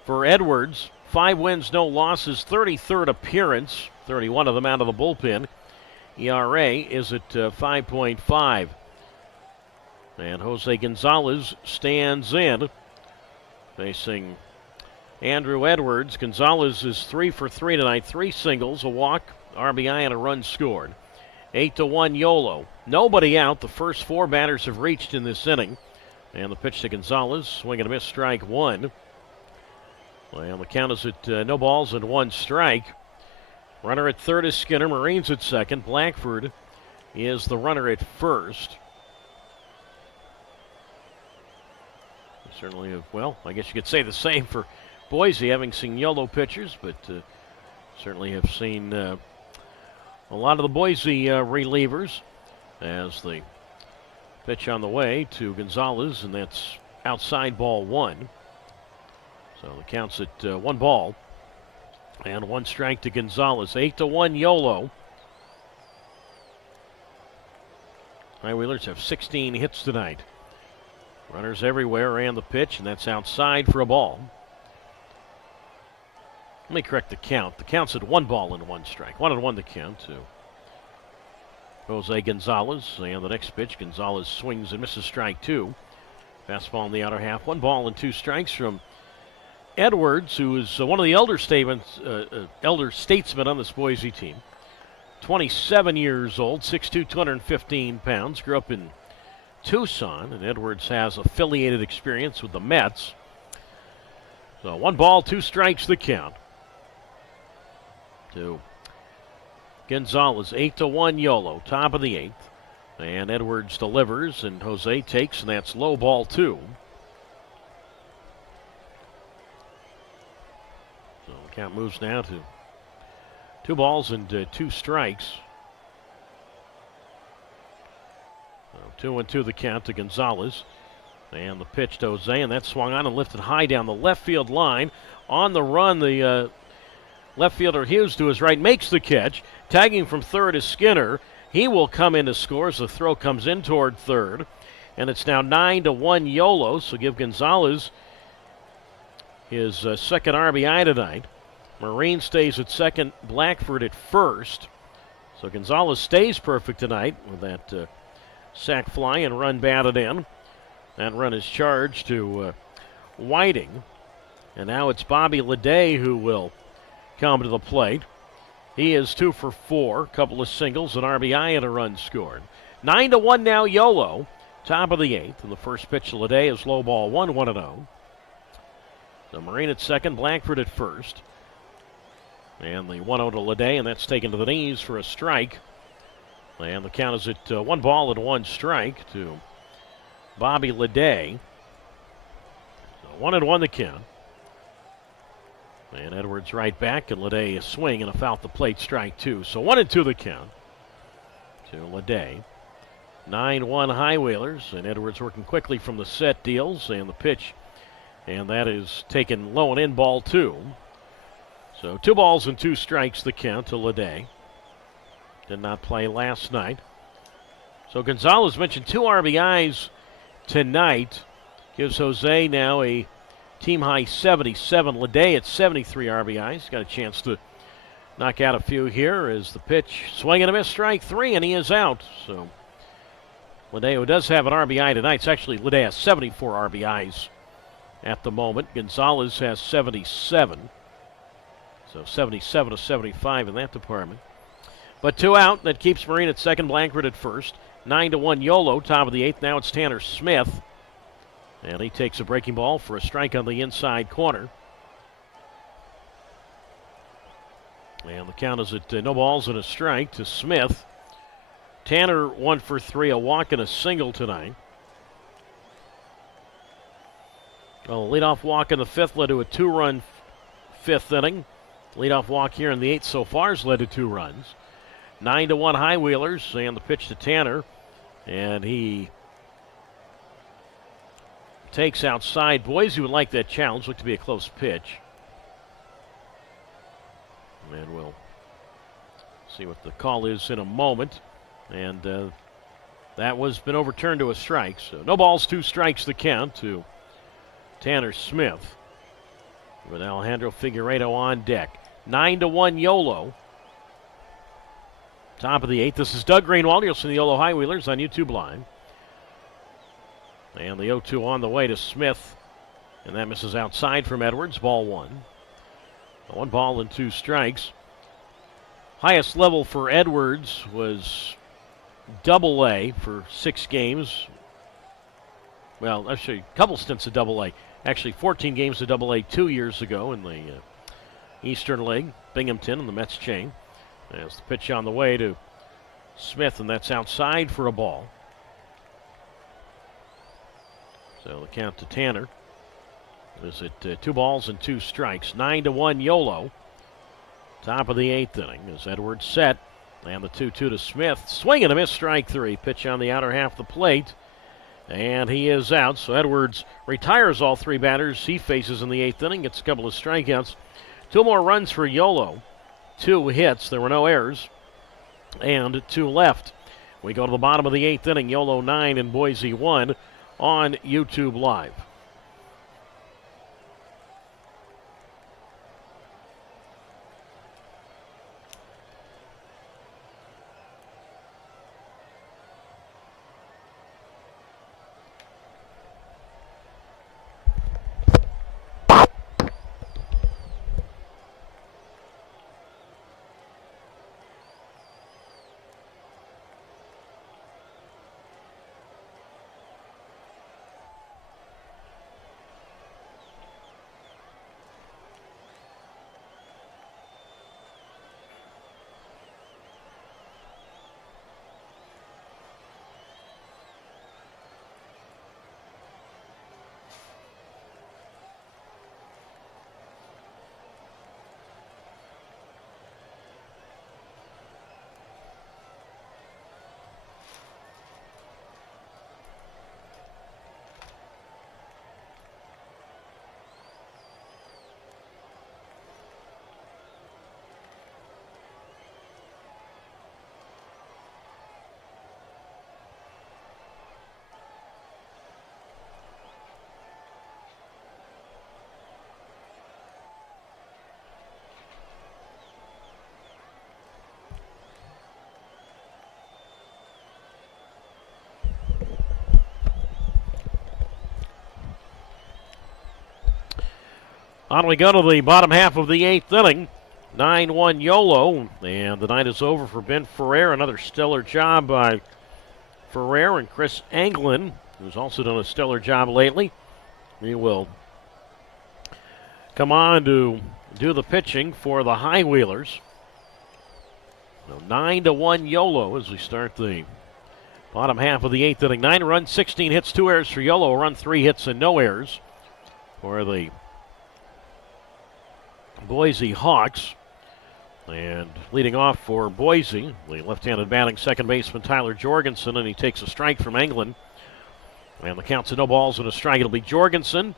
for Edwards. 5 wins, no losses, 33rd appearance, 31 of them out of the bullpen. ERA is at 5.5. And Jose Gonzalez stands in, facing Andrew Edwards. Gonzalez is 3 for 3 tonight. 3 singles, a walk, RBI, and a run scored. 8-1 Yolo. Nobody out. The first 4 batters have reached in this inning. And the pitch to Gonzalez. Swing and a miss, strike 1. Well, the count is at no balls and 1 strike. Runner at third is Skinner. Marines at second. Blackford is the runner at first. Certainly, well, I guess you could say the same for Boise, having seen Yolo pitchers, but certainly have seen a lot of the Boise relievers as the pitch on the way to Gonzalez, and that's outside ball 1. So the count's at 1 ball and 1 strike to Gonzalez. 8-1 Yolo. High Wheelers have 16 hits tonight. Runners everywhere, and the pitch, and that's outside for a ball. Let me correct the count. The count's at 1 ball and 1 strike. 1-1 the count to Jose Gonzalez. And the next pitch, Gonzalez swings and misses, strike 2. Fastball in the outer half. 1 ball and 2 strikes from Edwards, who is one of the elder statesmen on this Boise team. 27 years old, 6'2", 215 pounds. Grew up in Tucson, and Edwards has affiliated experience with the Mets. So 1 ball, 2 strikes the count to Gonzalez. 8-1 Yolo, top of the 8th. And Edwards delivers, and Jose takes, and that's low, ball 2. So the count moves now to 2 balls and 2 strikes. 2-2 the count to Gonzalez. And the pitch to Jose, and that swung on and lifted high down the left field line. On the run, the left fielder Hughes to his right makes the catch. Tagging from third is Skinner. He will come in to score as the throw comes in toward third. And it's now 9-1 Yolo, so give Gonzalez his second RBI tonight. Marine stays at second, Blackford at first. So Gonzalez stays perfect tonight with that sac fly and run batted in. That run is charged to Whiting. And now it's Bobby Leday who will come to the plate. He is 2 for 4, couple of singles, an RBI, and a run scored. 9-1 now Yolo, top of the 8th. And the first pitch to Leday is low ball 1-0. The Marine at second, Blackford at first. And the 1-0 to Leday, and that's taken to the knees for a strike. And the count is at 1-1 strike to Bobby Leday. So 1-1 the count. And Edwards right back, and Leday a swing and a foul at the plate, strike 2. So 1-2 the count to Leday. 9-1 High Whalers, and Edwards working quickly from the set deals, and the pitch, and that is taken low and in, ball 2. So 2 balls and 2 strikes the count to Leday. Did not play last night. So Gonzalez mentioned 2 RBIs tonight. Gives Jose now a team-high 77. Leday at 73 RBIs. Got a chance to knock out a few here as the pitch. Swing and a miss, strike 3, and he is out. So Leday, who does have an RBI tonight, it's actually Leday has 74 RBIs at the moment. Gonzalez has 77. So 77 to 75 in that department. But 2 out. That keeps Marine at second, Blackford at first. 9-1 Yolo, top of the 8th. Now it's Tanner Smith. And he takes a breaking ball for a strike on the inside corner. And the count is at no balls and a strike to Smith. Tanner 1 for 3, a walk and a single tonight. Well, the leadoff walk in the 5th led to a 2-run 5th inning. Leadoff walk here in the 8th so far has led to 2 runs. 9-1 High Whalers, and the pitch to Tanner. And he takes outside. Boise would like that challenge. Looked to be a close pitch. And we'll see what the call is in a moment. And that was been overturned to a strike. So no balls, 2 strikes the count to Tanner Smith. With Alejandro Figueiredo on deck. 9-1 Yolo. Top of the 8th. This is Doug Greenwald. You'll see the Yolo High Wheelers on YouTube Live. And the 0-2 on the way to Smith. And that misses outside from Edwards. Ball 1. 1 ball and 2 strikes. Highest level for Edwards was Double-A for 6 games. Well, actually, a couple stints of Double-A. Actually, 14 games of Double-A 2 years ago in the Eastern League. Binghamton and the Mets chain. As the pitch on the way to Smith, and that's outside for a ball. So the count to Tanner is at 2 balls and 2 strikes. 9-1 Yolo. Top of the 8th inning as Edwards set. And the 2-2 to Smith. Swing and a miss, strike 3. Pitch on the outer half of the plate. And he is out. So Edwards retires all 3 batters he faces in the 8th inning. Gets a couple of strikeouts. 2 more runs for Yolo. 2 hits. There were no errors. And 2 left. We go to the bottom of the 8th inning. Yolo 9 and Boise 1 on YouTube Live. On we go to the bottom half of the 8th inning. 9-1 Yolo, and the night is over for Ben Ferrer. Another stellar job by Ferrer, and Chris Anglin, who's also done a stellar job lately. He will come on to do the pitching for the High Wheelers. So 9-1 Yolo as we start the bottom half of the 8th inning. 9 runs, 16 hits, 2 errors for Yolo. A run, 3 hits, and no errors for the Boise Hawks. And leading off for Boise, the left-handed batting second baseman Tyler Jorgensen, and he takes a strike from England. And the count's at no balls and a strike. It'll be Jorgensen.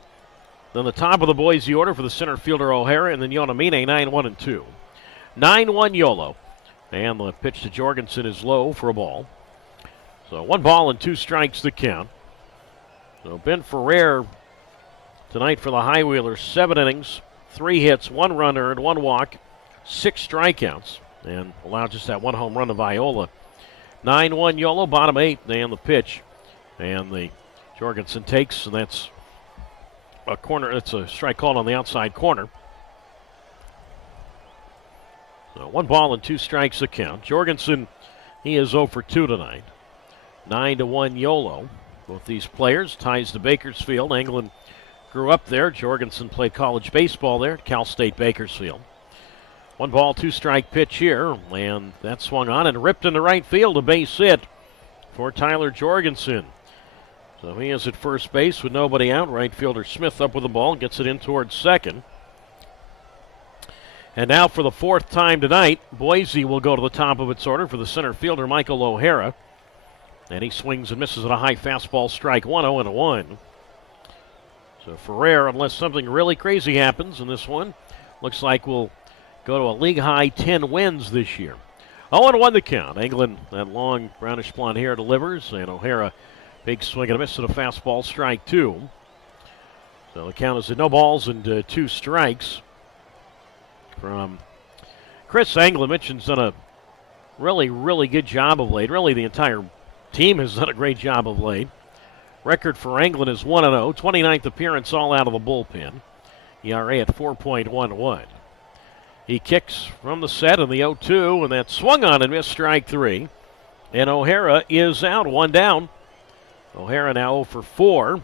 Then the top of the Boise order for the center fielder O'Hara, and then Yonamine, 9-1 and 2. 9-1 Yolo. And the pitch to Jorgensen is low for a ball. So 1 ball and 2 strikes to count. So Ben Ferrer tonight for the High Wheelers, 7 innings, 3 hits, 1 run earned, 1 walk, 6 strikeouts, and allowed just that 1 home run to Viola. 9-1 Yolo, bottom 8, and the pitch. And the Jorgensen takes, and that's a corner. It's a strike called on the outside corner. So 1 ball and 2 strikes to count. Jorgensen, he is 0 for 2 tonight. 9-1 Yolo. Both these players ties to Bakersfield. England grew up there. Jorgensen played college baseball there at Cal State Bakersfield. 1 ball, 2 strike pitch here, and that swung on and ripped into right field, a base hit for Tyler Jorgensen. So he is at first base with nobody out. Right fielder Smith up with the ball, gets it in towards second. And now for the 4th time tonight, Boise will go to the top of its order for the center fielder Michael O'Hara. And he swings and misses at a high fastball, strike 1, 0-1. So Ferrer, unless something really crazy happens in this one, looks like we'll go to a league-high 10 wins this year. 0-1 the count. England, that long brownish blonde hair delivers, and O'Hara, big swing and a miss at a fastball, strike 2. So the count is at no balls and 2 strikes from Chris Anglin. Mitchen's done a really, really good job of late. Really, the entire team has done a great job of late. Record for England is 1-0, 29th appearance all out of the bullpen. ERA at 4.11. He kicks from the set in the 0-2, and that swung on and missed, strike 3. And O'Hara is out, 1 down. O'Hara now 0 for 4.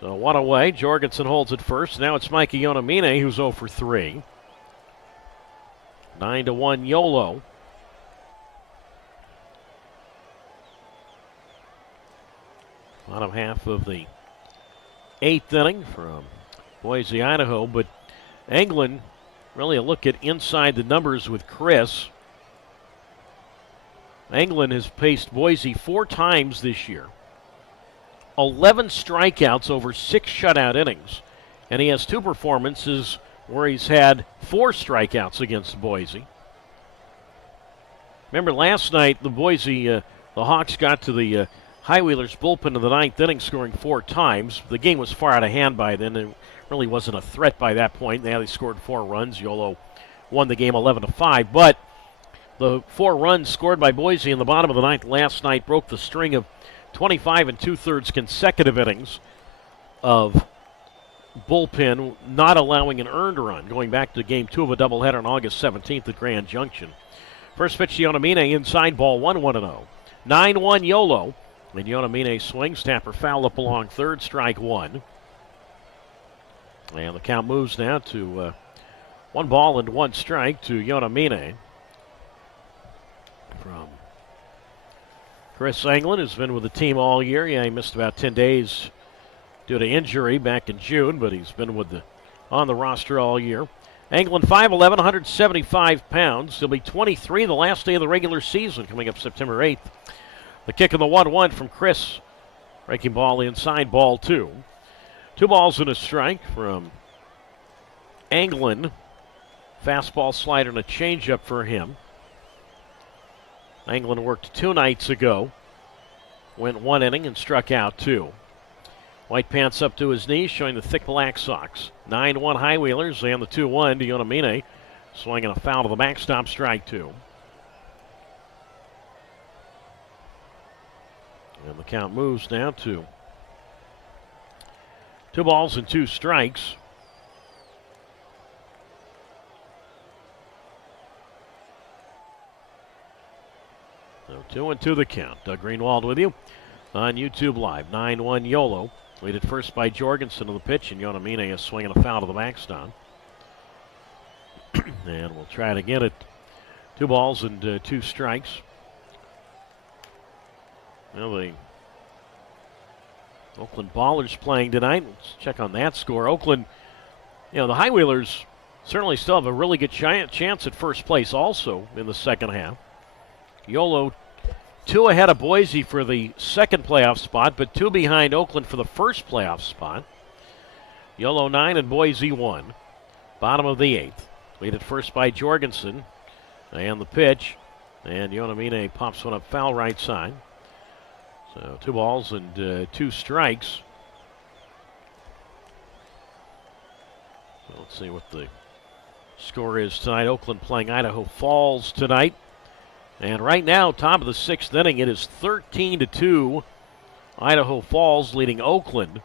So 1 away. Jorgensen holds it first. Now it's Mikey Yonamine who's 0 for 3. 9-1 Yolo. Bottom half of the 8th inning from Boise, Idaho. But England, really a look at inside the numbers with Chris. England has paced Boise 4 times this year. 11 strikeouts over 6 shutout innings. And he has 2 performances where he's had 4 strikeouts against Boise. Remember last night, the Hawks got to the High Wheelers bullpen in the 9th inning, scoring 4 times. The game was far out of hand by then. It really wasn't a threat by that point. They scored 4 runs. Yolo won the game 11-5. But the 4 runs scored by Boise in the bottom of the 9th last night broke the string of 25 2/3 consecutive innings of bullpen not allowing an earned run, going back to game 2 of a doubleheader on August 17th at Grand Junction. First pitch to Yonamine, inside ball 1-1-0. 9-1 Yolo. And Yonamine swings, Tapper foul up along third, strike 1. And the count moves now to 1 ball and 1 strike to Yonamine. From Chris Anglin, who's been with the team all year. Yeah, he missed about 10 days due to injury back in June, but he's been on the roster all year. Anglin 5'11", 175 pounds. He'll be 23 the last day of the regular season coming up September 8th. The kick of the 1-1 from Chris. Breaking ball inside, ball 2. 2 balls and a strike from Anglin. Fastball, slider, and a changeup for him. Anglin worked 2 nights ago. Went 1 inning and struck out 2. White pants up to his knees, showing the thick black socks. 9-1 High Wheelers and the 2-1 to Yonamine. Swinging a foul to the backstop, strike 2. And the count moves now to 2 balls and 2 strikes. So 2-2 the count. Doug Greenwald with you on YouTube Live. 9-1 Yolo. Leaded first by Jorgensen to the pitch, and Yonamine is swinging a foul to the backstop. And we'll try it again at 2 balls and 2 strikes. Well, the Oakland Ballers playing tonight. Let's check on that score. Oakland, the High Wheelers certainly still have a really good chance at first place also in the second half. Yolo 2 ahead of Boise for the second playoff spot, but 2 behind Oakland for the first playoff spot. Yolo 9 and Boise 1. Bottom of the 8th. Leaded first by Jorgensen. And the pitch. And Yonamine pops one up foul right side. So 2 balls and 2 strikes. So let's see what the score is tonight. Oakland playing Idaho Falls tonight. And right now, top of the 6th inning, it is 13-2. Idaho Falls leading Oakland.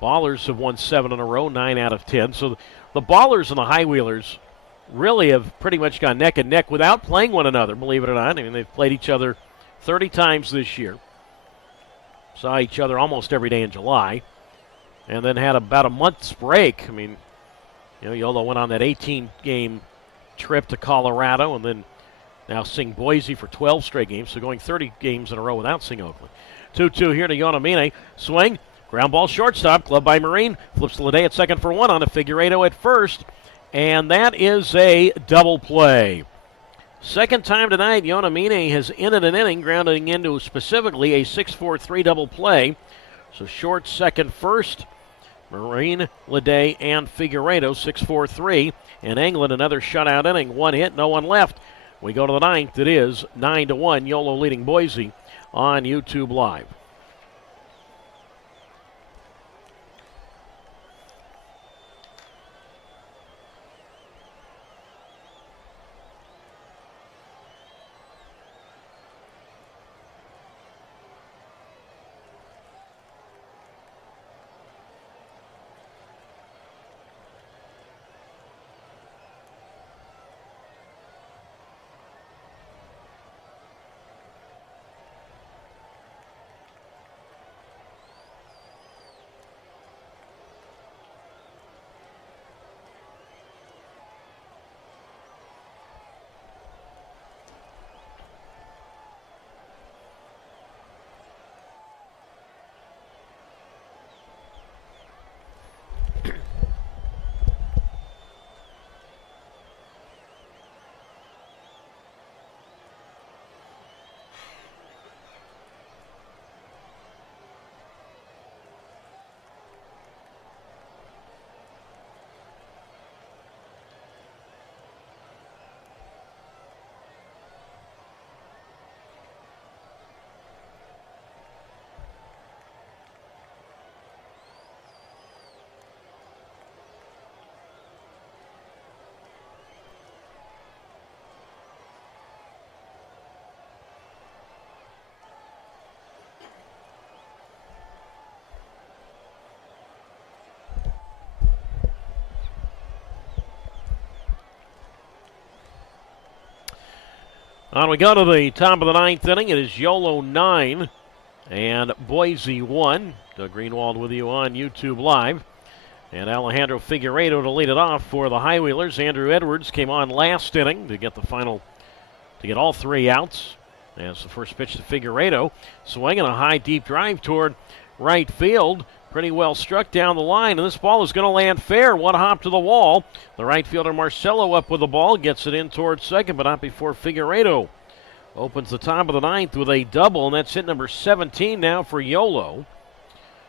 Ballers have won 7 in a row, 9 out of 10. So the Ballers and the High Wheelers really have pretty much gone neck and neck without playing one another, believe it or not. I mean, they've played each other 30 times this year. Saw each other almost every day in July. And then had about a month's break. I mean, Yolo went on that 18-game trip to Colorado and then now seeing Boise for 12 straight games, so going 30 games in a row without seeing Oakland. 2-2 here to Yonamine. Swing, ground ball shortstop, glove by Marine. Flips to Lede at second for 1 on a Figueiredo at first. And that is a double play. Second time tonight, Yonamine has ended an inning, grounding into specifically a 6-4-3 double play. So short, second, first. Marine, Lede, and Figueiredo, 6-4-3. And England, another shutout inning. 1 hit, no one left. We go to the 9th. It is 9-1. Yolo leading Boise on YouTube Live. On we go to the top of the 9th inning. It is Yolo 9 and Boise 1. Doug Greenwald with you on YouTube Live. And Alejandro Figueiredo to lead it off for the High Wheelers. Andrew Edwards came on last inning to get all 3 outs. As the first pitch to Figueiredo. Swinging a high, deep drive toward right field. Pretty well struck down the line, and this ball is going to land fair. 1 hop to the wall. The right fielder Marcelo up with the ball, gets it in towards second, but not before Figueiredo opens the top of the 9th with a double, and that's hit number 17 now for Yolo.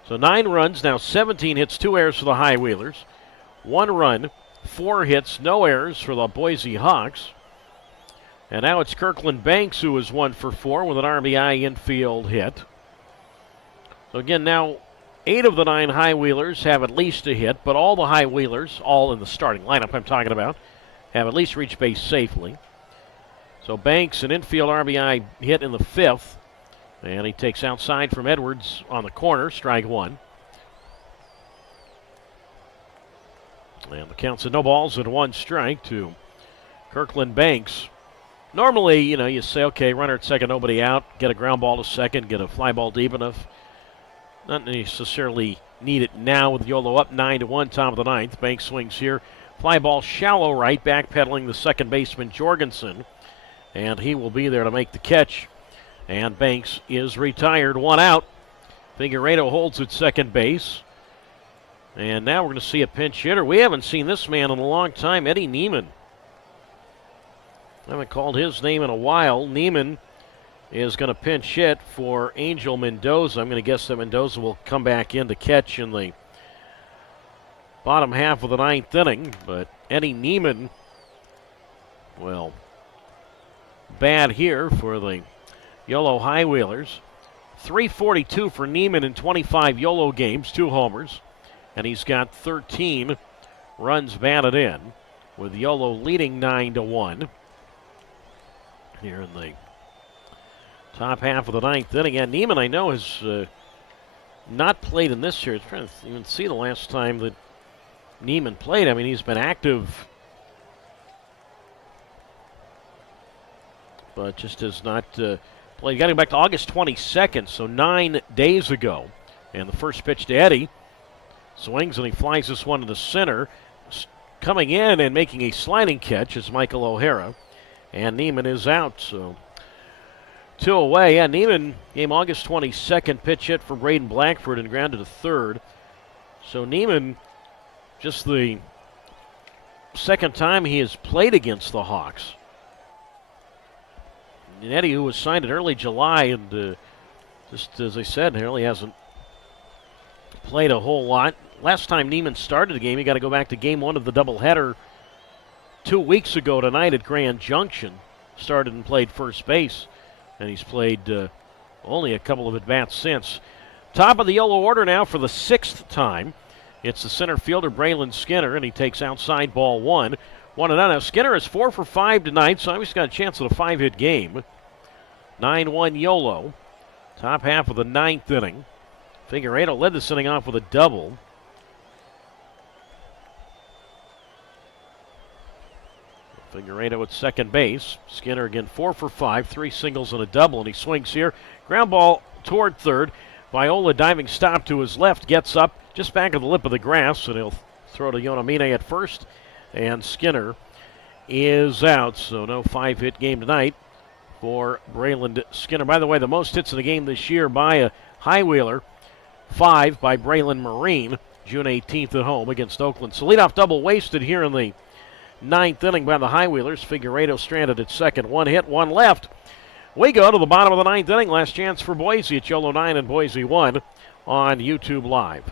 So 9 runs, now 17 hits, 2 errors for the High Wheelers. 1 run, 4 hits, no errors for the Boise Hawks. And now it's Kirkland Banks who is 1 for 4 with an RBI infield hit. So again, now 8 of the 9 High Wheelers have at least a hit, but all the High Wheelers, all in the starting lineup I'm talking about, have at least reached base safely. So Banks, an infield RBI hit in the 5th, and he takes outside from Edwards on the corner, strike 1. And the count's at no balls and 1 strike to Kirkland Banks. Normally, you say, okay, runner at second, nobody out, get a ground ball to second, get a fly ball deep enough. Not necessarily need it now with Yolo up 9-1, top of the ninth. Banks swings here. Fly ball shallow right, backpedaling the second baseman Jorgensen. And he will be there to make the catch. And Banks is retired, 1 out. Figueredo holds at second base. And now we're going to see a pinch hitter. We haven't seen this man in a long time, Eddie Neiman. I haven't called his name in a while. Neiman is going to pinch hit for Angel Mendoza. I'm going to guess that Mendoza will come back in to catch in the bottom half of the ninth inning. But Eddie Neiman, well, bad here for the Yolo High Wheelers. .342 for Neiman in 25 Yolo games, 2 homers. And he's got 13 runs batted in, with Yolo leading 9-1. Here in the top half of the ninth inning. And Neiman, I know, has not played in this year. I'm trying to even see the last time that Neiman played. I mean, he's been active, but just has not played. Got him back to August 22nd, so 9 days ago. And the first pitch to Eddie. Swings and he flies this one to the center. Coming in and making a sliding catch is Michael O'Hara. And Neiman is out, so 2 away. Yeah, Neiman game August 22nd, pitch hit for Braden Blackford and grounded to third. So Neiman, just the second time he has played against the Hawks. And Eddie, who was signed in early July, and just as I said, he really hasn't played a whole lot. Last time Neiman started the game, you got to go back to game 1 of the doubleheader 2 weeks ago tonight at Grand Junction. Started and played first base, and he's played only a couple of at-bats since. Top of the Yolo order now for the 6th time. It's the center fielder, Braylon Skinner, and he takes outside ball 1. 1-0. Now Skinner is 4 for 5 tonight, so he's got a chance at a 5-hit game. 9-1 Yolo. Top half of the 9th inning. Figueredo led this inning off with a double. Figueredo at second base. Skinner again 4 for 5, 3 singles and a double, and he swings here. Ground ball toward third. Viola diving stop to his left, gets up just back of the lip of the grass, and he'll throw to Yonamine at first. And Skinner is out, so no 5-hit game tonight for Braylon Skinner. By the way, the most hits in the game this year by a High Wheeler, 5 by Braylon Marine, June 18th at home against Oakland. So leadoff double wasted here in the 9th inning by the High Wheelers. Figueredo stranded at second. 1 hit, 1 left. We go to the bottom of the 9th inning. Last chance for Boise at Yolo 9 and Boise 1 on YouTube Live.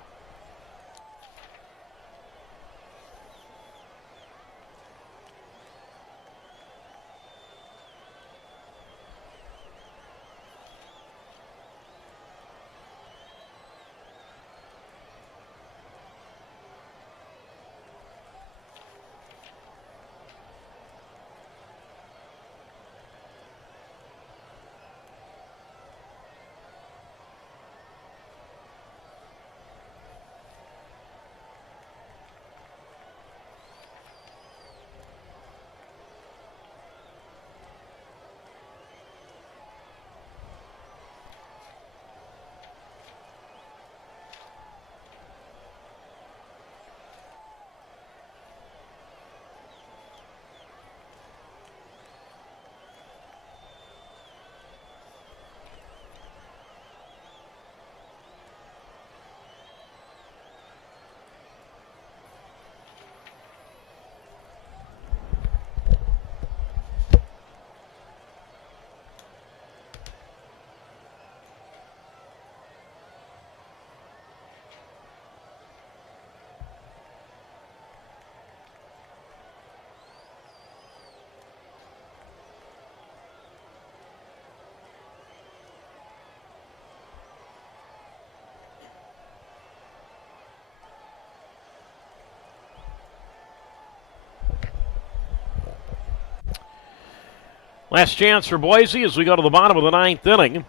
Last chance for Boise as we go to the bottom of the 9th inning.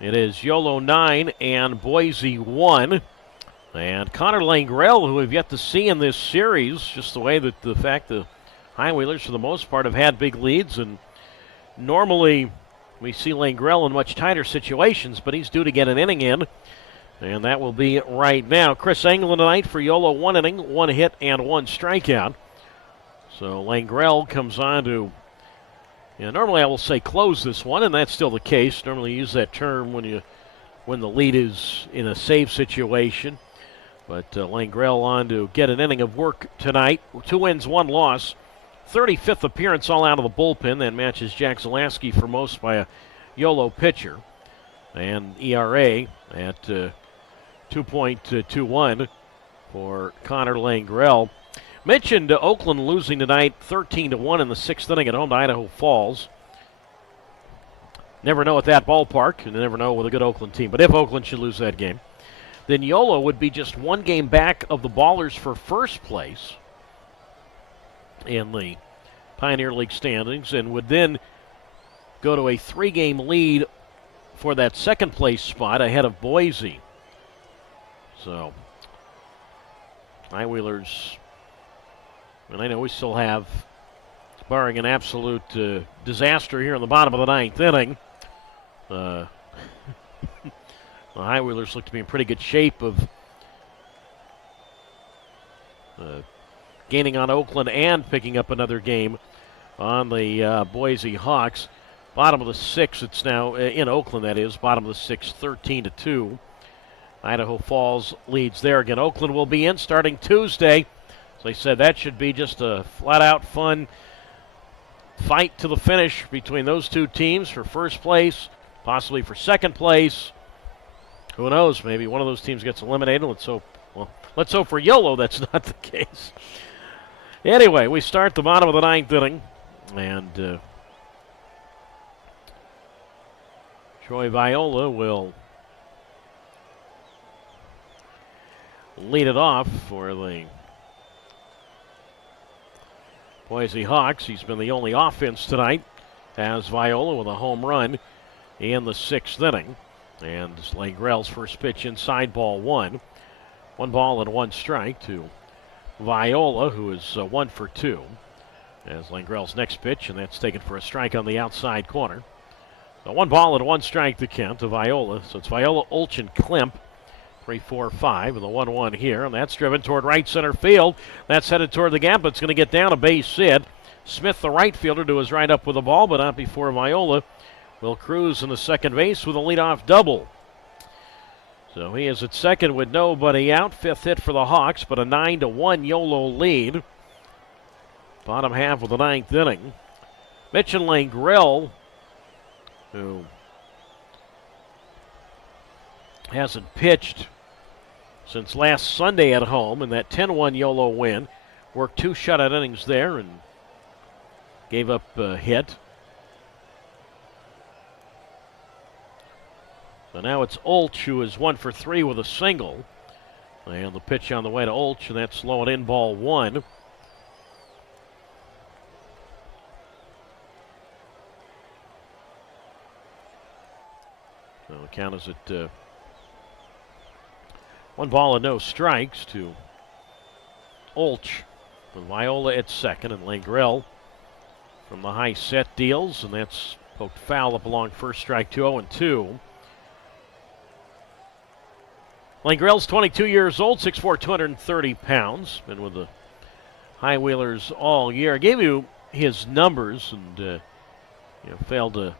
It is Yolo 9 and Boise 1. And Connor Langrell, who we've yet to see in this series, just the way that the fact the High Wheelers, for the most part, have had big leads and Normally, we see Langrell in much tighter situations, but he's due to get an inning in, and that will be right now. Chris Englund tonight for Yolo, 1 inning, 1 hit, and 1 strikeout. So Langrell comes on to, normally I will say close this one, and that's still the case. Normally use that term when the lead is in a save situation. But Langrell on to get an inning of work tonight. 2 wins, 1 loss. 35th appearance all out of the bullpen. That matches Jack Zaleski for most by a Yolo pitcher. And ERA at 2.21 for Connor Langrell. Mentioned Oakland losing tonight 13-1 in the 6th inning at home to Idaho Falls. Never know at that ballpark, and never know with a good Oakland team. But if Oakland should lose that game, then Yolo would be just 1 game back of the Ballers for first place in the Pioneer League standings, and would then go to a 3-game lead for that second place spot ahead of Boise. So, High-Wheelers, and I know we still have, barring an absolute disaster here in the bottom of the 9th inning, the High-Wheelers look to be in pretty good shape of gaining on Oakland and picking up another game on the Boise Hawks. Bottom of the 6th, it's now in Oakland, that is. Bottom of the 6th, 13-2. Idaho Falls leads there. Again, Oakland will be in starting Tuesday. As I said, that should be just a flat-out fun fight to the finish between those 2 teams for first place, possibly for second place. Who knows? Maybe one of those teams gets eliminated. Let's hope for Yolo that's not the case. Anyway, we start the bottom of the 9th inning, and Troy Viola will lead it off for the Boise Hawks. He's been the only offense tonight as Viola with a home run in the 6th inning. And Langrell's first pitch inside, ball 1. 1 ball and 1 strike to Viola, who is 1 for 2. As Langrell's next pitch, and that's taken for a strike on the outside corner. So 1 ball and 1 strike to count to Viola. So it's Viola, Olch, and Klemp. 3-4-5 with a 1-1 here, and that's driven toward right center field. That's headed toward the gap, but it's going to get down a base hit. Smith, the right fielder, to his right up with the ball, but not before Viola will cruise in the second base with a leadoff double. So he is at second with nobody out. 5th hit for the Hawks, but a 9-1 Yolo lead. Bottom half of the 9th inning. Mitchell Langrell, who hasn't pitched since last Sunday at home in that 10-1 Yolo win. Worked 2 shutout innings there and gave up a hit. So now it's Olch, who is 1 for 3 with a single. And the pitch on the way to Olch, and that's low and in, ball 1. So the count is at 1 ball and no strikes to Olch. With Viola at second, and Langrell from the high set deals, and that's poked foul up along first, strike 2-0-2. Langrell's 22 years old, 6'4", 230 pounds. Been with the High-Wheelers all year. I gave you his numbers and failed to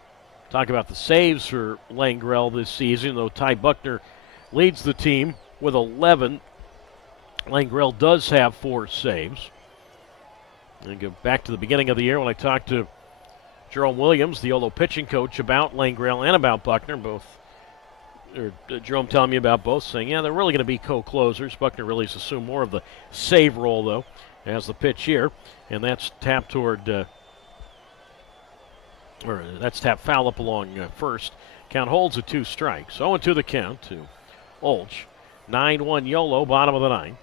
talk about the saves for Langrell this season, though Ty Buckner leads the team with 11. Langrell does have 4 saves. And go back to the beginning of the year when I talked to Jerome Williams, the Yolo pitching coach, about Langrell and about Buckner, Jerome telling me about both, saying, yeah, they're really going to be co-closers. Buckner really has assumed more of the save role, though, as the pitch here. And that's tapped toward, that's tapped foul up along first. Count holds at 2 strikes. 0-2 the count to Olch. 9-1 Yolo, bottom of the 9th.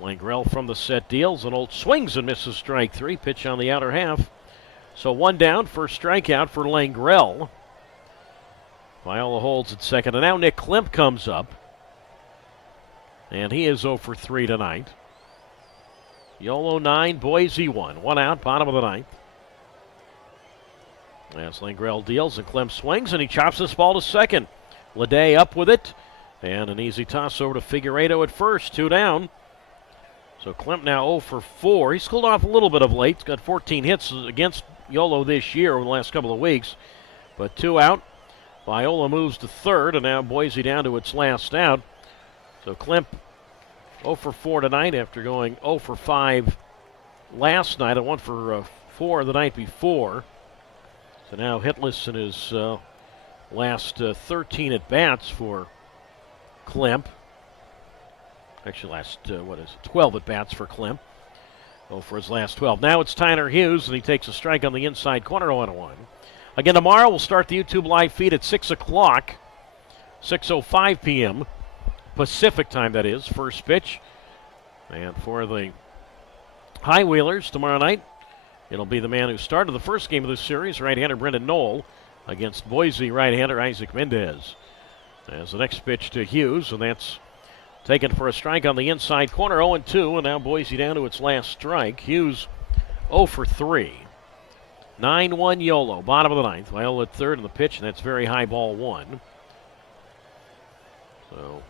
Langrell from the set deals, and Olch swings and misses strike 3. Pitch on the outer half. So 1 down, first strikeout for Langrell. Viola holds at second, and now Nick Klemp comes up. And he is 0 for 3 tonight. Yolo 9, Boise 1. 1 out, bottom of the 9th. As Langrell deals and Clem swings, and he chops this ball to second. Leday up with it, and an easy toss over to Figueiredo at first, 2 down. So Clem now 0 for 4. He's cooled off a little bit of late. He's got 14 hits against Yolo this year over the last couple of weeks. But 2 out. Viola moves to third, and now Boise down to its last out. So Clem 0 for 4 tonight after going 0 for 5 last night and 1 for 4 the night before. So now hitless in his last 13 at-bats for Clem. Actually, last, 12 at-bats for Clem. Oh, for his last 12. Now it's Tyner Hughes, and he takes a strike on the inside corner, 0-1. Again, tomorrow we'll start the YouTube live feed at 6 o'clock, 6:05 p.m. Pacific time, that is, first pitch. And for the High Wheelers tomorrow night, it'll be the man who started the first game of this series, right-hander Brendan Knoll, against Boise right-hander Isaac Mendez. As the next pitch to Hughes, and that's taken for a strike on the inside corner, 0-2, and now Boise down to its last strike. Hughes 0 for 3. 9-1 Yolo, bottom of the ninth. Viola at third in the pitch, and that's very high, ball 1. So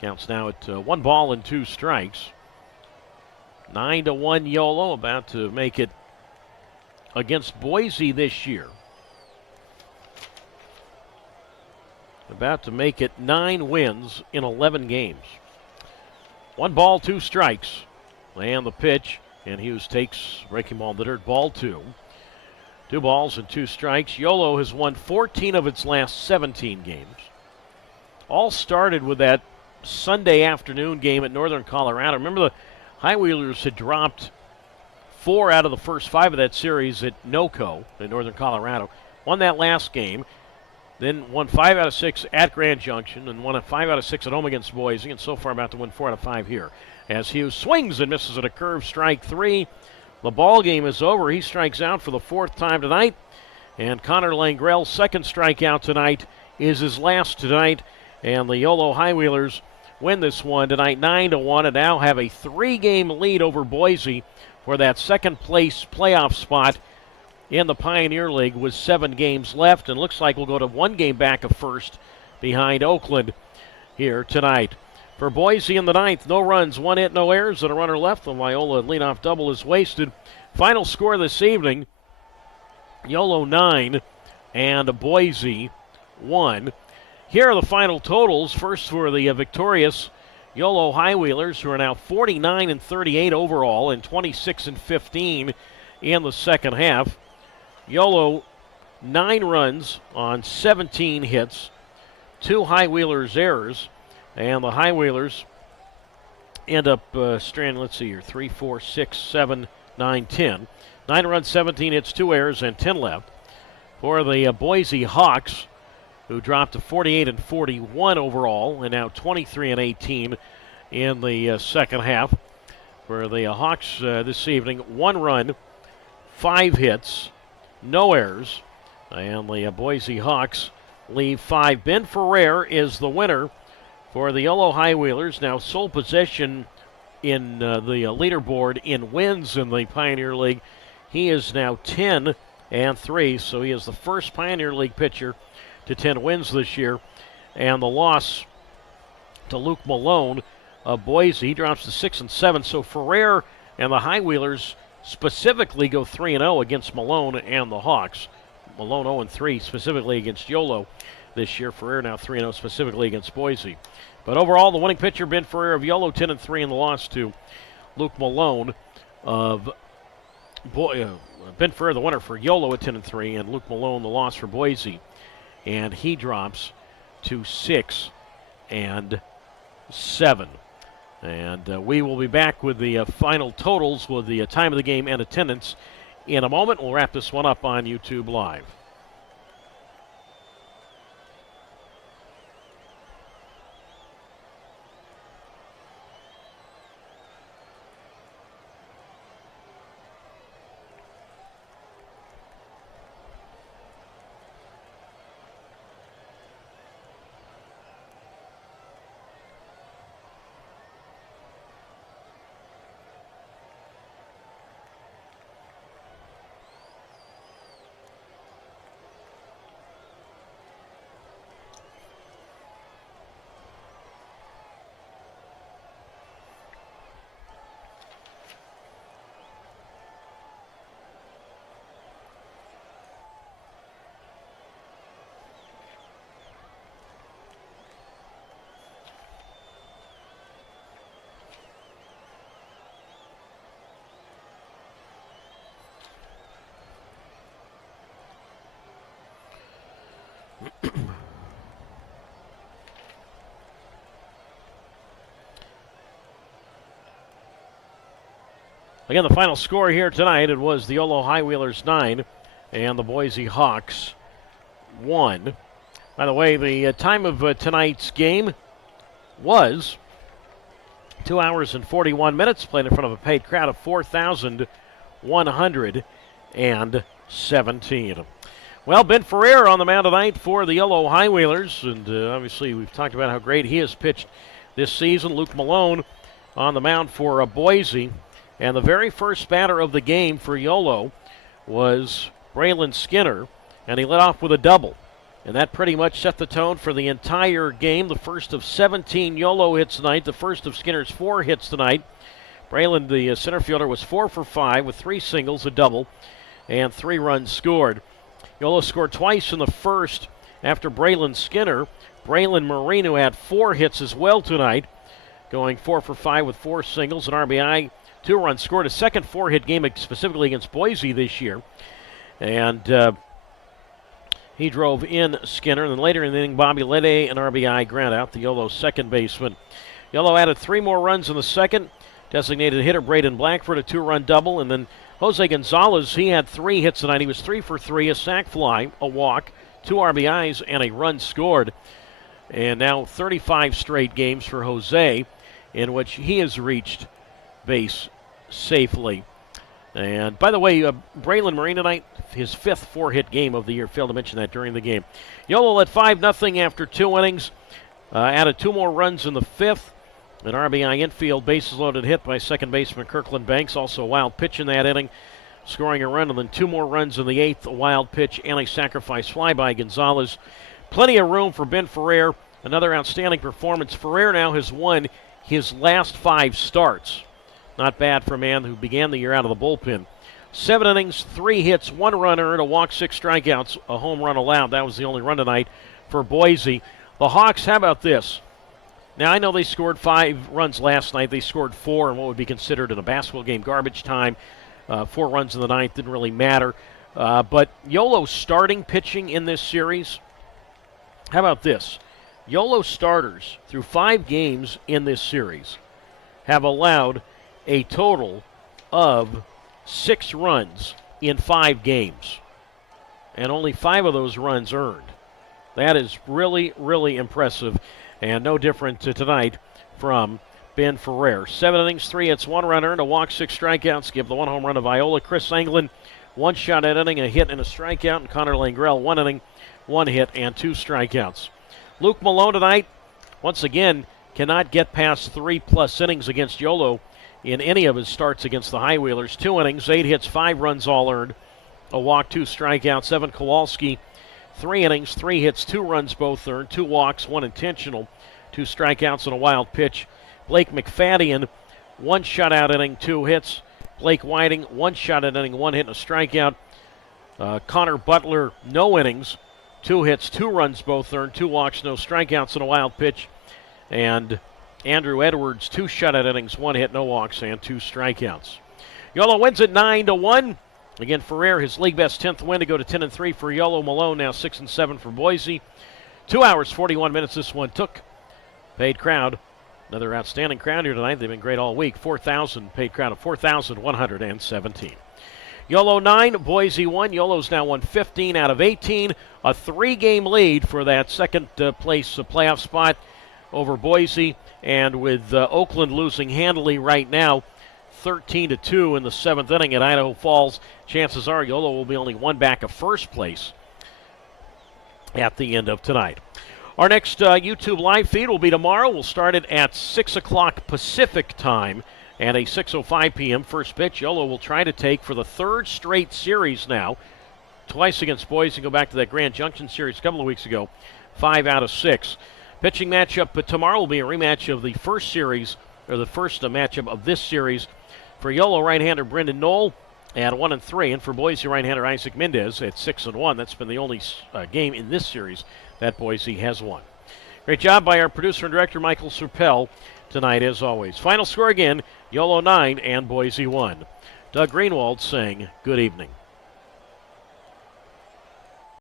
counts now at 1 ball and 2 strikes. 9-1 Yolo, about to make it against Boise this year. About to make it 9 wins in 11 games. 1 ball, 2 strikes. And the pitch, and Hughes takes breaking ball in the dirt, ball 2. 2 balls and 2 strikes. Yolo has won 14 of its last 17 games. All started with that Sunday afternoon game at Northern Colorado. Remember, the High Wheelers had dropped 4 out of the first 5 of that series at NOCO in Northern Colorado. Won that last game. Then won 5 out of 6 at Grand Junction and won 5 out of 6 at home against Boise, and so far about to win 4 out of 5 here. As Hughes swings and misses at a curve, strike 3. The ball game is over. He strikes out for the 4th time tonight. And Connor Langrell's second strikeout tonight is his last tonight. And the Yolo High Wheelers win this one tonight 9-1 and now have a 3-game lead over Boise for that second place playoff spot in the Pioneer League with 7 games left, and looks like we'll go to 1 game back of first behind Oakland here tonight. For Boise in the ninth, no runs, 1 hit, no errors, and a runner left. The Viola leadoff double is wasted. Final score this evening, Yolo 9 and Boise 1. Here are the final totals. First for the victorious Yolo High Wheelers, who are now 49-38 overall and 26-15 in the second half. Yolo, 9 runs on 17 hits, 2 High Wheelers errors, and the High Wheelers end up stranding, let's see here, 3, 4, 6, 7, 9, 10. 9 runs, 17 hits, 2 errors, and 10 left. For the Boise Hawks, who dropped to 48-41 overall, and now 23-18 in the second half. For the Hawks this evening, 1 run, 5 hits, no errors, and the Boise Hawks leave 5. Ben Ferrer is the winner for the Yolo High Wheelers. Now sole possession in the leaderboard in wins in the Pioneer League. He is now 10-3, so he is the first Pioneer League pitcher to 10 wins this year. And the loss to Luke Malone of Boise, he drops to 6-7. So Ferrer and the High Wheelers specifically go 3-0 against Malone and the Hawks. Malone 0-3 specifically against Yolo this year. Ferrer now 3-0 specifically against Boise. But overall, the winning pitcher, Ben Ferrer of Yolo, 10-3 in the loss to Luke Malone of Ben Ferrer, the winner for Yolo at 10-3, and Luke Malone, the loss for Boise. And he drops to 6-7. And we will be back with the final totals with the time of the game and attendance in a moment. We'll wrap this one up on YouTube Live. Again, the final score here tonight, it was the Yolo High Wheelers 9 and the Boise Hawks 1. By the way, the time of tonight's game was 2 hours and 41 minutes, played in front of a paid crowd of 4,117. Well, Ben Ferrer on the mound tonight for the Yolo High Wheelers, and obviously we've talked about how great he has pitched this season. Luke Malone on the mound for Boise, and the very first batter of the game for Yolo was Braylon Skinner, and he led off with a double. And that pretty much set the tone for the entire game. The first of 17 Yolo hits tonight, the first of Skinner's 4 hits tonight. Braylon, the center fielder, was 4 for 5 with 3 singles, a double, and 3 runs scored. Yolo scored twice in the first after Braylon Skinner. Braylon Marino had 4 hits as well tonight, going 4 for 5 with 4 singles, an RBI, 2 runs scored. A second 4-hit game specifically against Boise this year. And he drove in Skinner. And then later in the inning, Bobby led an RBI ground out, the Yolo second baseman. Yolo added 3 more runs in the second. Designated hitter Braden Blackford, a 2-run double. And then Jose Gonzalez, he had 3 hits tonight. He was 3 for 3, a sac fly, a walk, 2 RBIs, and a run scored. And now 35 straight games for Jose in which he has reached base safely. And by the way, Braylon Marino tonight, his 5th 4-hit game of the year. Failed to mention that during the game. Yolo led 5-0 after 2 innings. Added 2 more runs in the 5th. An RBI infield bases loaded hit by second baseman Kirkland Banks. Also a wild pitch in that inning, scoring a run. And then 2 more runs in the 8th. A wild pitch and a sacrifice fly by Gonzalez. Plenty of room for Ben Ferrer. Another outstanding performance. Ferrer now has won his last 5 starts. Not bad for a man who began the year out of the bullpen. 7 innings, 3 hits, 1 run earned, a walk, 6 strikeouts, a home run allowed. That was the only run tonight for Boise. The Hawks, how about this? Now, I know they scored 5 runs last night. They scored 4 in what would be considered in a basketball game garbage time. 4 runs in the 9th didn't really matter. But Yolo starting pitching in this series, how about this? Yolo starters through 5 games in this series have allowed a total of 6 runs in 5 games, and only 5 of those runs earned. That is really, really impressive, and no different to tonight from Ben Ferrer. 7 innings, 3 hits, 1 run earned, a walk, 6 strikeouts. Give the 1 home run to Viola. Chris Anglin, 1 shot at inning, a hit and a strikeout, and Connor Langrell, 1 inning, 1 hit and 2 strikeouts. Luke Malone tonight, once again, cannot get past 3+ innings against Yolo in any of his starts against the High Wheelers. 2 innings, 8 hits, 5 runs all earned, a walk, 2 strikeouts. Evan Kowalski, 3 innings, 3 hits, 2 runs both earned, 2 walks, 1 intentional, 2 strikeouts and a wild pitch. Blake McFadden, 1 shutout inning, 2 hits. Blake Whiting, 1 shutout inning, 1 hit and a strikeout. Connor Butler, no innings, 2 hits, 2 runs both earned, 2 walks, no strikeouts and a wild pitch. And Andrew Edwards, 2 shutout innings, 1 hit, no walks, and 2 strikeouts. Yolo wins at 9-1. Again, Ferrer, his league best 10th win to go to 10-3 for Yolo. Malone now 6-7 for Boise. 2 hours, 41 minutes this one took. Paid crowd, another outstanding crowd here tonight. They've been great all week. 4,000, paid crowd of 4,117. Yolo 9, Boise 1. Yolo's now won 15 out of 18. A 3-game lead for that second place playoff spot over Boise. And with Oakland losing handily right now, 13-2 in the 7th inning at Idaho Falls, chances are Yolo will be only 1 back of first place at the end of tonight. Our next YouTube live feed will be tomorrow. We'll start it at 6 o'clock Pacific time and a 6:05 p.m. first pitch. Yolo will try to take for the 3rd straight series now, twice against Boise. Go back to that Grand Junction series a couple of weeks ago, 5 out of 6. Pitching matchup tomorrow will be a rematch of the first series, or the first matchup of this series. For Yolo, right-hander Brendan Knoll at 1-3, and for Boise, right-hander Isaac Mendez at 6-1. That's been the only game in this series that Boise has won. Great job by our producer and director, Michael Serpell, tonight as always. Final score again, Yolo 9 and Boise 1. Doug Greenwald saying good evening.